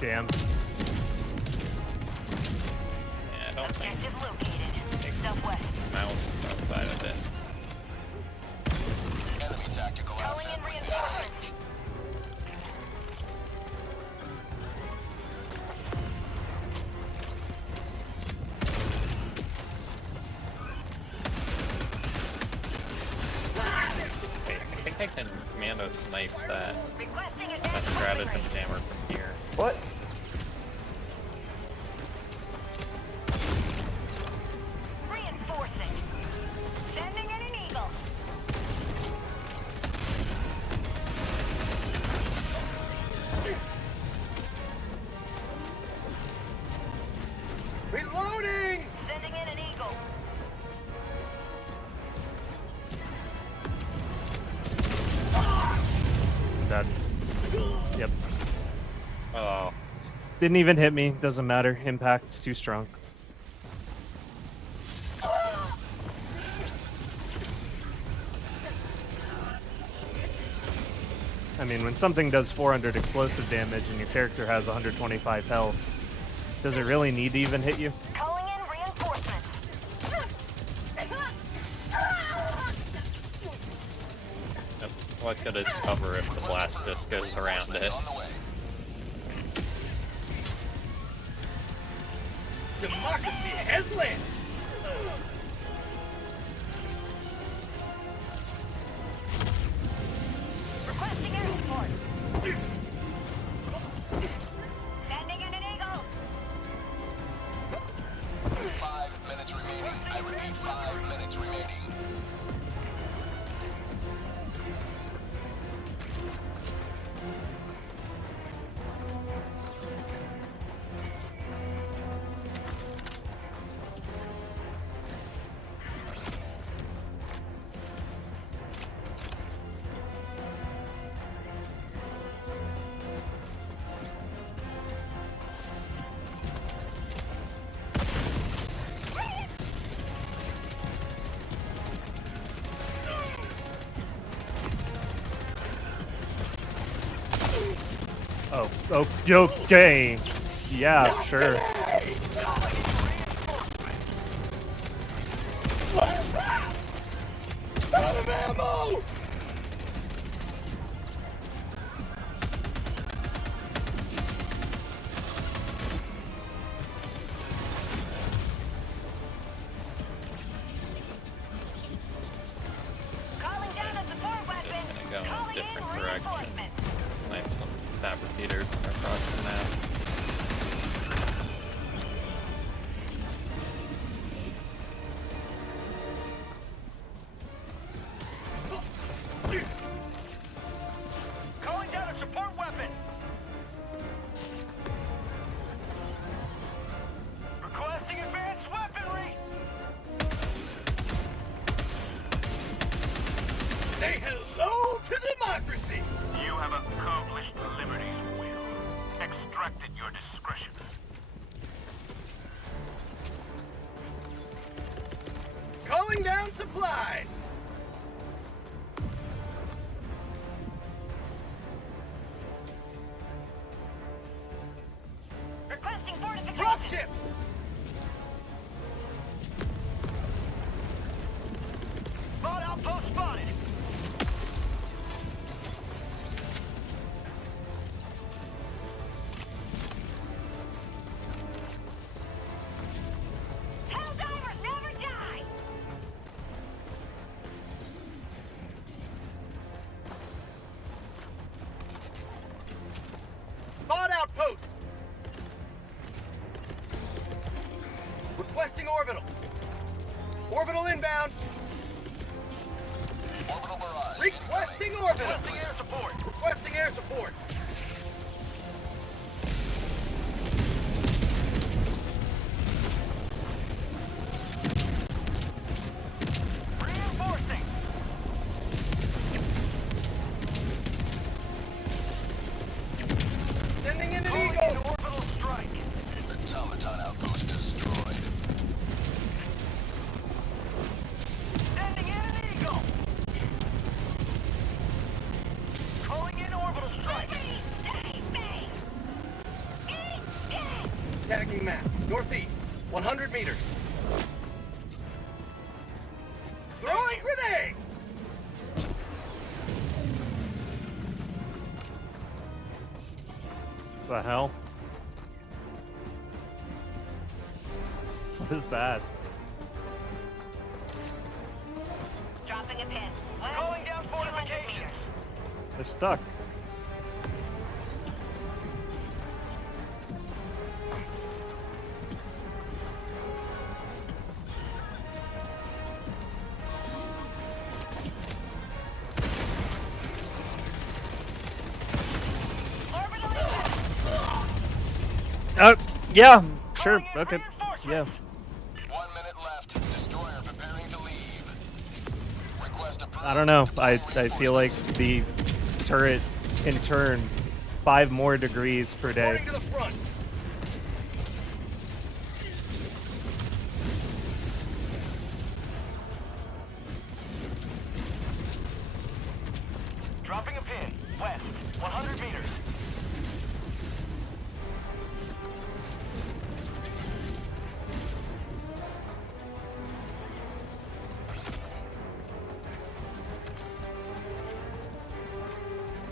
Jam. Yeah, I don't think Objective located. Southwest. mouse is outside of it. Enemy tactical Calling asset in within reinforcements. range. Wait, I think I can commando snipe that Requesting that advanced stratagem weaponry. jammer from here. What? Reinforcing. Sending in an eagle. Reloading! Sending in an eagle. Dead. Yep. Oh, Didn't even hit me. Doesn't matter. Impact's too strong. I mean, when something does 400 explosive damage and your character has 125 health, does it really need to even hit you? Calling in reinforcements. yep. What good is cover if the blast disc goes around it? On the way. Democracy has landed! Requesting air support. Sending in an eagle. 5 minutes remaining. I repeat, 5 minutes remaining. Oh, okay. Yeah, sure. Out of ammo! Calling down a support weapon. Gonna go in a Calling different in direction. reinforcements. Snipe some fabricators across the map. Calling down a support weapon! Requesting advanced weaponry! Say hello to democracy! You have accomplished liberty's will. Extract at your discretion. Calling down supplies! Requesting fortifications. Dropships! Bot outpost spotted! orbital. Orbital inbound. Orbital barrage. Requesting orbital. Requesting air support. Requesting air support. Reinforcing. Sending in an Eagle. An orbital strike. Automaton outpost destroyed. Sending in an Eagle. Calling in orbital strike. Tagging map. Northeast. 100 meters. Throwing grenade. The hell? What is that? Dropping a pin. Calling down fortifications. They're stuck. Yeah, sure, okay, yeah. 1 minute left. Destroyer preparing to leave. Request approved. I don't know. I feel like the turret can turn 5 more degrees per day. Reporting to the front. Dropping a pin. West. 100 meters.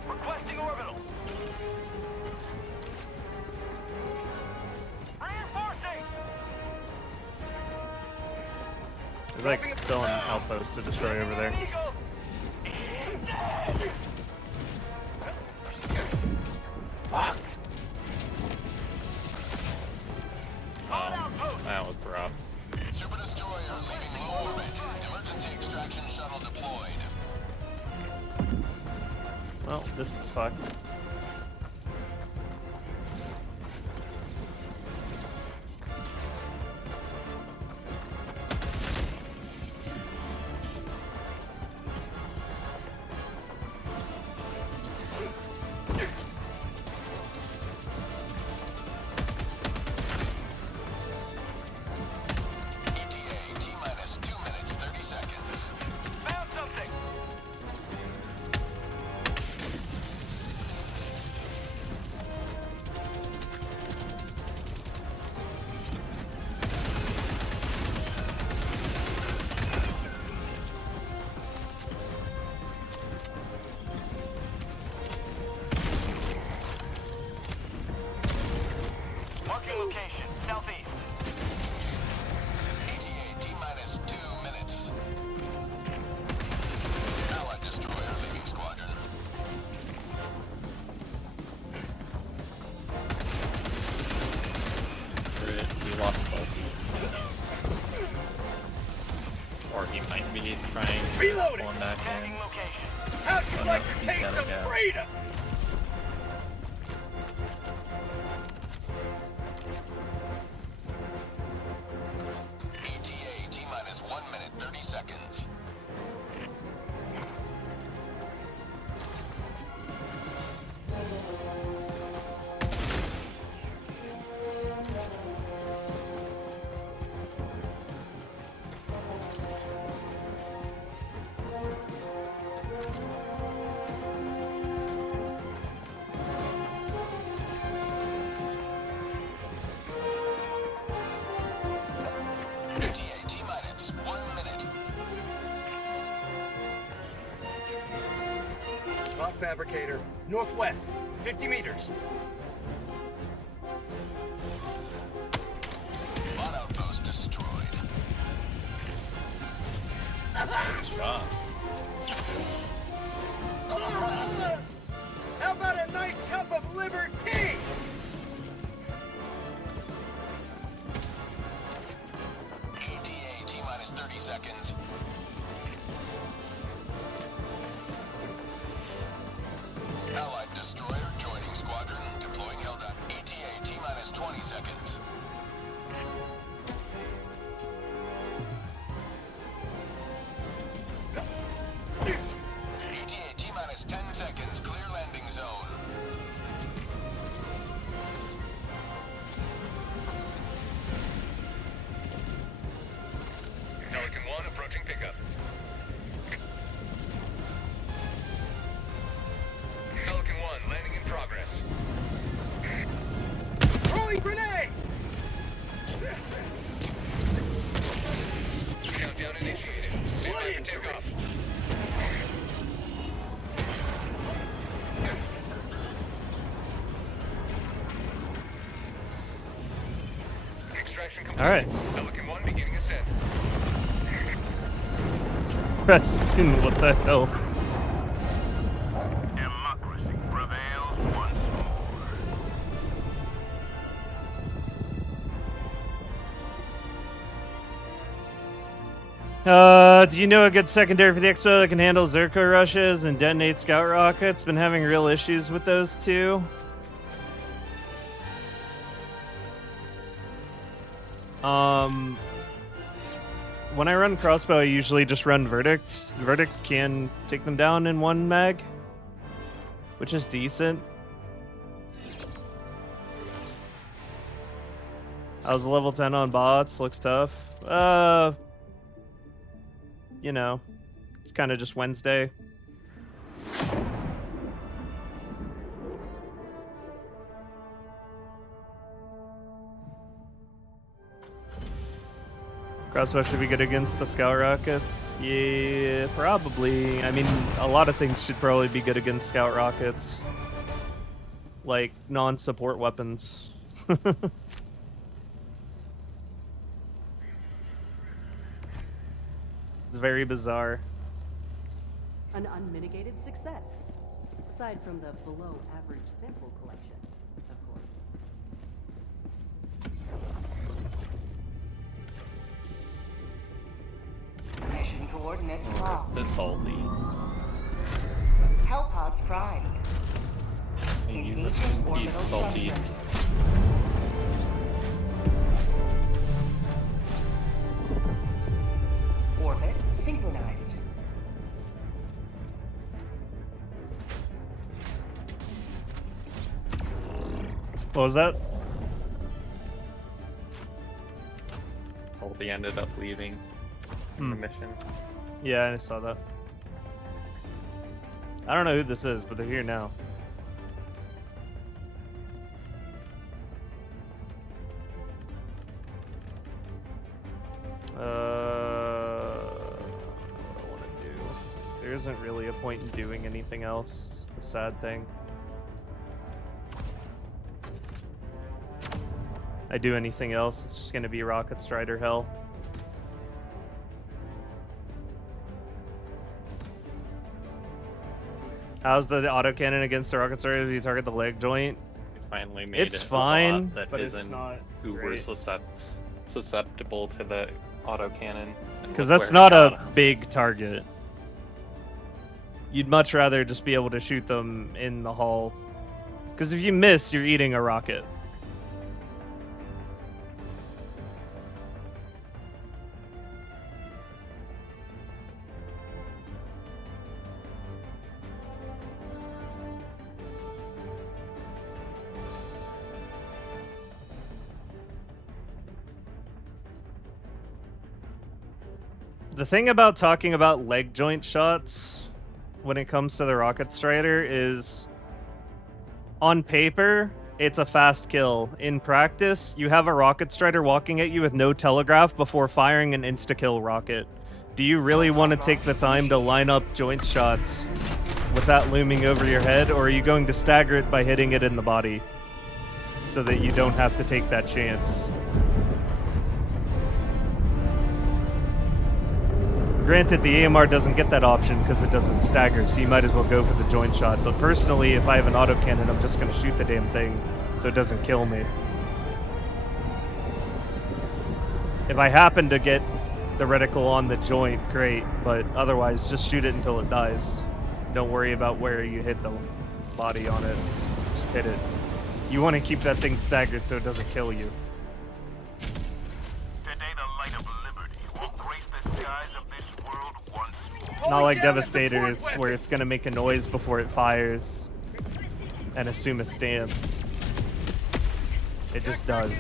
Requesting orbital. Reinforcing. There's like still an outpost to destroy over there. Eagle. Fuck. That was rough. Super destroyer leaving low orbit. Emergency extraction shuttle deployed. Well, this is fucked. ETA T-minus 2 minutes 30 seconds. Found something. Marking location, southeast. ETA T-minus 2 minutes. Allied destroyer leaving squadron. He lost Salty. Or he might be trying to Reloading. spawn back Tagging in. location. How'd you Oh, like no, to he's taste gotta some go. freedom? ETA T-minus 1 minute 30 seconds. ETA T-minus 1 minute. Rock fabricator, northwest, 50 meters. Mod outpost destroyed. Nice job. How about a nice cup of liberty? seconds. Allied destroyer joining squadron. Deploying Helldivers. ETA T-minus 20 seconds. ETA T-minus 10 seconds. Clear landing zone. Pelican 1 approaching pickup. Pelican 1 landing in progress. Throwing grenade! Countdown initiated. Stand by for takeoff. Extraction complete. All right. Pelican 1 beginning ascent. Preston, what the hell? Democracy prevails once more. Do you know a good secondary for the Expo that can handle Zerko rushes and detonate scout rockets? Been having real issues with those two. When I run crossbow, I usually just run Verdict. Verdict can take them down in one mag, which is decent. I was level 10 on bots. Looks tough. You know, it's kind of just Wednesday. Crossbow should be good against the scout rockets. Yeah, probably. I mean, a lot of things should probably be good against scout rockets. Like, non-support weapons. It's very bizarre. An unmitigated success. Aside from the below average sample collection, of course. Mission coordinates locked. This salty. Hellpod's prime. He's salty. Orbit synchronized. What was that? Salty ended up leaving the mission. Yeah, I saw that. I don't know who this is, but they're here now. What I want to do. There isn't really a point in doing anything else. It's the sad thing. I do anything else, it's just gonna be Rocket Strider hell. How's the autocannon against the Rocket Strider? Do you target the leg joint? We finally made It's it fine, that but isn't it's not uber great. susceptible to the autocannon. Because that's not a big target. You'd much rather just be able to shoot them in the hull. Because if you miss, you're eating a rocket. The thing about talking about leg joint shots when it comes to the Rocket Strider is, on paper, it's a fast kill. In practice, you have a Rocket Strider walking at you with no telegraph before firing an insta-kill rocket. Do you really want to take the time to line up joint shots with that looming over your head, or are you going to stagger it by hitting it in the body so that you don't have to take that chance? Granted, the AMR doesn't get that option because it doesn't stagger, so you might as well go for the joint shot. But personally, if I have an autocannon, I'm just going to shoot the damn thing so it doesn't kill me. If I happen to get the reticle on the joint, great, but otherwise just shoot it until it dies. Don't worry about where you hit the body on it. Just hit it. You want to keep that thing staggered so it doesn't kill you. Today the light of liberty will grace the skies of this world once more. Not like Devastators, where it's gonna make a noise before it fires and assume a stance. It just does.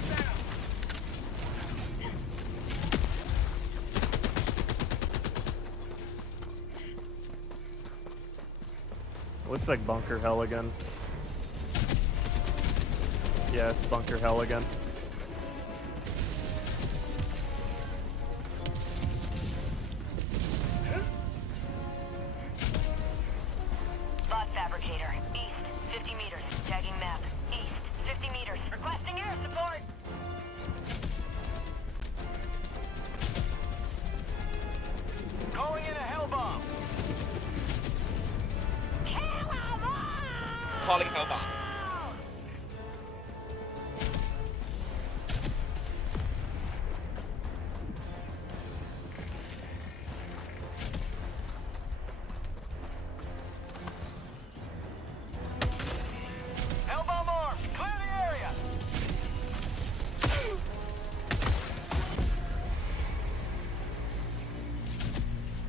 Looks like Bunker Hell again. Yeah, it's Bunker Hell again. Bot fabricator, east, 50 meters. Tagging map, east, 50 meters. Requesting air support. Calling in a hell bomb. Calling Hellbomb. Hellbomb armed. Clear the area.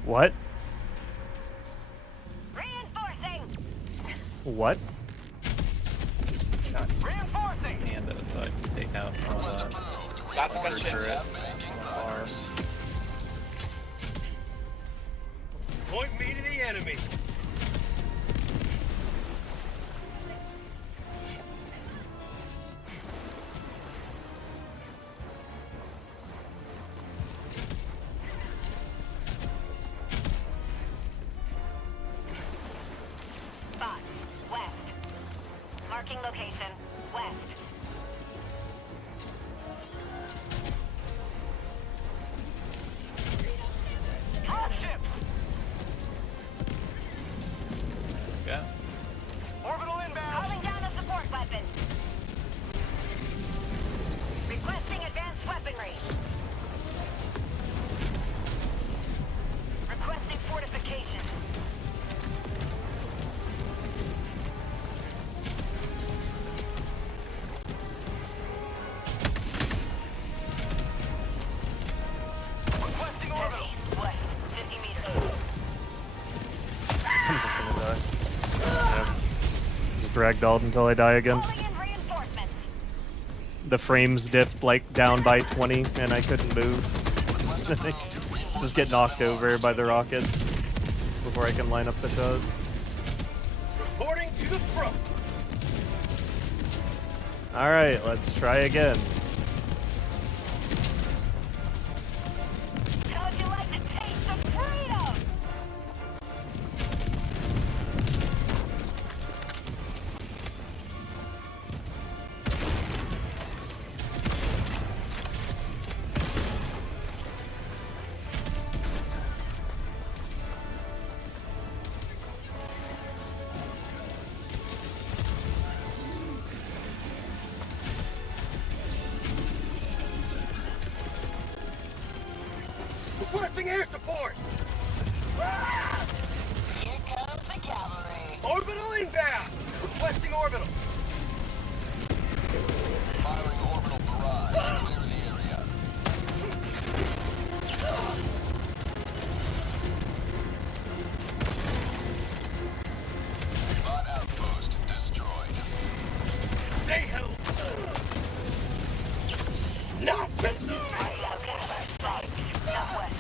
What? Reinforcing. What? Reinforcing. And so I can take out some of the Got the water gunship. turrets on the bars. Point me to the enemy. Bot, west. Marking location, west. Drop ships. Yeah. Orbital inbound. Calling down a support weapon. Requesting advanced weaponry. Requesting fortification. Requesting orbital. West, 50 meters. I'm just gonna die. Yeah. Just ragdolled until I die again. Calling in reinforcements. The frames dipped like down by 20 and I couldn't move. Just get knocked over by the rockets before I can line up the shot. Reporting to the front. Alright, let's try again. How'd you like the taste of freedom? Requesting air support. Here comes the cavalry. Orbital inbound. Requesting orbital. Firing orbital barrage. Clear the area. Bot outpost destroyed. Stay held. Nothing. Southwest.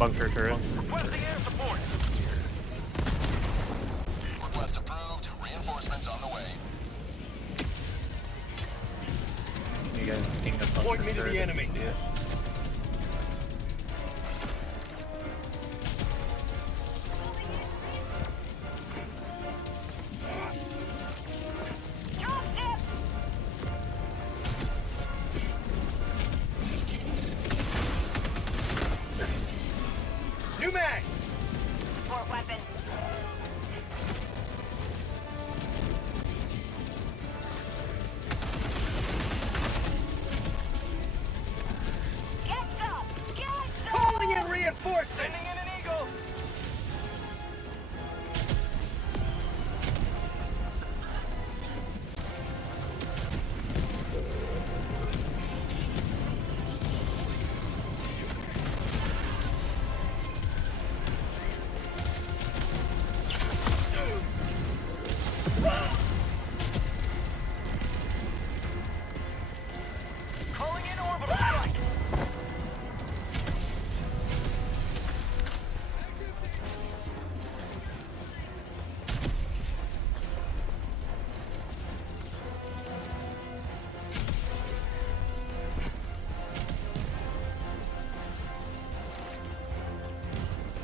bunker turret. Requesting air support. Request approved. Reinforcements on the way. You guys ping the bunker Point me to turret the if you enemy. see it. New mag. Support weapon. Get up! Get up! Calling in reinforcements. Sending in an eagle. Calling in orbital strike.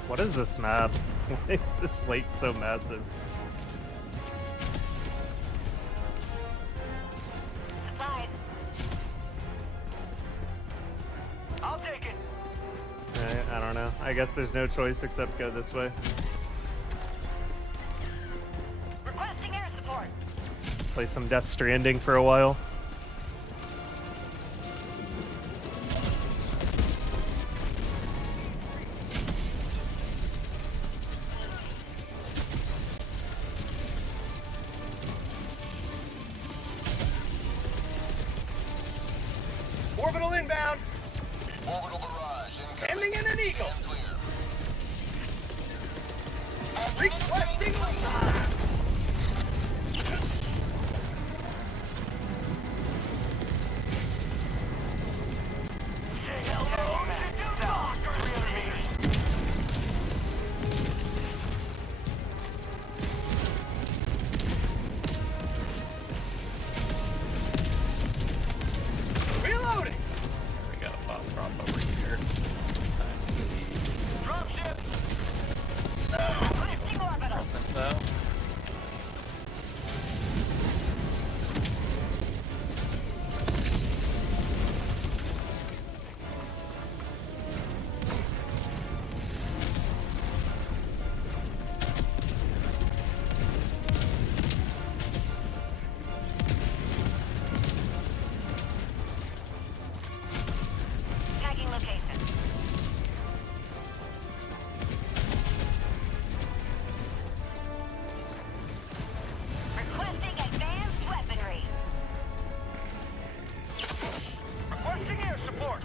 What is this map? Why is this lake so massive? Supplies. I'll take it. I don't know. I guess there's no choice except go this way. Requesting air support. Play some Death Stranding for a while. Orbital inbound. Orbital barrage incoming. Sending in an eagle. Requesting live. Say hello to democracy. Reloading. We got a bot drop over here. Dropship. Requesting orbital. Cross info. Tagging location. Requesting advanced weaponry. Requesting air support.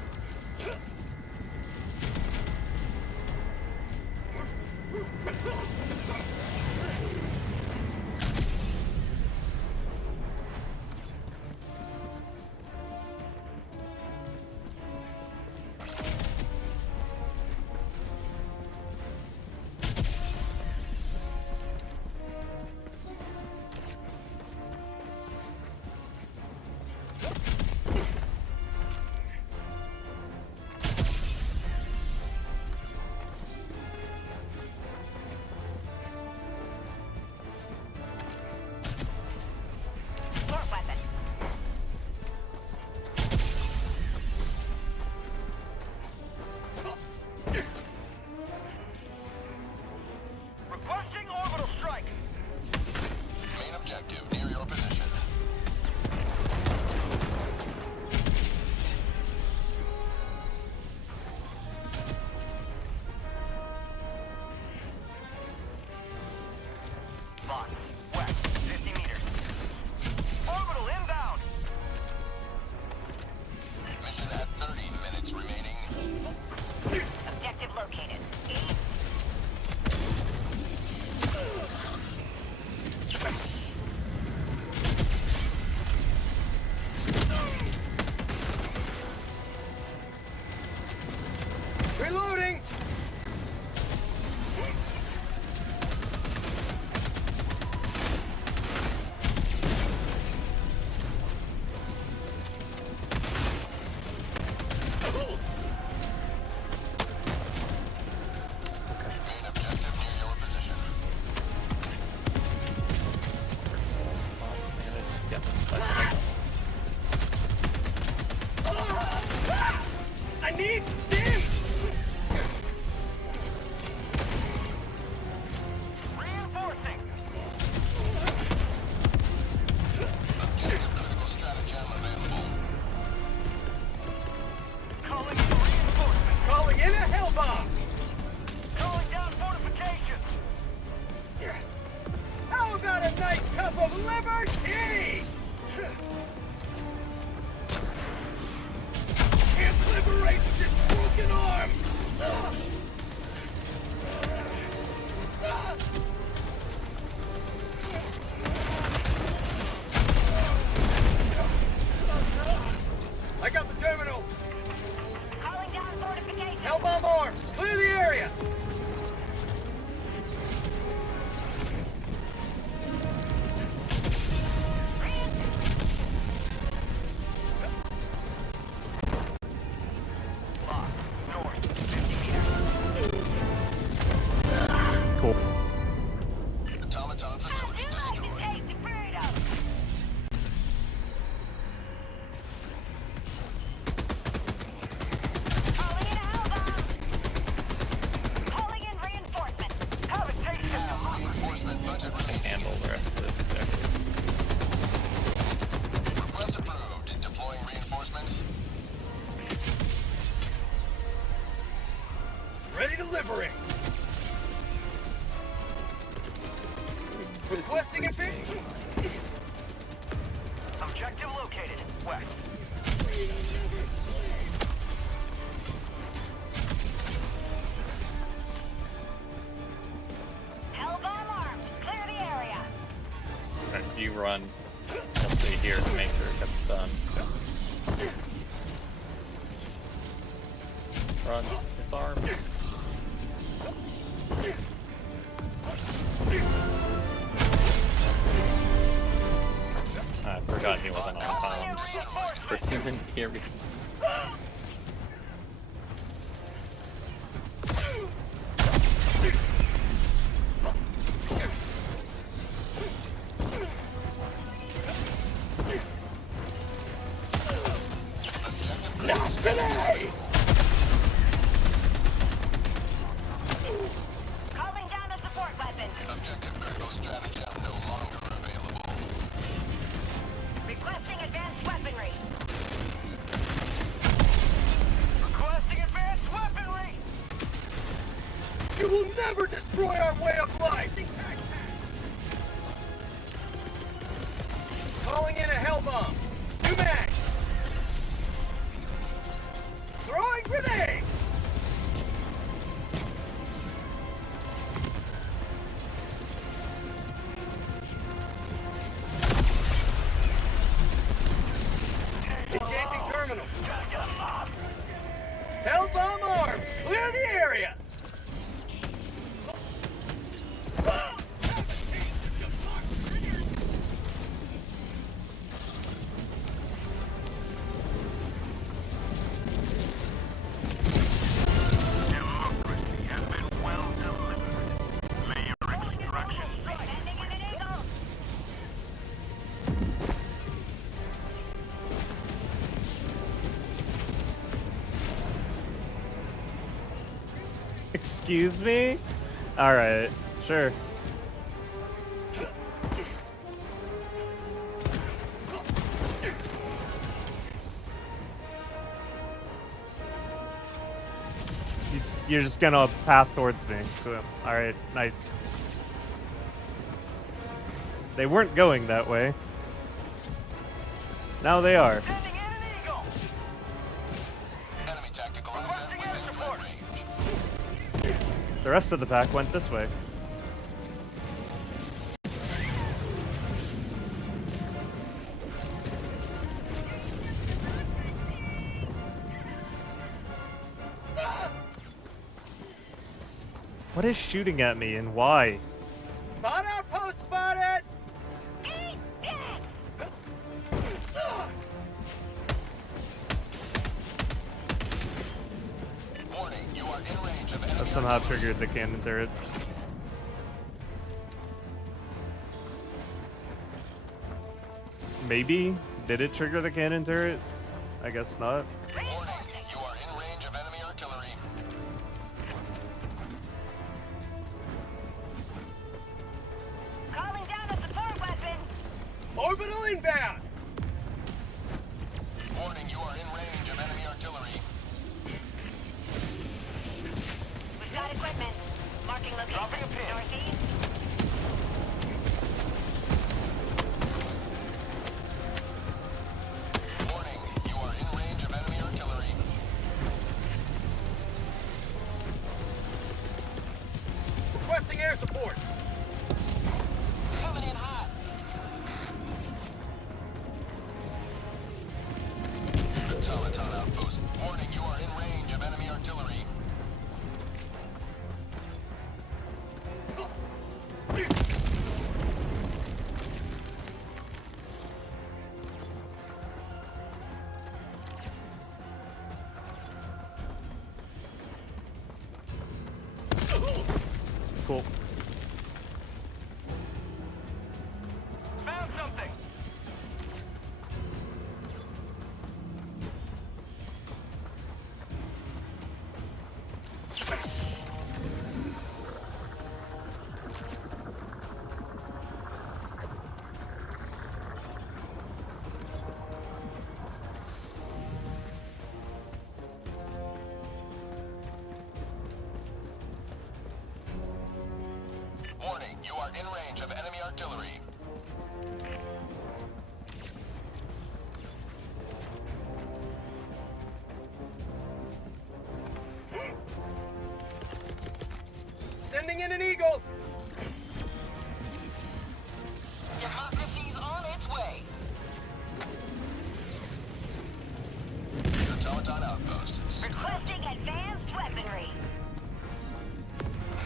Support weapon. Requesting orbital strike. Main objective near your position. I need stim! Reinforcing! Calling in reinforcements! Calling in a hell bomb! Calling down fortifications! How about a nice cup of liberty? Can't liberate this broken arm! I got the terminal! Calling down fortifications. Hellbomb arm! Clear the area! Cool. Automaton facility destroyed. Calling in a hell bomb. Calling in reinforcements. Habitation! Reinforcement budget released. Handle the rest of this objective. Request approved. Deploying reinforcements. Ready to liberate! Requesting a bit. Objective located. West. Hell bomb armed. Clear the area. Alright, you run. I'll stay here to make sure it gets done. Run. It's armed. I forgot he wasn't on comms. Person didn't hear me. Not today! Calling down a support weapon. Objective critical stratagem no longer available. Requesting advanced weaponry. Requesting advanced weaponry! You will never destroy our way of life! Calling in a hell bomb. New mag. Throwing grenade. Engaging terminal. Hell bomb armed. Clear the area. Democracy has been well delivered. May your instructions be Sending in an eagle. Excuse me? Alright, sure. You're just gonna path towards me. Cool. Alright, nice. They weren't going that way. Now they are. sending in an eagle! Enemy tactical asset within threat range. The rest of the pack went this way. What is shooting at me and why? Spot outpost spotted. Warning, you are in range of enemy. That somehow triggered the cannon turret. Maybe. Did it trigger the cannon turret? I guess not. Warning, you are in range of enemy artillery. Calling down a support weapon. Orbital inbound! Warning, you are in range of enemy artillery. We've got equipment. Marking location. Northeast. Warning, you are in range of enemy artillery. Requesting air support. Coming in hot. Automaton outpost. Warning, you are in range of enemy artillery. Cool. Found something. Warning, you are in range of enemy artillery. Sending in an eagle. Democracy's on its way. Automaton outpost. Requesting advanced weaponry.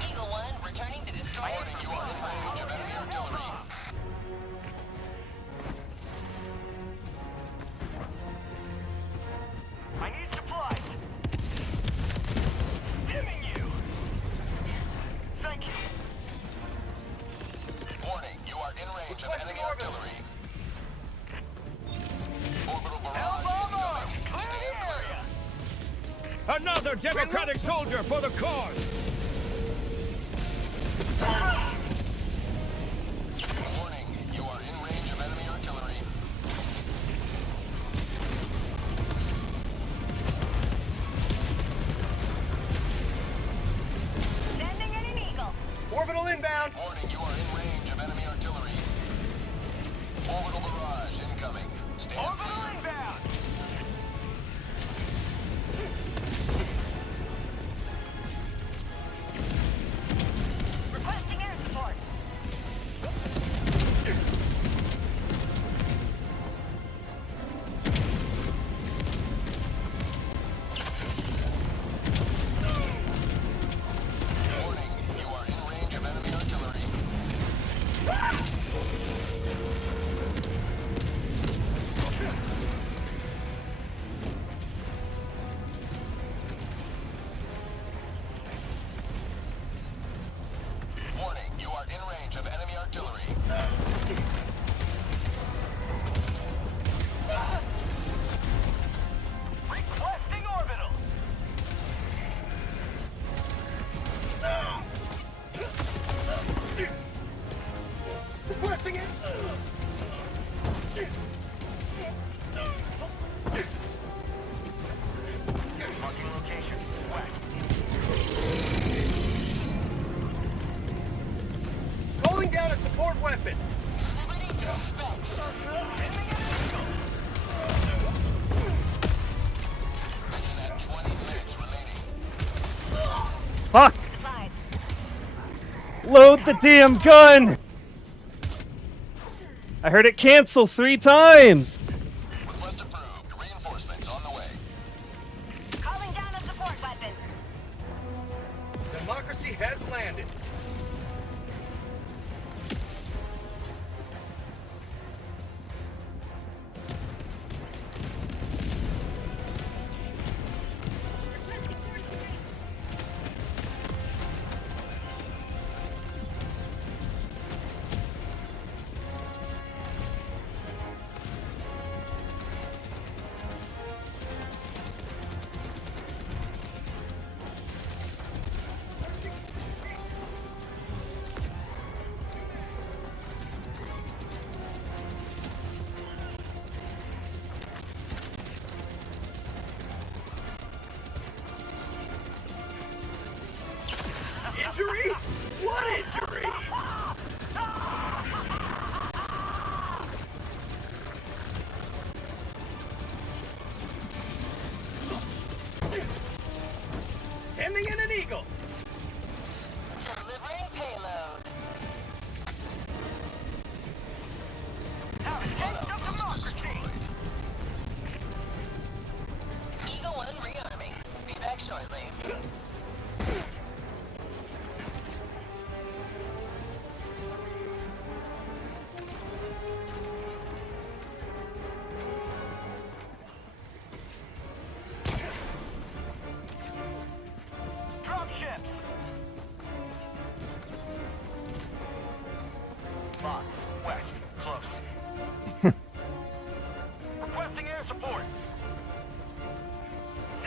Eagle 1 returning to destroy. Warning, you are in range of enemy artillery. I need supplies. Stimming you. Thank you. Warning, you are in range of enemy artillery. Orbital barrage incoming. Stand clear. Another democratic soldier for the cause! Warning, you are in range of enemy artillery. Sending in an eagle. Orbital inbound. Warning, you are in range of enemy artillery. Orbital barrage incoming. Stand Orbital inbound. Requesting air support. Warning, you are in range of enemy artillery. Warning, you are in range of enemy artillery. Requesting orbital. Requesting it. Marking location. West. Calling down a support weapon. Liberty to respect. Mission at 20 minutes remaining. Fuck! Supplies. Load the damn gun! I heard it cancel 3 times! Request approved. Reinforcements on the way. Calling down a support weapon. Democracy has landed.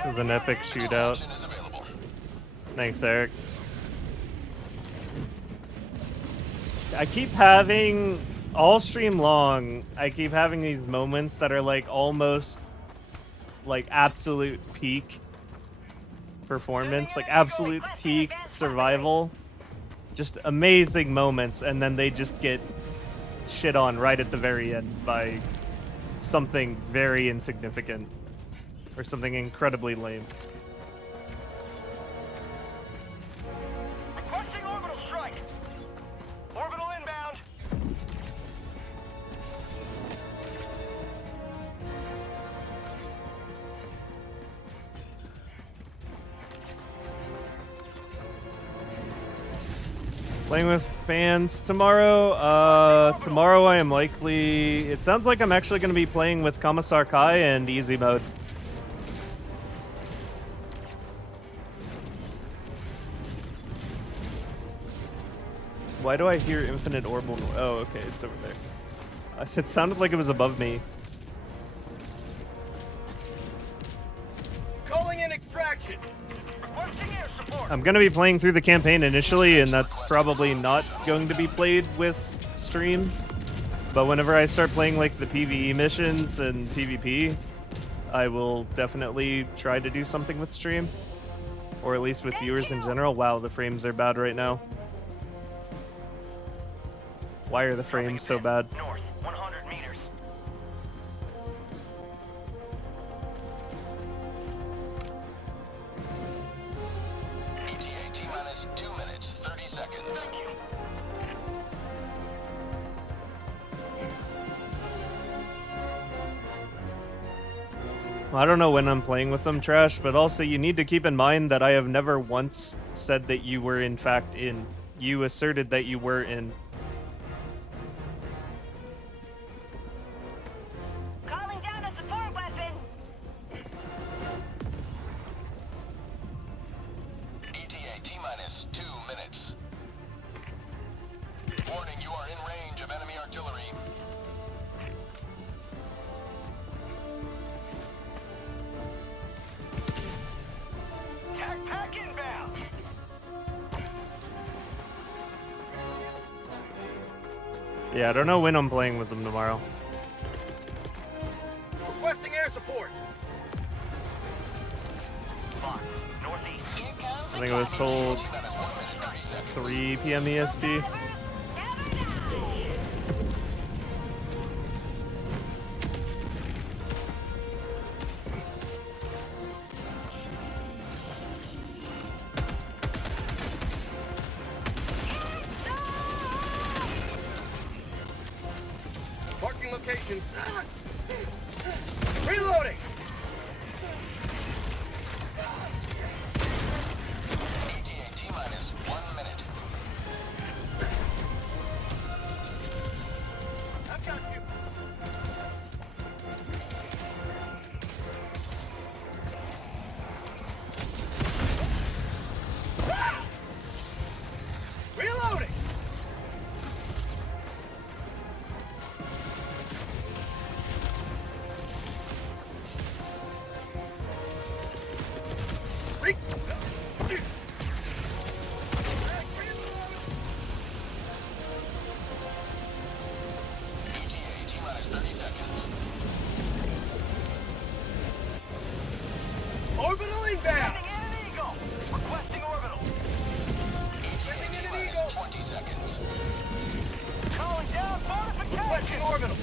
was an epic shootout. Thanks, Eric. I keep having, all stream long, I keep having these moments that are like almost like absolute peak performance, like absolute peak survival. Just amazing moments, and then they just get shit on right at the very end by something very insignificant or something incredibly lame. Requesting orbital strike. Orbital inbound. Playing with fans tomorrow. Tomorrow I am likely. It sounds like I'm actually going to be playing with Commissar Kai and easy mode. Why do I hear infinite orbital? Oh, okay, it's over there. It sounded like it was above me. Calling in extraction. Requesting air support. I'm going to be playing through the campaign initially, and that's probably not going to be played with stream. But whenever I start playing like the PvE missions and PvP, I will definitely try to do something with stream. Or at least with viewers in general. Wow, the frames are bad right now. Why are the frames so bad? North, 100 meters. ETA T-minus 2 minutes, 30 seconds. Thank you. I don't know when I'm playing with them, Trash, but also you need to keep in mind that I have never once said that you were in fact in. You asserted that you were in. Calling down a support weapon. ETA T-minus 2 minutes. Warning, you are in range of enemy artillery. Tac pack inbound. Yeah, I don't know when I'm playing with them tomorrow. Requesting air support. Fox, northeast. Here comes I think I was told 3 p.m. EST. Parking location. Reloading. ETA T-minus 1 minute. I've got you. Reloading. ETA T-minus 30 seconds. Orbital inbound. Sending in an eagle. Requesting orbital. ETA T-minus 20 seconds. Calling down fortification. Requesting orbital.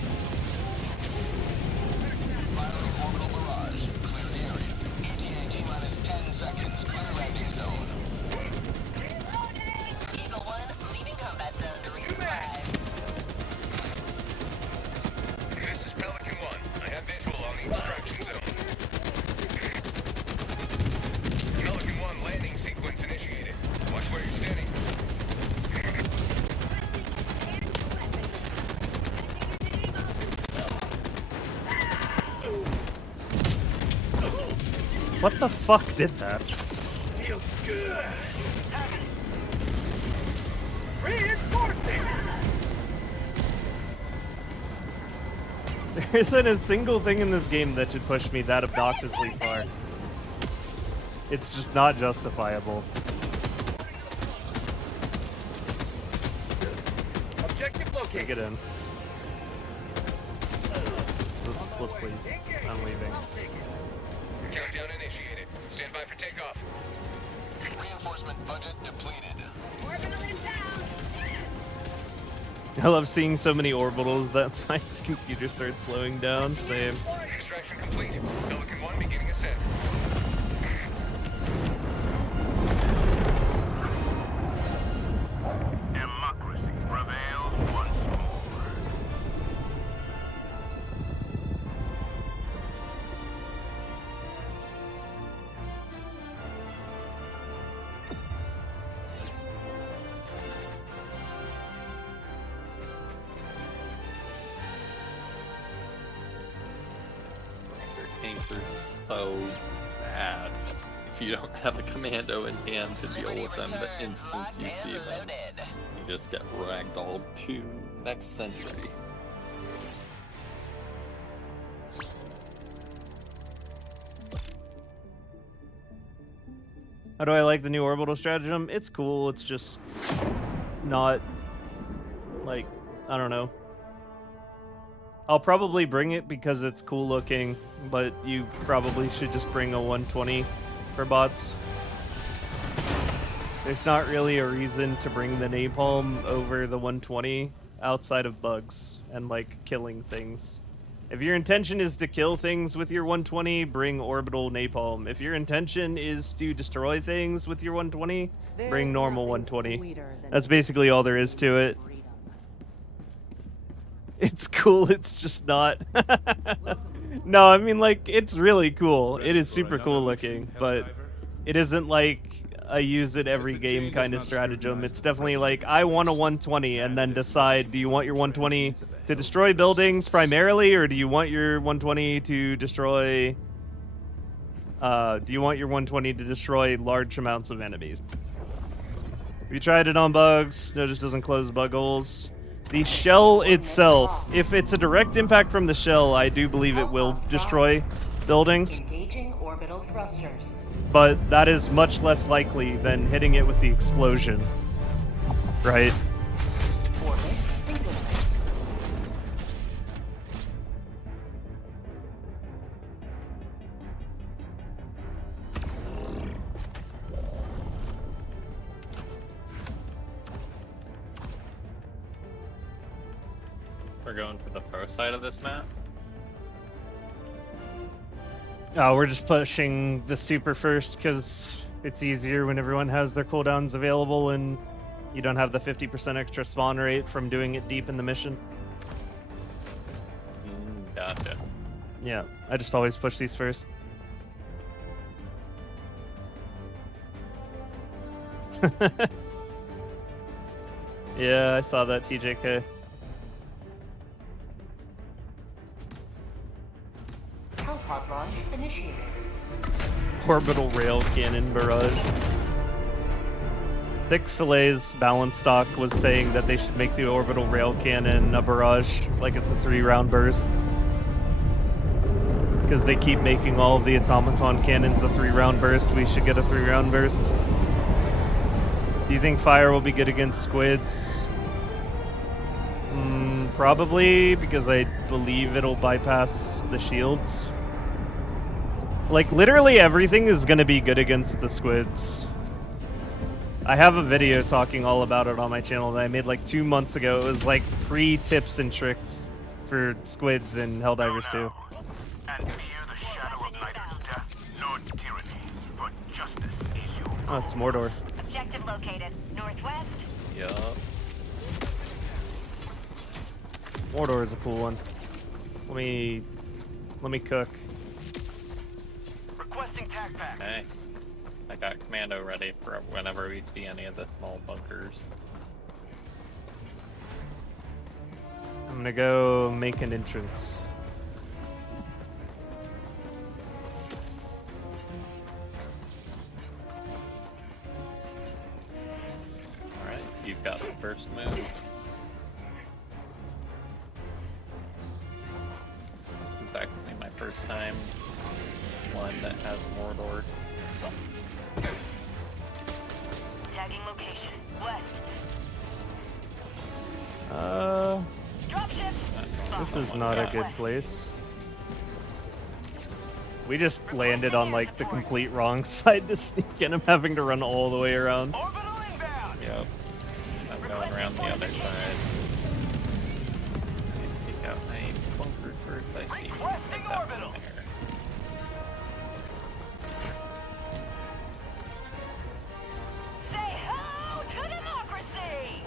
Firing orbital barrage. Clear the area. ETA T-minus 10 seconds. Clear landing zone. Eagle 1, leaving combat zone to resupply. This is Pelican 1. I have visual on the extraction zone. Pelican 1 landing sequence initiated. Watch where you're standing. What the fuck did that? Feels good. Reinforcing. There isn't a single thing in this game that should push me that obnoxiously far. It's just not justifiable. Objective Take located. it in. Let's leave. I'm leaving. Countdown initiated. Stand by for takeoff. Reinforcement budget depleted. I love seeing so many orbitals that my computer starts slowing down. Same. Extraction complete. Pelican 1 beginning ascent. Democracy prevails once more. Tanks are so bad. If you don't have a commando in hand to deal with them, the instant you see them, you just get ragdolled to next century. How do I like the new orbital stratagem? It's cool. It's just not like, I don't know. I'll probably bring it because it's cool looking, but you probably should just bring a 120 for bots. There's not really a reason to bring the napalm over the 120 outside of bugs and like killing things. If your intention is to kill things with your 120, bring orbital napalm. If your intention is to destroy things with your 120, bring normal 120. That's basically all there is to it. It's cool, it's just not. No, I mean, like, it's really cool. It is super cool looking, but it isn't like a use it every game kind of stratagem. It's definitely like, I want a 120, and then decide, do you want your 120 to destroy buildings primarily, or do you want your 120 to destroy... do you want your 120 to destroy large amounts of enemies? We tried it on bugs, notice doesn't close bug holes. The shell itself, if it's a direct impact from the shell, I do believe it will destroy buildings. Engaging orbital thrusters. But that is much less likely than hitting it with the explosion. Right? Orbit synchronized. We're going to the far side of this map. We're just pushing the super first because it's easier when everyone has their cooldowns available and you don't have the 50% extra spawn rate from doing it deep in the mission. Gotcha. Yeah, I just always push these first. Yeah, I saw that, TJK. Pod launch initiated. Orbital rail cannon barrage. Thick Fillet's balance stock was saying that they should make the orbital rail cannon a barrage, like it's a 3-round burst. Because they keep making all of the automaton cannons a 3-round burst, we should get a 3-round burst. Do you think fire will be good against squids? Probably, because I believe it'll bypass the shields. Like, literally everything is going to be good against the squids. I have a video talking all about it on my channel that I made like 2 months ago. It was like free tips and tricks for squids in Helldivers 2. And fear the shadow of Nighter's death, nor tyranny, for justice is your Oh, it's Mordor. Objective located. Northwest. Yup. Mordor is a cool one. Let me cook. Requesting tac pack. Hey. I got commando ready for whenever we see any of the small bunkers. I'm gonna go make an entrance. Alright, you've got the first move. This is actually my first time one that has Mordor. Tagging location. West. This is not a good place. We just landed on like the complete wrong side to sneak in. I'm having to run all the way around. Yep. I'm going around the other side. Take out any bunker birds I see. Like that one there. Say ho to democracy!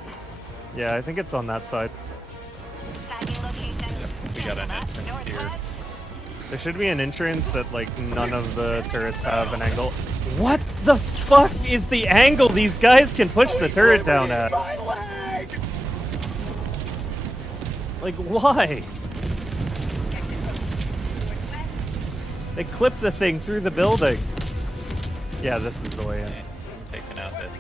Yeah, I think it's on that side. Tagging location. We got an entrance here. There should be an entrance that like none of the turrets have an angle. What the fuck is the angle these guys can push the turret down at? Like why? They clipped the thing through the building. Yeah, this is the way in. Taking out this.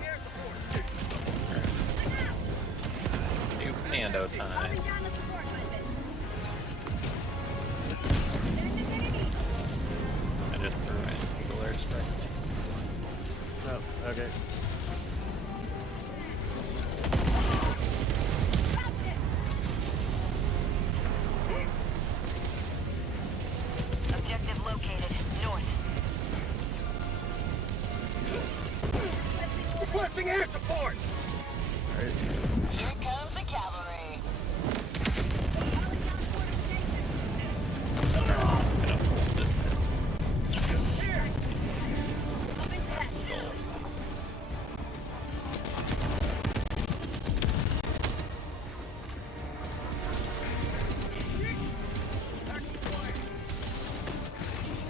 New commando time. I just threw in Eagle Airstrike. Oh, okay. Objective located. North. Requesting air support! Here comes the cavalry.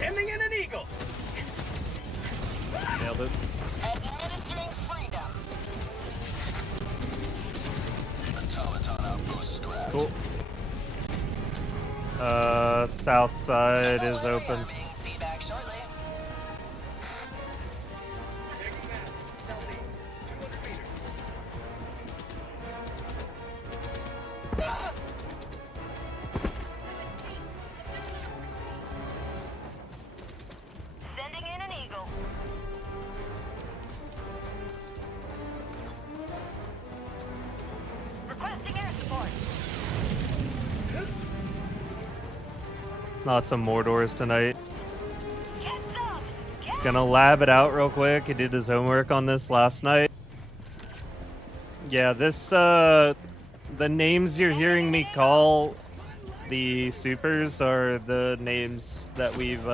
Ending in an eagle! Nailed it. Administering freedom. Automaton outpost scrapped. Cool. South side is open. Feedback shortly. Sending in an eagle. Requesting air support. Lots of Mordors tonight. Get some. Get Gonna lab it out real quick. He did his homework on this last night. Yeah, this, the names you're hearing me call the supers are the names that we've,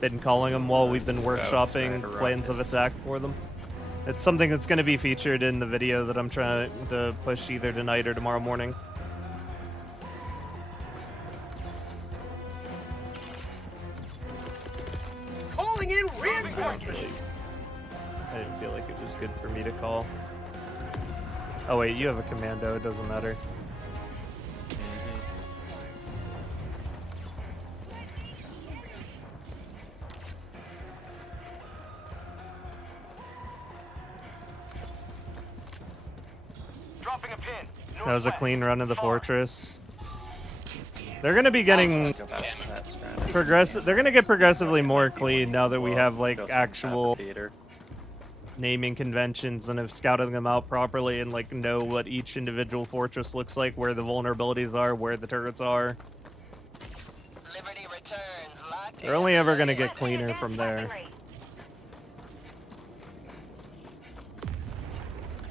been calling them while we've been workshopping plans of attack for them. It's something that's gonna be featured in the video that I'm trying to push either tonight or tomorrow morning. Calling in reinforcements! I didn't feel like it was good for me to call. Oh wait, you have a commando, it doesn't matter. Dropping a pin. That was a clean run of the fortress. They're gonna be getting progressive. They're gonna get progressively more clean now that we have like actual naming conventions and have scouted them out properly and like know what each individual fortress looks like, where the vulnerabilities are, where the turrets are. Liberty returns. They're only ever gonna get cleaner from there.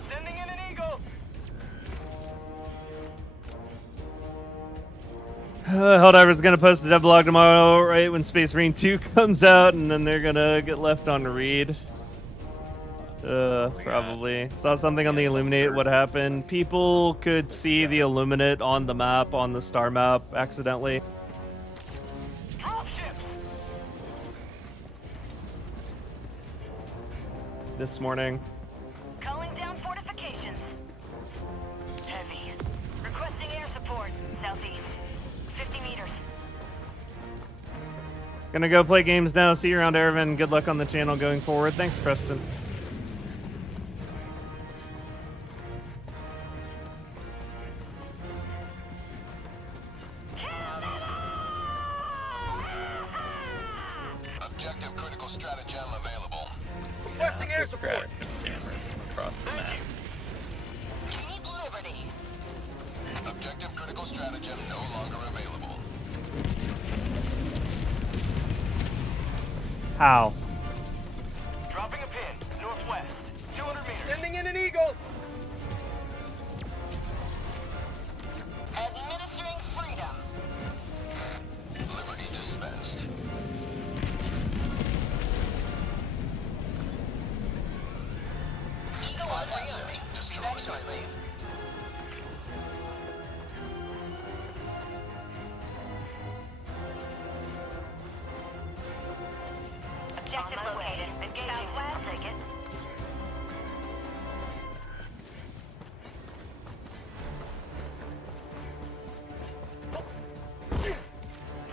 Sending in an eagle! Helldivers gonna post the devlog tomorrow, right when Space Marine 2 comes out, and then they're gonna get left on read. Probably. Saw something on the Illuminate. What happened? People could see the Illuminate on the map, on the star map, accidentally. This morning. Calling down fortifications. Heavy. Requesting air support. Southeast. 50 meters. Gonna go play games now. See you around, Ervin. Good luck on the channel going forward. Thanks, Preston. Objective critical stratagem available. Requesting air support. Distraction cameras across the map. Keep Liberty. Objective critical stratagem no longer available. How? Dropping a pin, northwest. 200 meters. Sending in an eagle. Administering freedom. Liberty dispensed. Eagle on reentry. Back shortly. Objective located. Engaging. Southwest. I'll take it.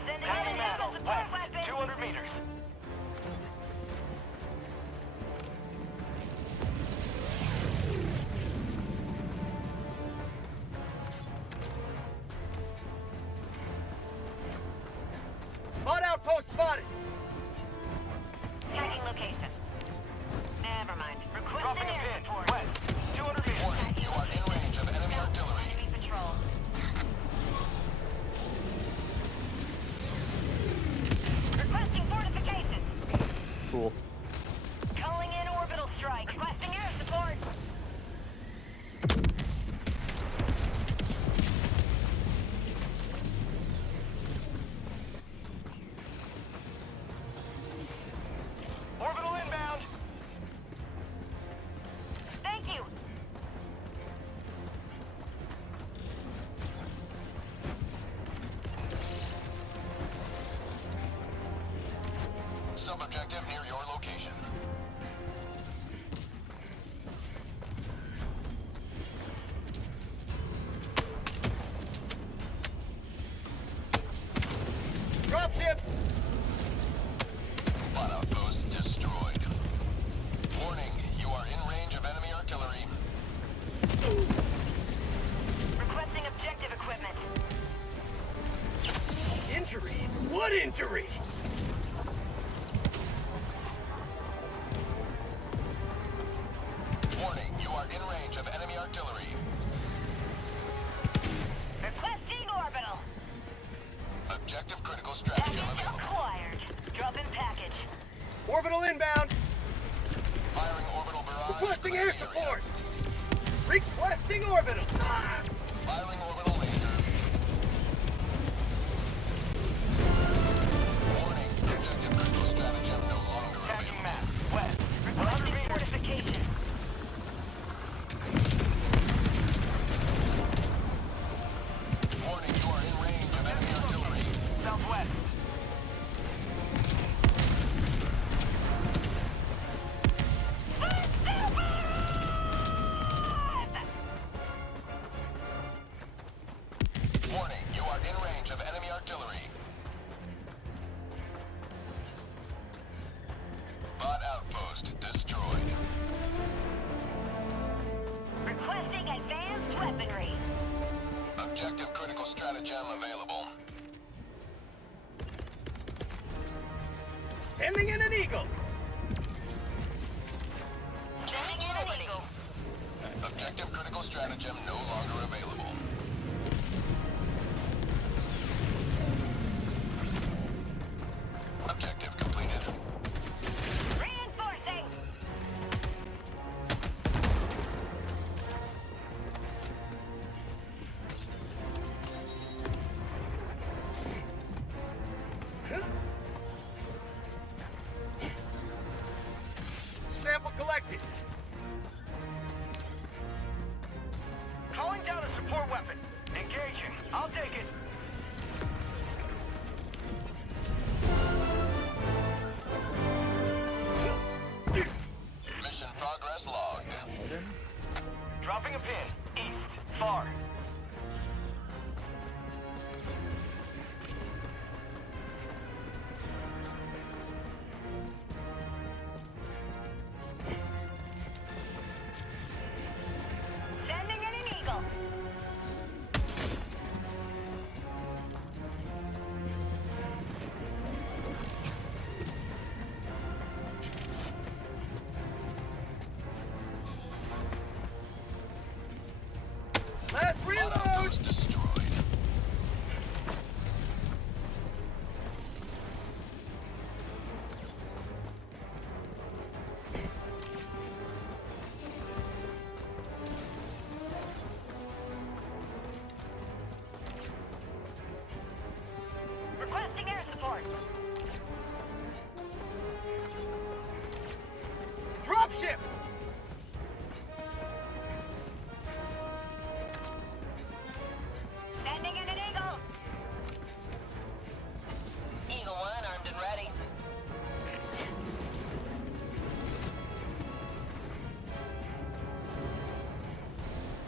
Sending in an eagle support West. weapon. 200 meters. Spot outpost spotted. Tagging location. Never mind. Requesting Dropping a air pin, support. west. 200 meters. Warning, you are in range of enemy artillery. Enemy patrol. Requesting fortifications. Cool. Calling in orbital strike. Requesting air support. Orbital inbound. Thank you. Sub-objective near your location. Dropship. Spot outpost destroyed. Warning, you are in range of enemy artillery. Requesting objective equipment. Injury? What injury? Warning, you are in range of enemy artillery. Requesting orbital. Objective critical stratagem Package available. acquired. Drop in package. Orbital inbound. Firing orbital barrage. Requesting air support. Requesting orbital. Firing orbital laser. Warning, objective critical stratagem no longer Tagging available. map. West. 100 Requesting meters. fortification. Warning, you are in range of enemy artillery. Southwest. Warning, you are in range of enemy artillery. Bot outpost destroyed. Requesting advanced weaponry. Objective critical stratagem available. Sending in an eagle. Sending in an eagle. Objective critical stratagem no longer available. Objective completed. Reinforcing. Sample collected. Calling down a support weapon.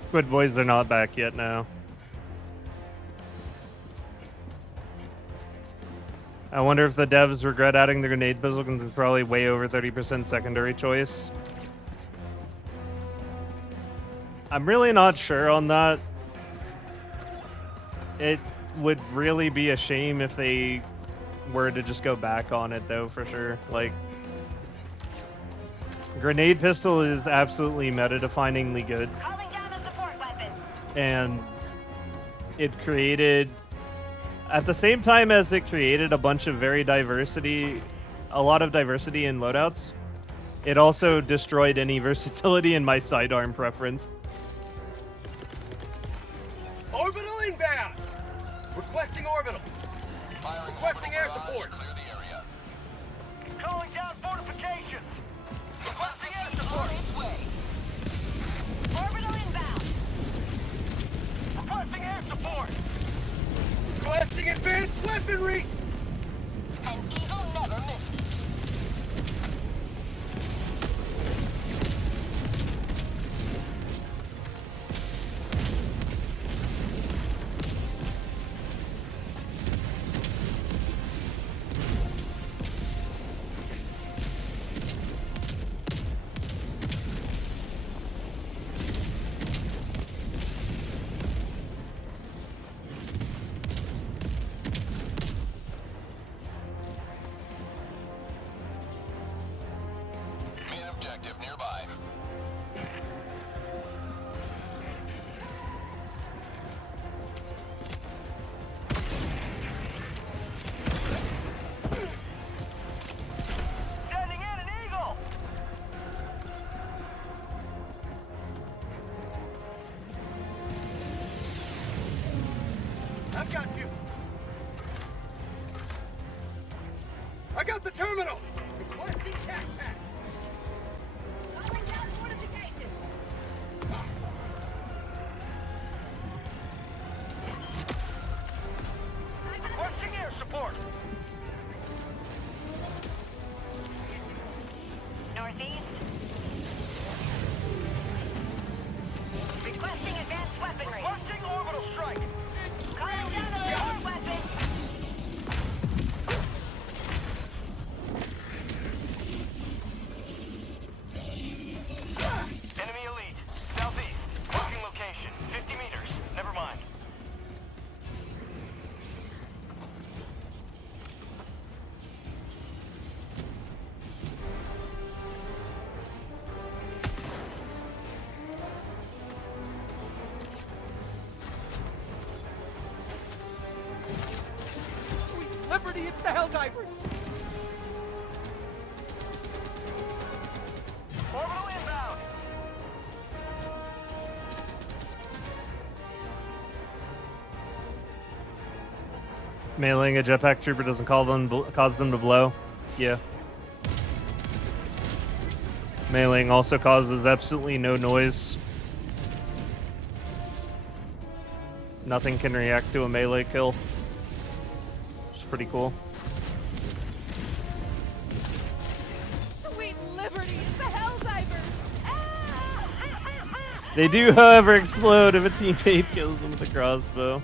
Squid Boys are not back yet now. I wonder if the devs regret adding the grenade pistol because it's probably way over 30% secondary choice. I'm really not sure on that. It would really be a shame if they were to just go back on it, though, for sure. Like, grenade pistol is absolutely meta-definingly good. Calling down a support weapon. And it created, at the same time as it created a bunch of a lot of diversity in loadouts, it also destroyed any versatility in my sidearm preference. Orbital inbound! Requesting orbital. Requesting air support. Clear the area. Calling down fortifications. Requesting air support. Orbital inbound. Requesting air support. Requesting advanced weaponry. An eagle never misses. Objective nearby. Sending in an eagle. I've got you. I got the terminal. Requesting tac pack. Requesting air support. Northeast. Requesting advanced weaponry. Requesting orbital strike. Calling down a support weapon. Enemy elite. Southeast. Marking location. 50 meters. Never mind. Sweet liberty, it's the Helldivers! Orbital inbound! Mailing a jetpack trooper doesn't cause them to blow. Yeah. Mailing also causes absolutely no noise. Nothing can react to a melee kill. Which is pretty cool. Sweet liberty, it's the Helldivers! They do, however, explode if a teammate kills them with a crossbow.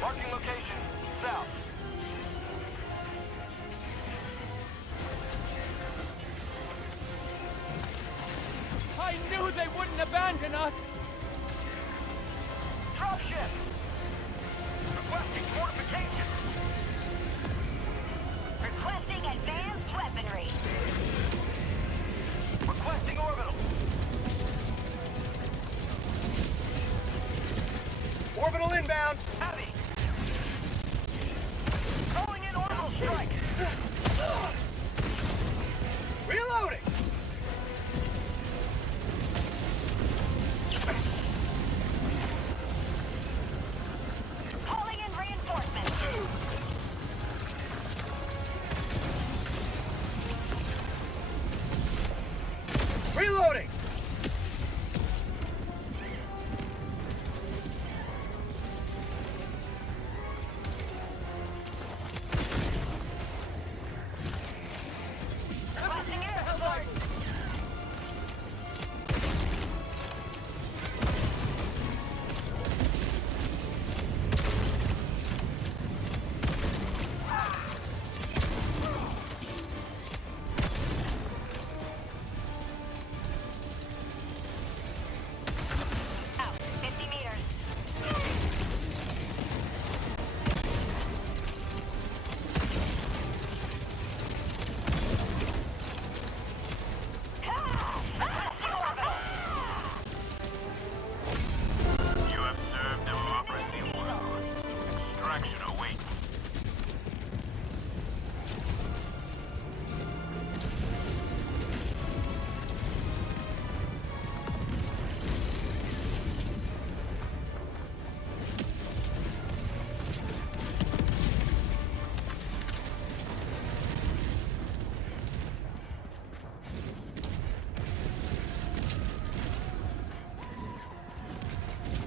Marking location. South. I knew they wouldn't abandon us! Dropship! Requesting fortification! Requesting advanced weaponry. Requesting orbital! Orbital inbound! Heavy! Calling in orbital strike! Reloading!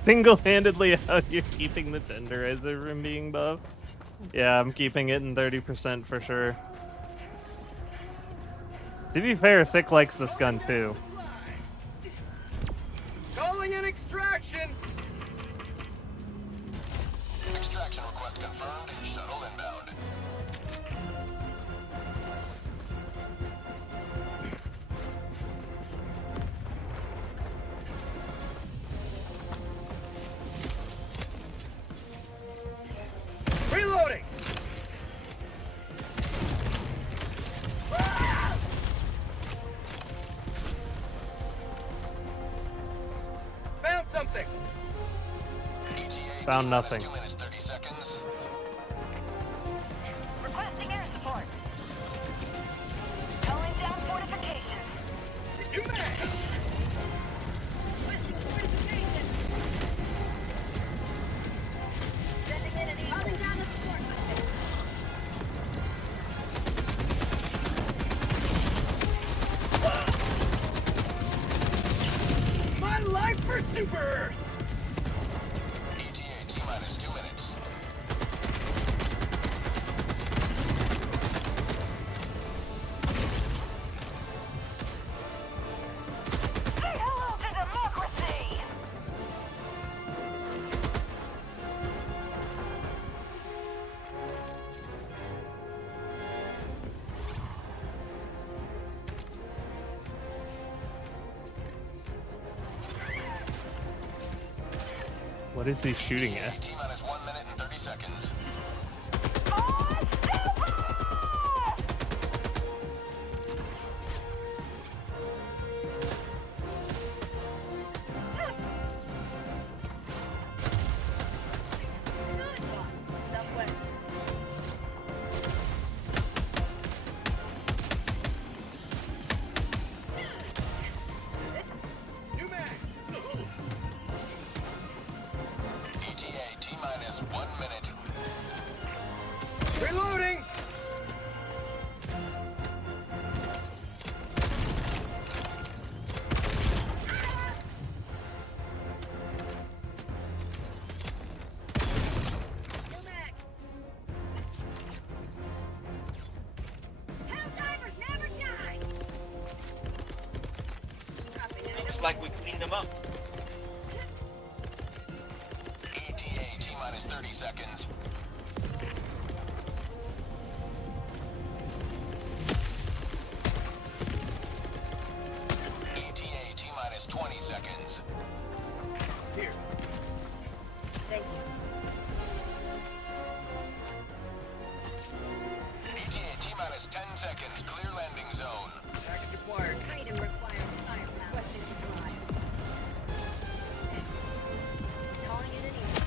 Single-handedly out here keeping the tenderizer from being buffed. Yeah, I'm keeping it in 30% for sure. To be fair, Thick likes this gun too. Calling in extraction! Extraction request confirmed. Shuttle inbound. Reloading! Found something! Found nothing. 2 minutes, 30 seconds. Requesting air support. Calling down fortifications. Requesting fortifications. Sending in an eagle. Calling down the support mission. My life for Super Earth! ETA T-minus 2 minutes. Say hello to democracy! What is he shooting at? T-minus 1 minute and 30 seconds. New mag! ETA T-minus 1 minute. Reloading! Helldivers never die! Looks like we cleaned them up. ETA T-minus 30 seconds. ETA T-minus 20 seconds. Here. Thank you. ETA T-minus 10 seconds. Clear landing zone. Package acquired. Item requires firepower. Requesting supplies. Calling in an eagle.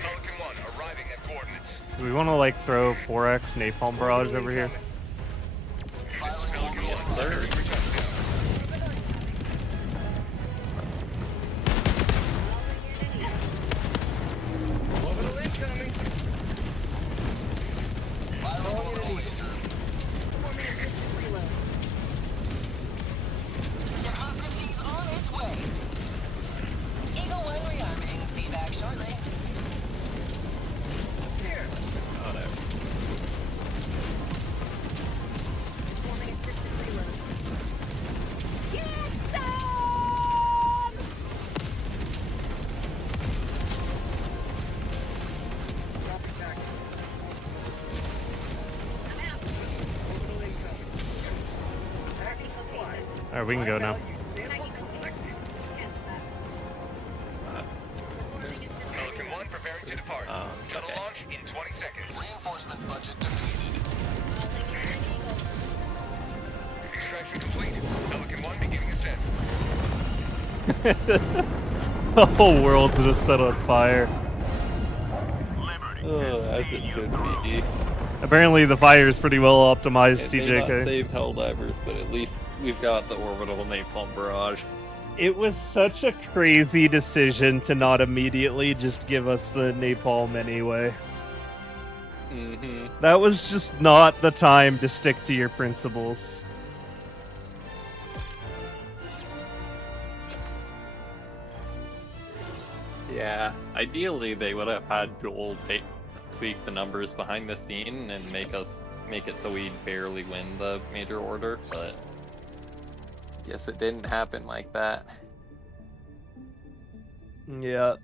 Pelican 1 arriving at coordinates. Do we want to like throw 4x napalm barrage over here? Yes, sir. Orbital incoming. Democracy's on its way. Eagle 1 rearming. Be back shortly. Here. Performing assisted reload. Get some! Dropping back. I'm out. Orbital incoming. Package acquired. Alright, we can go now. Sample collected. Pelican 1 preparing to depart. Shuttle okay. launch in 20 seconds. Reinforcement budget depleted. Extraction complete. Pelican 1 beginning ascent. The whole world's just set on fire. Oh, as it should be. Apparently the fire is pretty well optimized, It may not TJK. save Helldivers, but at least we've got the orbital napalm barrage. It was such a crazy decision to not immediately just give us the napalm anyway. Mm-hmm. That was just not the time to stick to your principles. Yeah, ideally they would have had Joel tweak the numbers behind the scene and make it so we barely win the major order, but guess it didn't happen like that. Yeah.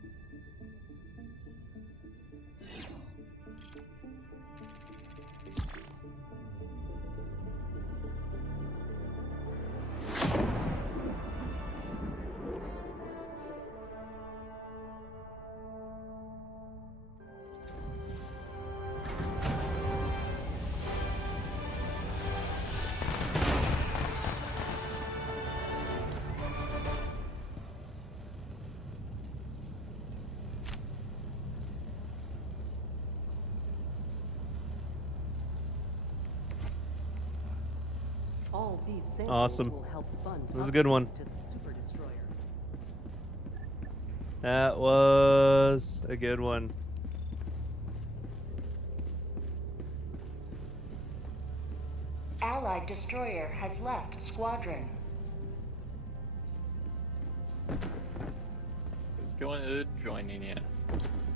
All these samples Awesome. will help fund That was a good one. upgrades to the Super Destroyer. That was a good one. Allied destroyer has left squadron. It's joining you.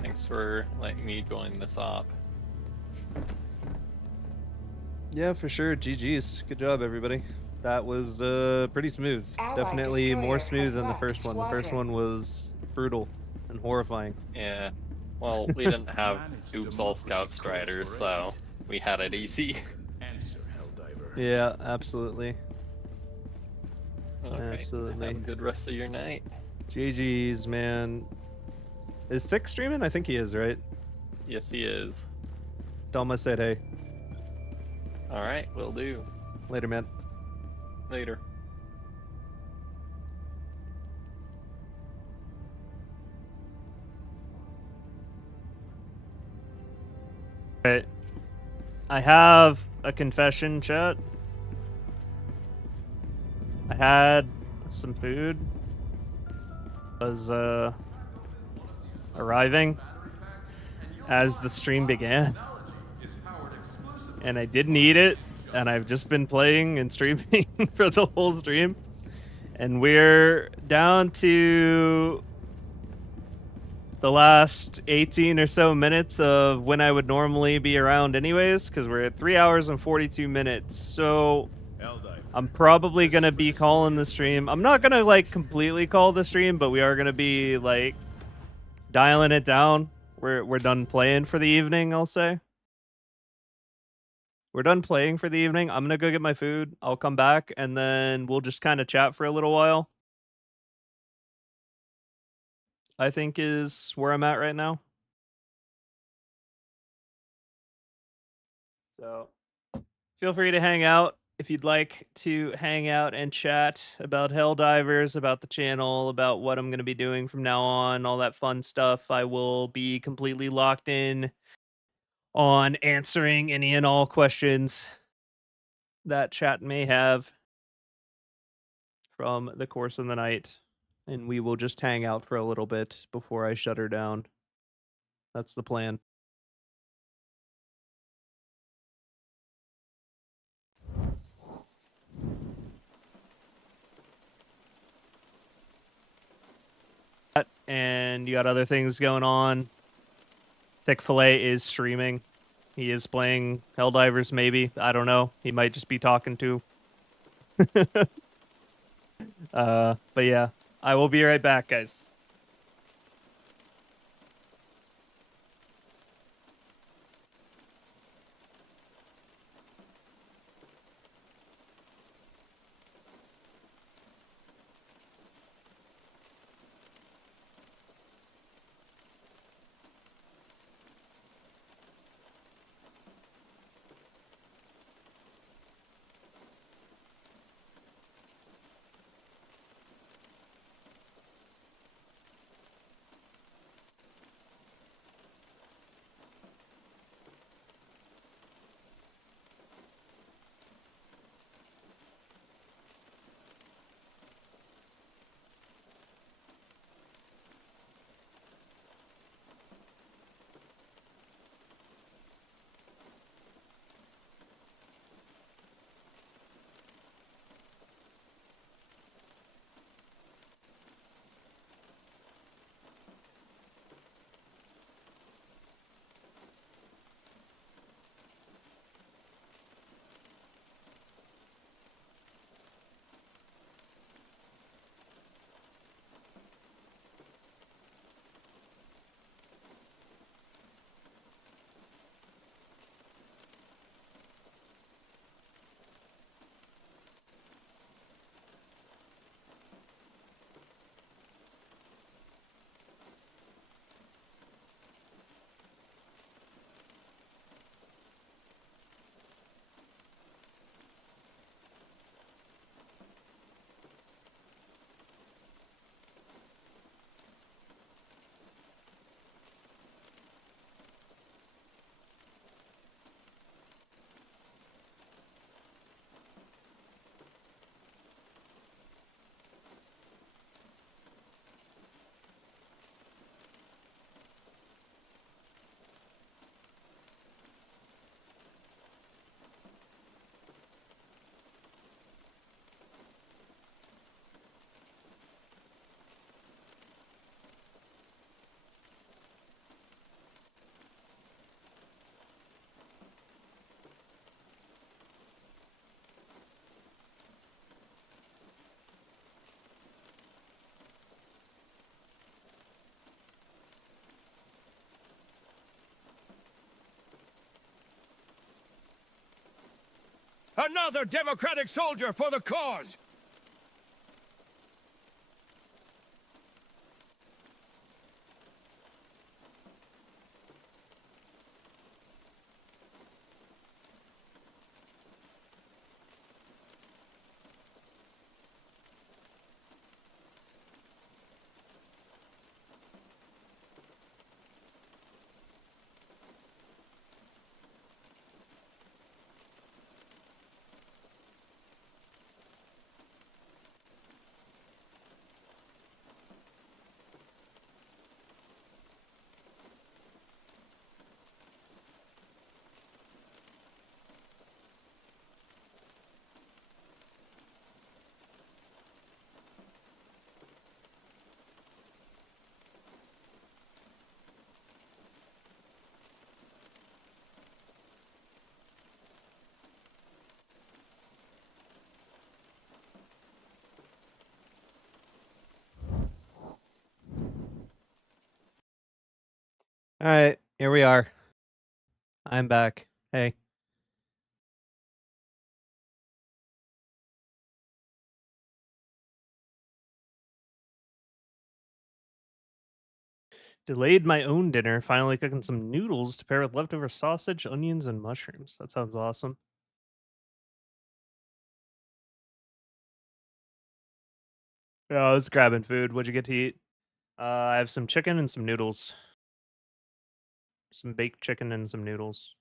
Thanks for letting me join this op. Yeah, for sure. GG's. Good job, everybody. That was pretty smooth. Allied Definitely more destroyer smooth has than the left first one. The first squadron. one was brutal and horrifying. Yeah. Well, we didn't have Oops All Scout Striders, so we had it easy. Answer, Helldiver. Yeah, absolutely. Alright, Absolutely. have a good rest of your night. GG's, man. Is Thick streaming? I think he is, right? Yes, he is. Dalma said hey. Alright, will do. Later, man. Later. Okay. I have a confession, chat. I had some food. Was arriving as the stream began. And I didn't eat it, and I've just been playing and streaming for the whole stream. And we're down to the last 18 or so minutes of when I would normally be around anyways, because we're at 3 hours and 42 minutes. So I'm probably going to be calling the stream. I'm not going to, like, completely call the stream, but we are going to be, like, dialing it down. We're done playing for the evening, I'll say. We're done playing for the evening. I'm going to go get my food. I'll come back, and then we'll just kind of chat for a little while. I think is where I'm at right now. So feel free to hang out if you'd like to hang out and chat about Helldivers, about the channel, about what I'm going to be doing from now on, all that fun stuff. I will be completely locked in on answering any and all questions that chat may have from the course of the night. And we will just hang out for a little bit before I shut her down. That's the plan. And you got other things going on. Thick Fillet is streaming. He is playing Helldivers, maybe. I don't know. He might just be talking to. But yeah, I will be right back, guys. Another democratic soldier for the cause! All right, here we are. I'm back. Hey. Delayed my own dinner, finally cooking some noodles to pair with leftover sausage, onions, and mushrooms. That sounds awesome. Yeah, I was grabbing food. What'd you get to eat? I have some chicken and some noodles. Some baked chicken and some noodles.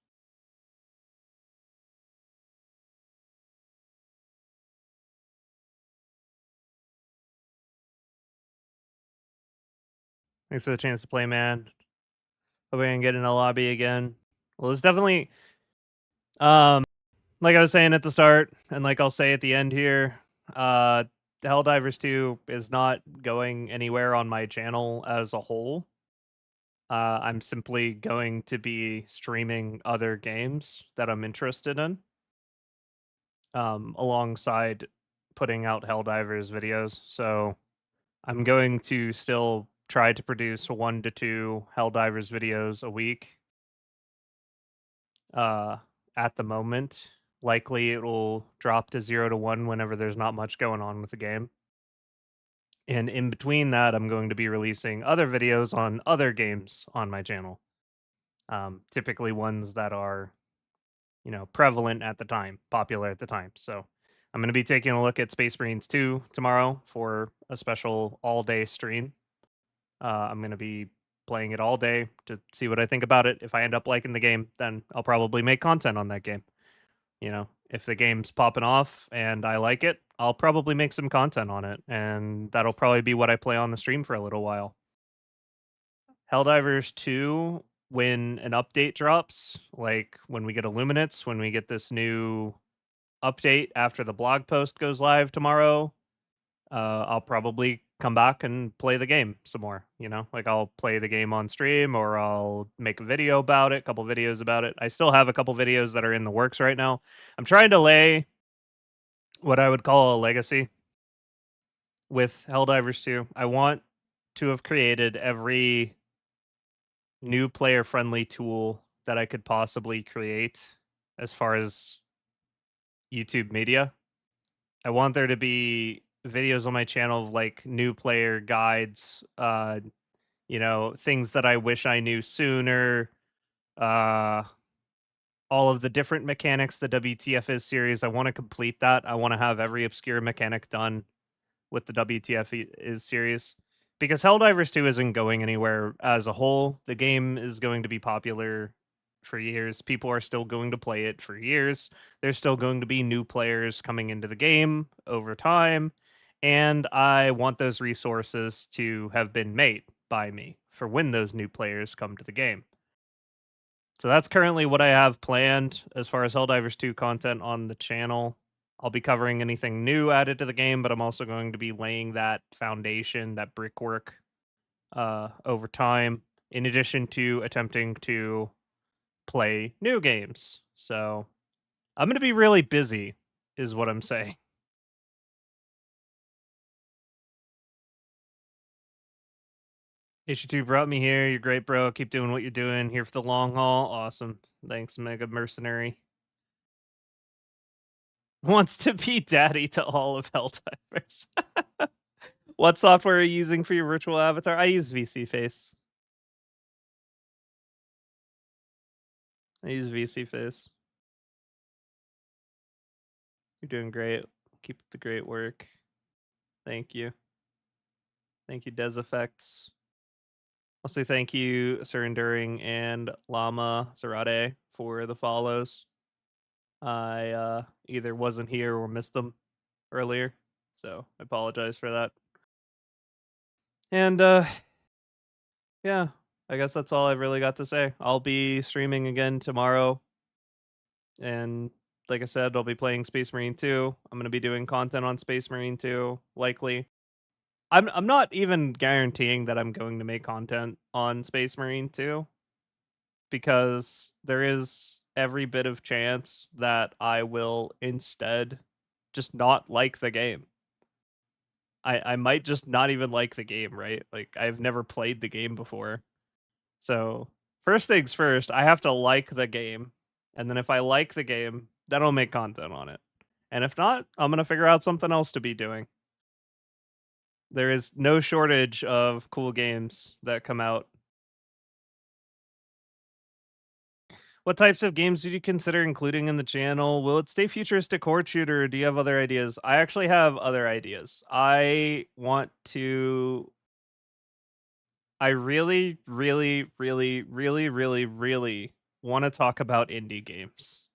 Thanks for the chance to play, man. Hope I can get in a lobby again. Well, it's definitely, like I was saying at the start, and like I'll say at the end here, Helldivers 2 is not going anywhere on my channel as a whole. I'm simply going to be streaming other games that I'm interested in, alongside putting out Helldivers videos. So I'm going to still try to produce 1 to 2 Helldivers videos a week. At the moment, likely it will drop to 0 to 1 whenever there's not much going on with the game. And in between that, I'm going to be releasing other videos on other games on my channel. Typically ones that are, prevalent at the time, popular at the time. So I'm going to be taking a look at Space Marines 2 tomorrow for a special all-day stream. I'm going to be playing it all day to see what I think about it. If I end up liking the game, then I'll probably make content on that game. If the game's popping off and I like it, I'll probably make some content on it, and that'll probably be what I play on the stream for a little while. Helldivers 2, when an update drops, like when we get Illuminates, when we get this new update after the blog post goes live tomorrow, I'll probably come back and play the game some more. Like I'll play the game on stream, or I'll make a video about it, a couple videos about it. I still have a couple videos that are in the works right now. I'm trying to lay what I would call a legacy with Helldivers 2. I want to have created every new player friendly tool that I could possibly create as far as YouTube media. I want there to be videos on my channel of like new player guides, things that I wish I knew sooner, all of the different mechanics the WTF is series. I want to complete that. I want to have every obscure mechanic done with the WTF is series, because Helldivers 2 isn't going anywhere as a whole. The game is going to be popular for years. People are still going to play it for years. There's still going to be new players coming into the game over time, and I want those resources to have been made by me for when those new players come to the game. So that's currently what I have planned as far as Helldivers 2 content on the channel. I'll be covering anything new added to the game, but I'm also going to be laying that foundation, that brickwork, over time, in addition to attempting to play new games. So I'm going to be really busy, is what I'm saying. HD2 brought me here. You're great, bro. Keep doing what you're doing. Here for the long haul. Awesome. Thanks, Mega Mercenary. wants to be daddy to all of Helldivers. What software are you using for your virtual avatar? I use VC Face. I use VC Face. You're doing great. Keep up the great work. Thank you. Thank you, Des Effects. Also, thank you, Sir Enduring and Llama Zarate for the follows. I either wasn't here or missed them earlier, so I apologize for that. And yeah, I guess that's all I've really got to say. I'll be streaming again tomorrow, and like I said, I'll be playing Space Marine 2. I'm going to be doing content on Space Marine 2, likely. I'm not even guaranteeing that I'm going to make content on Space Marine 2, because there is every bit of chance that I will instead just not like the game. I might just not even like the game, right? Like, I've never played the game before. So, first things first, I have to like the game. And then if I like the game, then I'll make content on it. And if not, I'm going to figure out something else to be doing. There is no shortage of cool games that come out. What types of games would you consider including in the channel? Will it stay futuristic horde shooter, or do you have other ideas? I actually have other ideas. I really, really, really, really, really, really want to talk about indie games.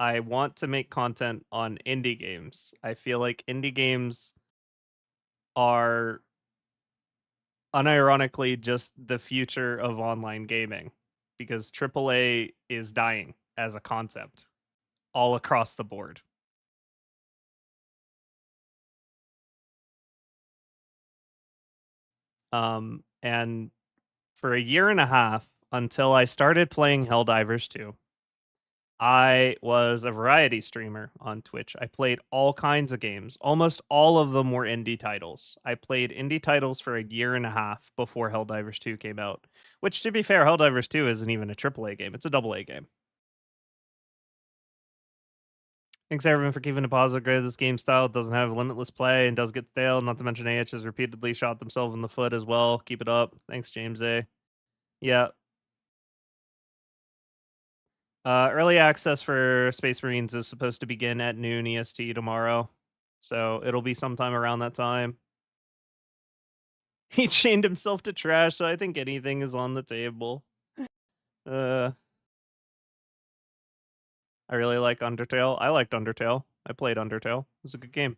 I want to make content on indie games. I feel like indie games are unironically just the future of online gaming, because AAA is dying as a concept all across the board. And for a year and a half, until I started playing Helldivers 2, I was a variety streamer on Twitch. I played all kinds of games. Almost all of them were indie titles. I played indie titles for a year and a half before Helldivers 2 came out, which, to be fair, Helldivers 2 isn't even a AAA game. It's a AA game. Thanks everyone for keeping a positive grade. This game style doesn't have limitless play and does get stale. Not to mention AH has repeatedly shot themselves in the foot as well. Keep it up. Thanks, James A. Yeah. Early access for Space Marines is supposed to begin at noon EST tomorrow, so it'll be sometime around that time. He chained himself to trash, so I think anything is on the table. I really like Undertale. I liked Undertale. I played Undertale. It was a good game.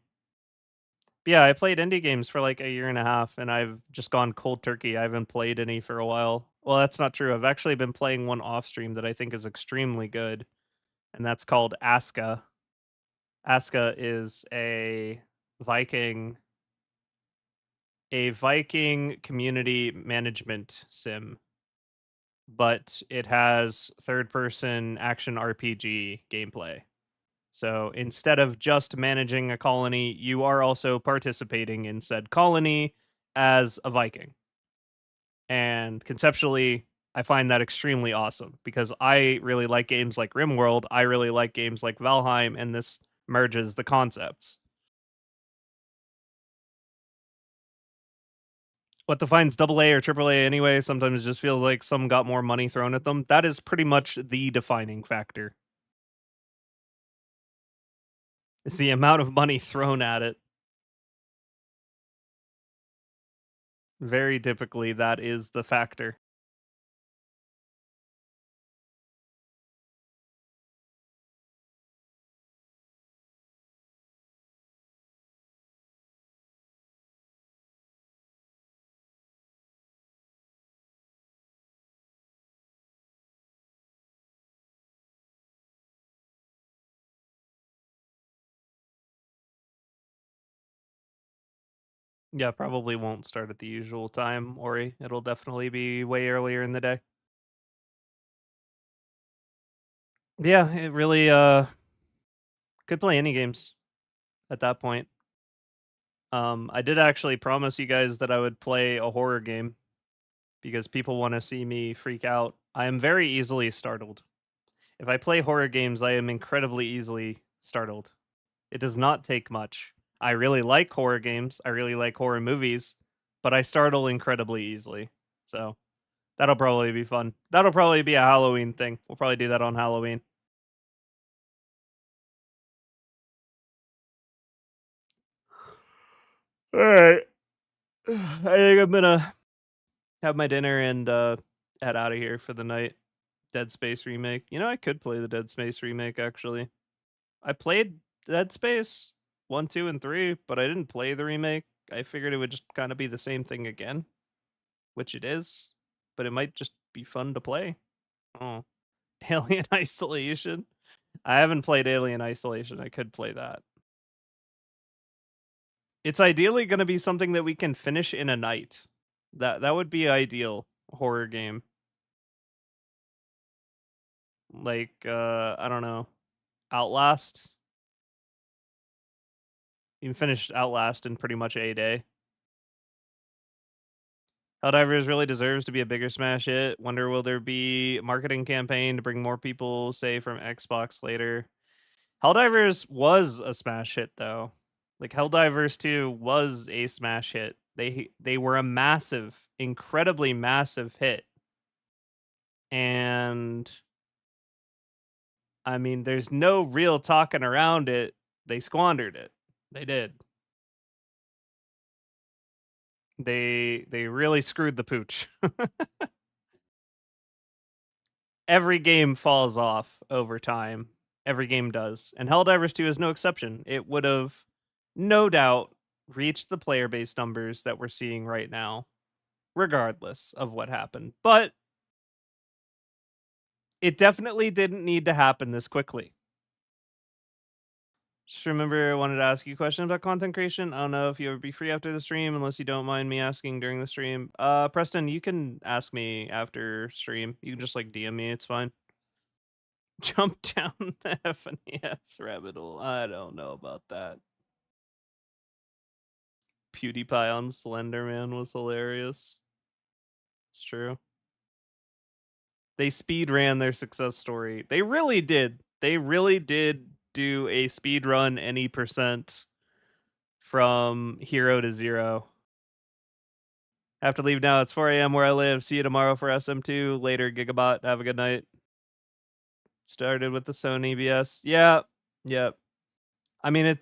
But yeah, I played indie games for like a year and a half, and I've just gone cold turkey. I haven't played any for a while. Well, that's not true. I've actually been playing one off stream that I think is extremely good, and that's called Aska. Aska is a Viking community management sim, but it has third-person action RPG gameplay. So instead of just managing a colony, you are also participating in said colony as a Viking. And conceptually, I find that extremely awesome, because I really like games like RimWorld, I really like games like Valheim, and this merges the concepts. What defines AA or AAA anyway sometimes just feels like some got more money thrown at them. That is pretty much the defining factor. It's the amount of money thrown at it. Very typically, that is the factor. Yeah, probably won't start at the usual time, Ori. It'll definitely be way earlier in the day. Yeah, it really could play any games at that point. I did actually promise you guys that I would play a horror game, because people want to see me freak out. I am very easily startled. If I play horror games, I am incredibly easily startled. It does not take much. I really like horror games. I really like horror movies, but I startle incredibly easily. So that'll probably be fun. That'll probably be a Halloween thing. We'll probably do that on Halloween. All right. I think I'm gonna have my dinner and head out of here for the night. Dead Space remake. You know, I could play the Dead Space remake actually. I played Dead Space 1, 2, and 3, but I didn't play the remake. I figured it would just kind of be the same thing again, which it is, but it might just be fun to play. Oh, Alien Isolation. I haven't played Alien Isolation. I could play that. It's ideally going to be something that we can finish in a night. That would be ideal horror game. Like I don't know, Outlast. You can finish Outlast in pretty much a day. Helldivers really deserves to be a bigger smash hit. Wonder will there be a marketing campaign to bring more people, say, from Xbox later? Helldivers was a smash hit though. Like Helldivers 2 was a smash hit. They were a massive, incredibly massive hit. And I mean, there's no real talking around it. They squandered it. They did. They really screwed the pooch. Every game falls off over time. Every game does. And Helldivers 2 is no exception. It would have no doubt reached the player base numbers that we're seeing right now, regardless of what happened. But it definitely didn't need to happen this quickly. Just remember, I wanted to ask you a question about content creation. I don't know if you would be free after the stream, unless you don't mind me asking during the stream. Preston, you can ask me after stream. You can just like DM me. It's fine. Jump down the FNEF rabbit hole. I don't know about that. PewDiePie on Slenderman was hilarious. It's true. They speed ran their success story. They really did. They really did do a speed run any percent from hero to zero. Have to leave now. It's 4 a.m. where I live. See you tomorrow for SM2. Later, Gigabot. Have a good night. Started with the Sony BS. Yeah. Yep. I mean,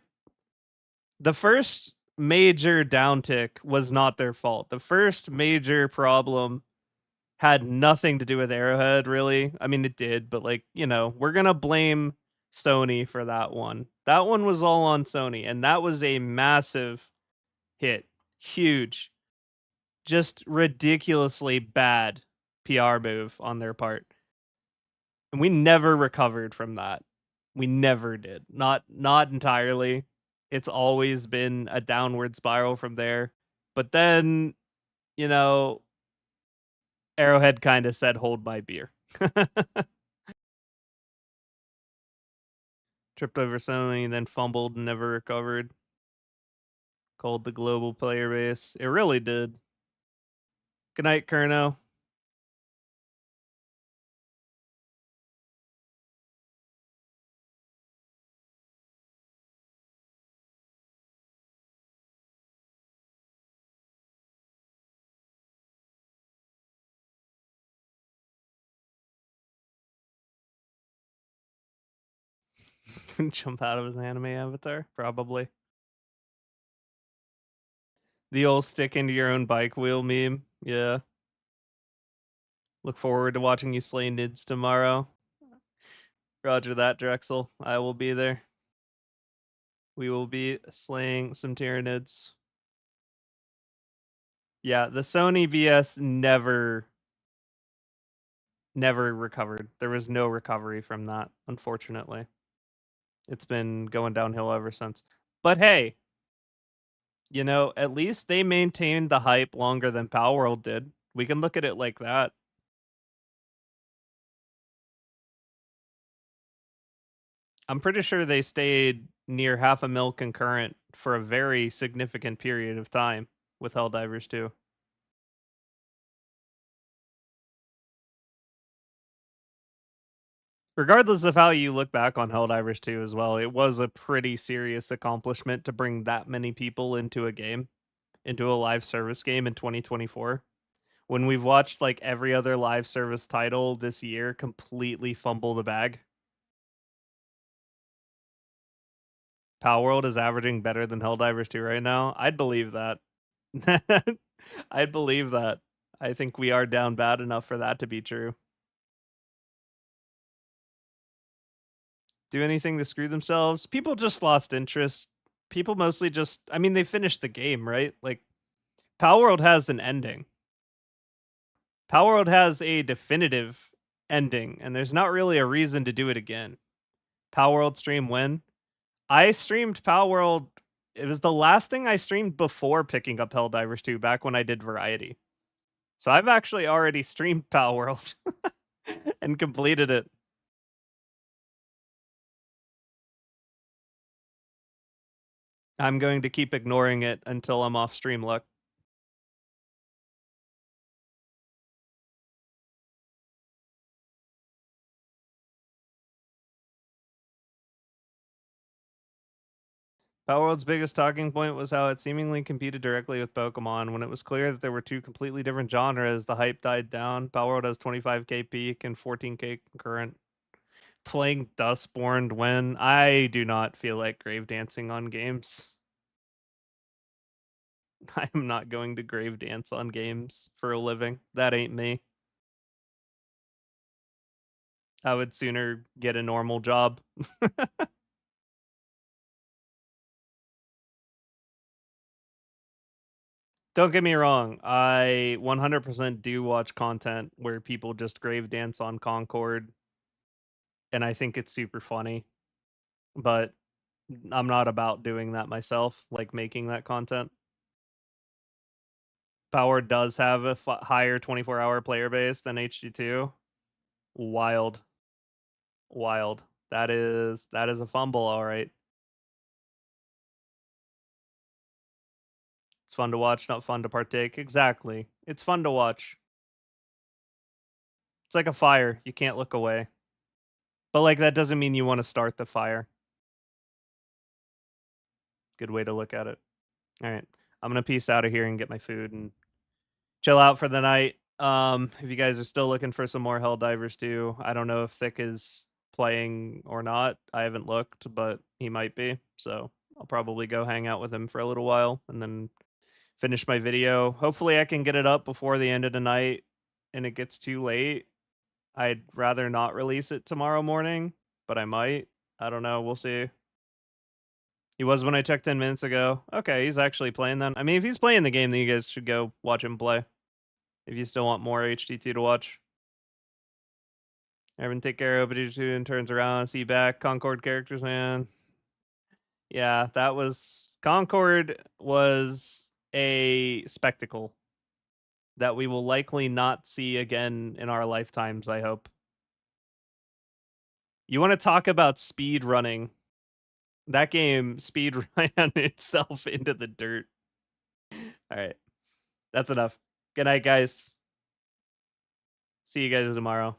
the first major downtick was not their fault. The first major problem had nothing to do with Arrowhead, really. I mean, it did, but like, you know, we're going to blame Sony for that one. That one was all on Sony, and that was a massive hit. Huge. Just ridiculously bad PR move on their part. And we never recovered from that. We never did. Not entirely. It's always been a downward spiral from there. But then, you know, Arrowhead kind of said, "Hold my beer." Tripped over Sony, then fumbled and never recovered. Called the global player base. It really did. Good night, Kerno. Jump out of his anime avatar? Probably. The old stick into your own bike wheel meme. Yeah. Look forward to watching you slay Nids tomorrow. Roger that, Drexel. I will be there. We will be slaying some Tyranids. Yeah, the Sony VS never recovered. There was no recovery from that, unfortunately. It's been going downhill ever since. But hey, you know, at least they maintained the hype longer than Palworld did. We can look at it like that. I'm pretty sure they stayed near 500,000 concurrent for a very significant period of time with Helldivers 2. Regardless of how you look back on Helldivers 2 as well, it was a pretty serious accomplishment to bring that many people into a game, into a live service game in 2024. When we've watched like every other live service title this year completely fumble the bag. Palworld is averaging better than Helldivers 2 right now. I'd believe that. I'd believe that. I think we are down bad enough for that to be true. Do anything to screw themselves? People just lost interest. People mostly just, I mean, they finished the game, right? Like, Palworld has an ending. Palworld has a definitive ending, and there's not really a reason to do it again. Palworld stream when? I streamed Palworld. It was the last thing I streamed before picking up Helldivers 2 back when I did Variety. So I've actually already streamed Palworld and completed it. I'm going to keep ignoring it until I'm off stream luck. Palworld's biggest talking point was how it seemingly competed directly with Pokemon. When it was clear that there were two completely different genres, the hype died down. Palworld has 25k peak and 14k concurrent. Playing Dustborn when I do not feel like grave dancing on games. I am not going to grave dance on games for a living. That ain't me. I would sooner get a normal job. Don't get me wrong, I 100% do watch content where people just grave dance on Concord, and I think it's super funny, but I'm not about doing that myself, like making that content. Power does have a higher 24-hour player base than HD2. Wild. Wild. That is a fumble, all right. It's fun to watch, not fun to partake. Exactly. It's fun to watch. It's like a fire. You can't look away. But like that doesn't mean you want to start the fire. Good way to look at it. All right. I'm going to peace out of here and get my food and chill out for the night. If you guys are still looking for some more Helldivers 2, I don't know if Thick is playing or not. I haven't looked, but he might be. So I'll probably go hang out with him for a little while and then finish my video. Hopefully I can get it up before the end of the night and it gets too late. I'd rather not release it tomorrow morning, but I might. I don't know. We'll see. He was when I checked 10 minutes ago. Okay, he's actually playing then. I mean, if he's playing the game, then you guys should go watch him play. If you still want more HD2 to watch. Everyone take care of HD2 and turns around. See you back. Concord characters, man. Yeah, that was... Concord was a spectacle that we will likely not see again in our lifetimes, I hope. You want to talk about speed running? That game speed ran itself into the dirt. All right. That's enough. Good night, guys. See you guys tomorrow.